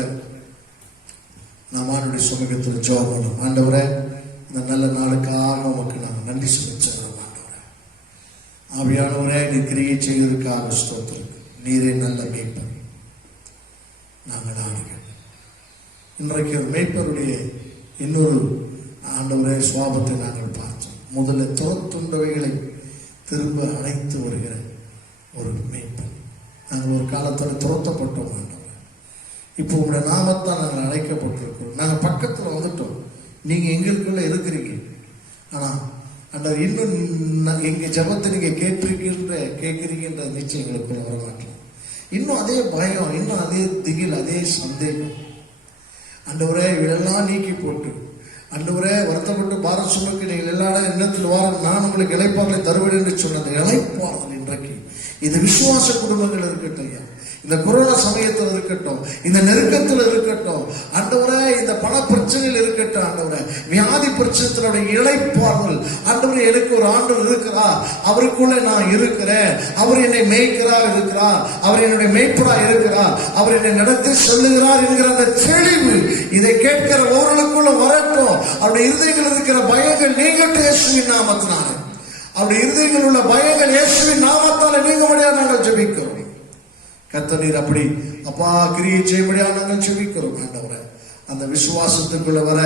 நாம் ஆண்டுடைய சமூகத்தில் ஜெபம் பண்ணணும். ஆண்டவரே, இந்த நல்ல நாளுக்காக உமக்கு நாங்கள் நன்றி செலுத்துகிறோம். ஆண்டவரே, ஆவியானவரே, நீ கிரியை செய்வதற்காக ஸ்தோத்திரம். நீரே நல்ல மேய்ப்பன். நாங்கள் ஆடுகள். இன்றைக்கு மேய்ப்பருடைய இன்னொரு ஆண்டவரே சுவாபத்தை நாங்கள் பார்த்தோம். முதல்ல துரத்துண்டவைகளை திரும்ப அழைத்து வருகிற ஒரு மேய்ப்பன். நாங்கள் ஒரு காலத்தில் துரத்தப்பட்டோம் ஆண்டவர். இப்போ உங்களுடைய நாமத்தான் நாங்கள் அழைக்கப்பட்டிருக்கிறோம். நாங்கள் பக்கத்தில் வந்துட்டோம். நீங்க எங்களுக்குள்ள இருக்கிறீங்க. ஆனா அந்த இன்னும் எங்க ஜபத்தை நீங்க கேட்கிறீங்கன்ற நிச்சயம் எங்களுக்குள்ள வரமாட்டோம். இன்னும் அதே பயம், இன்னும் அதே திகில், அதே சந்தேகம். ஆண்டவரே, இவெல்லாம் நீக்கி போட்டு, ஆண்டவரே, வருத்தப்பட்டு பாரம் சுமக்கு நீங்கள் எல்லாரும் எண்ணத்தில் வாரம் நான் உங்களுக்கு இளைப்பாறுதலை தருவேன் என்று சொன்னது இளைப்பாறுதல் இன்றைக்கு இந்த விசுவாச குடும்பங்கள் இருக்கட்டும், இந்த கொரோனா சமயத்தில் இருக்கட்டும், இந்த நெருக்கத்தில் இருக்கட்டும், ஆண்டவரே, இந்த பண பிரச்சனையில் இருக்கட்டும், ஆண்டவரே, வியாதி பிரச்சனைகளுடைய இளைப்பாறுதல். ஆண்டவரே, எனக்கு ஒரு ஆண்டவர் இருக்கிறார், அவருக்குள்ள நான் இருக்கிறேன், அவர் என்னை மேய்க்கிறார் இருக்கிறார், அவர் என்னுடைய மேய்ப்பரா இருக்கிறார், அவர் என்னை நடத்தி சொல்லுகிறார் என்கிற அந்த தெளிவு இதை கேட்கிற ஒவ்வொருக்குள்ள வரட்டும். அவருடைய இருதயங்கள் இருக்கிற பயங்கள் நீங்கட்டும் இயேசுவின் நாமத்தினாலே. அவருடைய இருதயங்கள் உள்ள பயங்கள் இயேசுவின் நாமத்தால் நீங்கும்படியாக நாங்கள் ஜெபிக்கிறோம். கர்த்தர் நீர் அப்படி அப்பா கிரியை செய்யும்படியாக நாங்கள் ஜெபிக்கிறோம். ஆண்டவரே, அந்த விசுவாசத்துக்குள்ள வர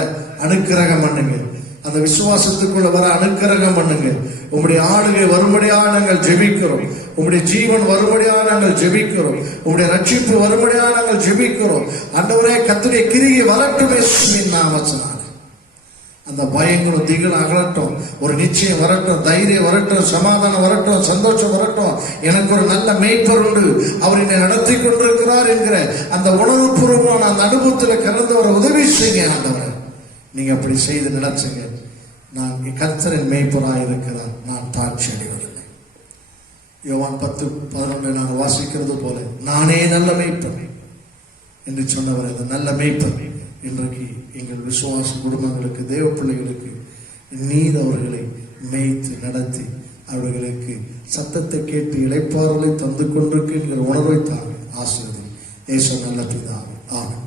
அனுக்கிரகம் பண்ணுங்க. அந்த விசுவாசத்துக்குள்ள வர அனுக்கிரகம் பண்ணுங்க. உங்களுடைய ஆளுகை வரும்படியாக நாங்கள் ஜெபிக்கிறோம். உங்களுடைய ஜீவன் வரும்படியாக நாங்கள் ஜெபிக்கிறோம். உங்களுடைய ரட்சிப்பு வரும்படியாக நாங்கள் ஜெபிக்கிறோம். ஆண்டவரே, கர்த்தருடைய கிரியை வரட்டும் இயேசுவின் நாமத்தினாலே. அந்த பயங்களும் திகில் அகலட்டும், ஒரு நிச்சயம் வரட்டும், தைரியம் வரட்டும், சமாதானம் வரட்டும், சந்தோஷம் வரட்டும். எனக்கு ஒரு நல்ல மேய்ப்பர் உண்டு, அவர் என்னை நடத்தி கொண்டிருக்கிறார் என்கிற அந்த உணர்வுபூர்வமான அந்த அனுபவத்தில் கலந்து வர உதவி செய்யுங்க ஆண்டவரே. நீங்க அப்படி செய்து நினைச்சுங்க, நான் கர்த்தரின் மேய்ப்பராய் இருக்கிறார், நான் தாட்சி அடைவதில்லை. யோவான் 10:11 நாங்கள் வாசிக்கிறது போல, நானே நல்ல மேய்ப்பர் என்று சொன்னவர் அந்த நல்ல மேய்ப்பர் இன்றைக்கு எங்கள் விசுவாச குடும்பங்களுக்கு, தேவ பிள்ளைகளுக்கு நீர் அவர்களை மேய்த்து நடத்தி அவர்களுக்கு சத்தத்தை கேட்டு இளைப்பாறலை தந்து கொண்டிருக்கு என்கிற உணர்வை தாங்க ஆசீர்வதி. இயேசு நல்ல பிதாவே, ஆமென்.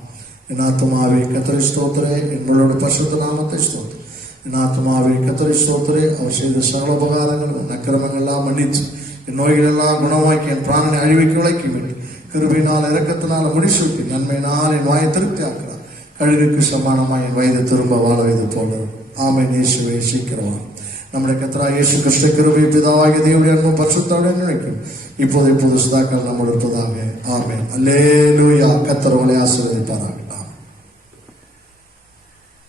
என் ஆத்துமாவே கர்த்தரை ஸ்தோத்திரே, என்னோட பரிசுத்த நாமத்தை ஸ்தோத்திரம். என் ஆத்துமாவே கர்த்தரை ஸ்தோத்திரே, அவர் செய்த சகல உபகாரங்கள் அக்கிரமங்கள் எல்லாம் மன்னித்து என் நோய்கள் எல்லாம் குணமாக்கி என் பிராணனை அழிவுக்கு விளக்கி விட்டு கிருபையினால் இரக்கத்தினால் முடிசூட்டி நன்மையினால் என் வாயை திருப்தி ஆக்கிறார். கழுகுக்கு சமானமாய் என் வயது திரும்ப வாழ வைத்து போல. ஆமென். இயேசுவே சீக்கிரமா நம்முடைய கர்த்தராகிய இயேசு கிறிஸ்து கிருபை பிதாவாகிய தேவனுடைய அன்பும் பரிசுத்தமும் நினைக்கும் இப்போது சதாக்கள் நம்மோடு இருப்பதாக. ஆமென். அல்லேலூயா. கர்த்தர் உங்களை ஆசீர்வதிப்பாராக.